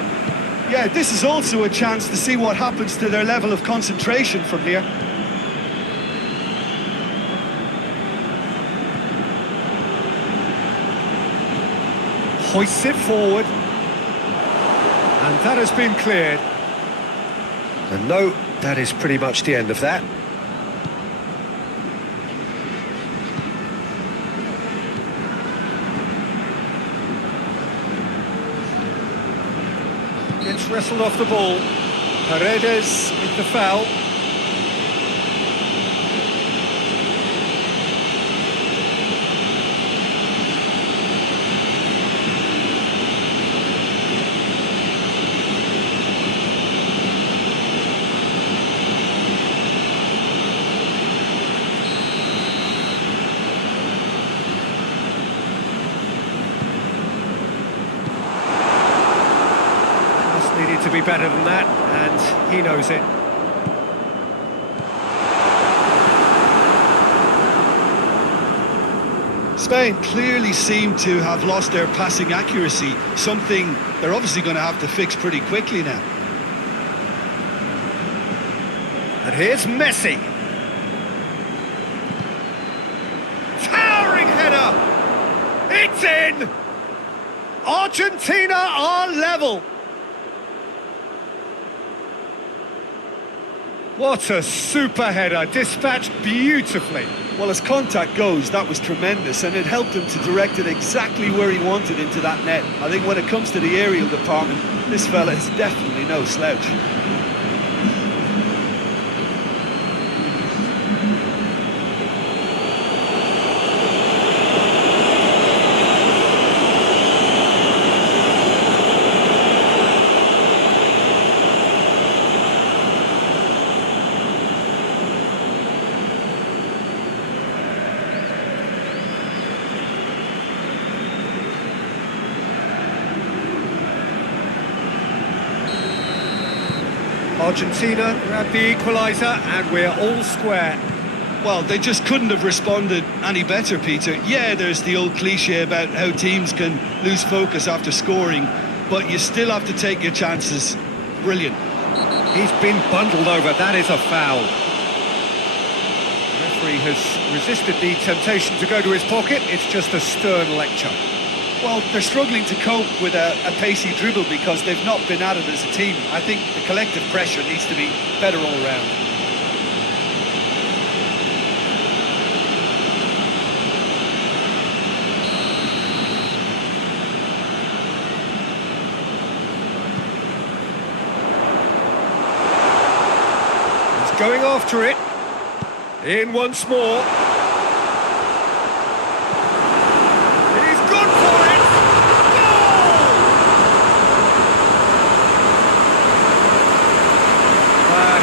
Yeah, this is also a chance to see what happens to their level of concentration from here. Hoists it forward. And that has been cleared. And no, that is pretty much the end of that. Gets wrestled off the ball. Paredes with the foul. Needed to be better than that, and he knows it. Spain clearly seem to have lost their passing accuracy, something they're obviously going to have to fix pretty quickly now. And here's Messi. Towering header! It's in! Argentina are level! What a super header, dispatched beautifully. Well, as contact goes, that was tremendous, and it helped him to direct it exactly where he wanted into that net. I think when it comes to the aerial department, this fella is definitely no slouch. Argentina grab the equaliser and we're all square. Well, they just couldn't have responded any better, Peter. Yeah, there's the old cliche about how teams can lose focus after scoring, but you still have to take your chances. Brilliant. He's been bundled over, that is a foul. The referee has resisted the temptation to go to his pocket, it's just a stern lecture. Well, they're struggling to cope with a pacey dribble because they've not been at it as a team. I think the collective pressure needs to be better all round. He's going after it. In once more.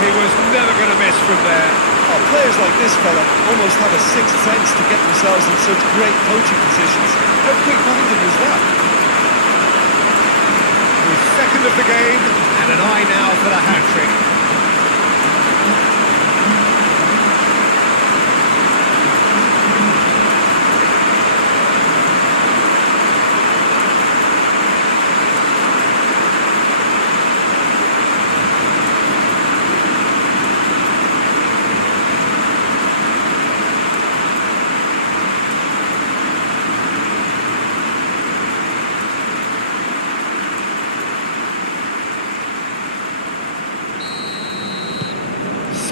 He was never going to miss from there. Oh, players like this fella almost have a sixth sense to get themselves in such great coaching positions. How quick-minded was that? His second of the game, and an eye now for the hat-trick.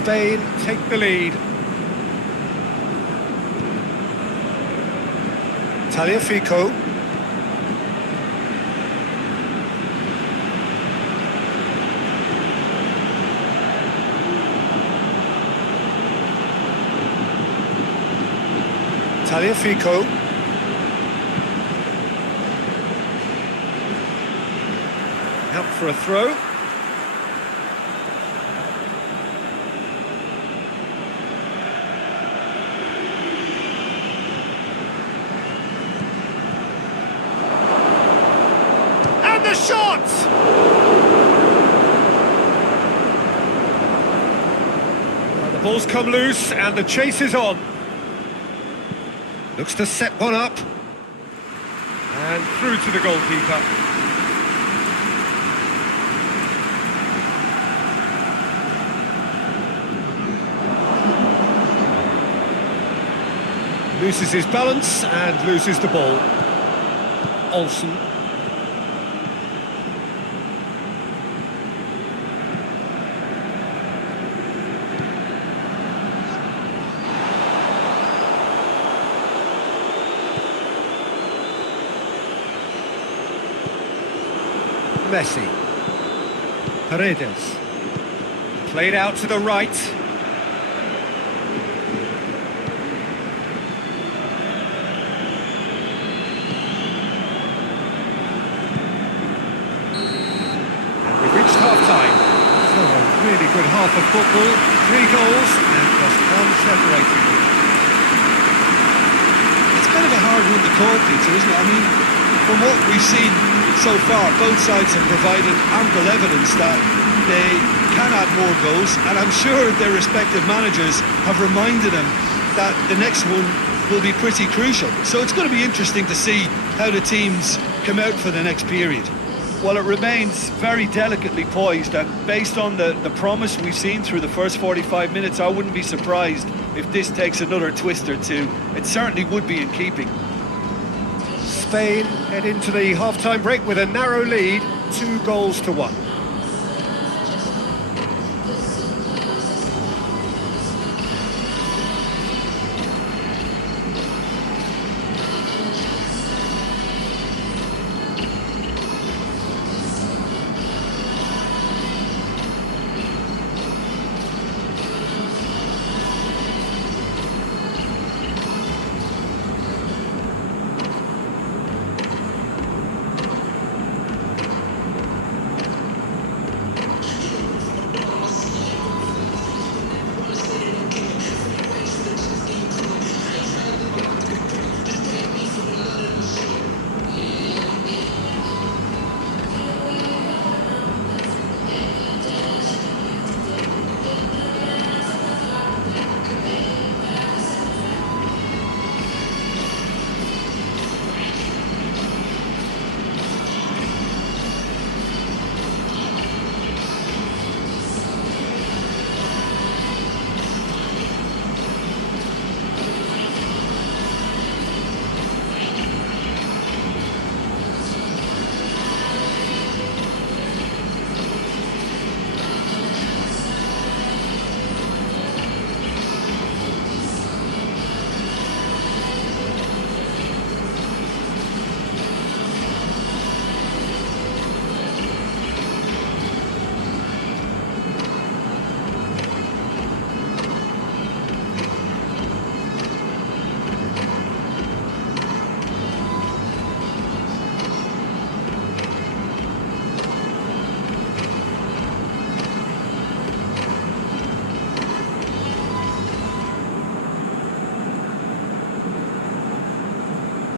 Spain take the lead. Tagliafico. Tagliafico. Out for a throw. The shot! Well, the ball's come loose and the chase is on. Looks to set one up. And through to the goalkeeper. Loses his balance and loses the ball. Olsen. Messi. Paredes. Played out to the right. And we've reached half-time. So a really good half of football. 3 goals and just one separating them. It's kind of a hard one to call, Peter, isn't it? I mean, from what we've seen so far, both sides have provided ample evidence that they can add more goals, and I'm sure their respective managers have reminded them that the next one will be pretty crucial. So it's going to be interesting to see how the teams come out for the next period. Well, it remains very delicately poised, and based on the promise we've seen through the first 45 minutes, I wouldn't be surprised if this takes another twist or two. It certainly would be in keeping. Spain head into the half-time break with a narrow lead, 2 goals to 1.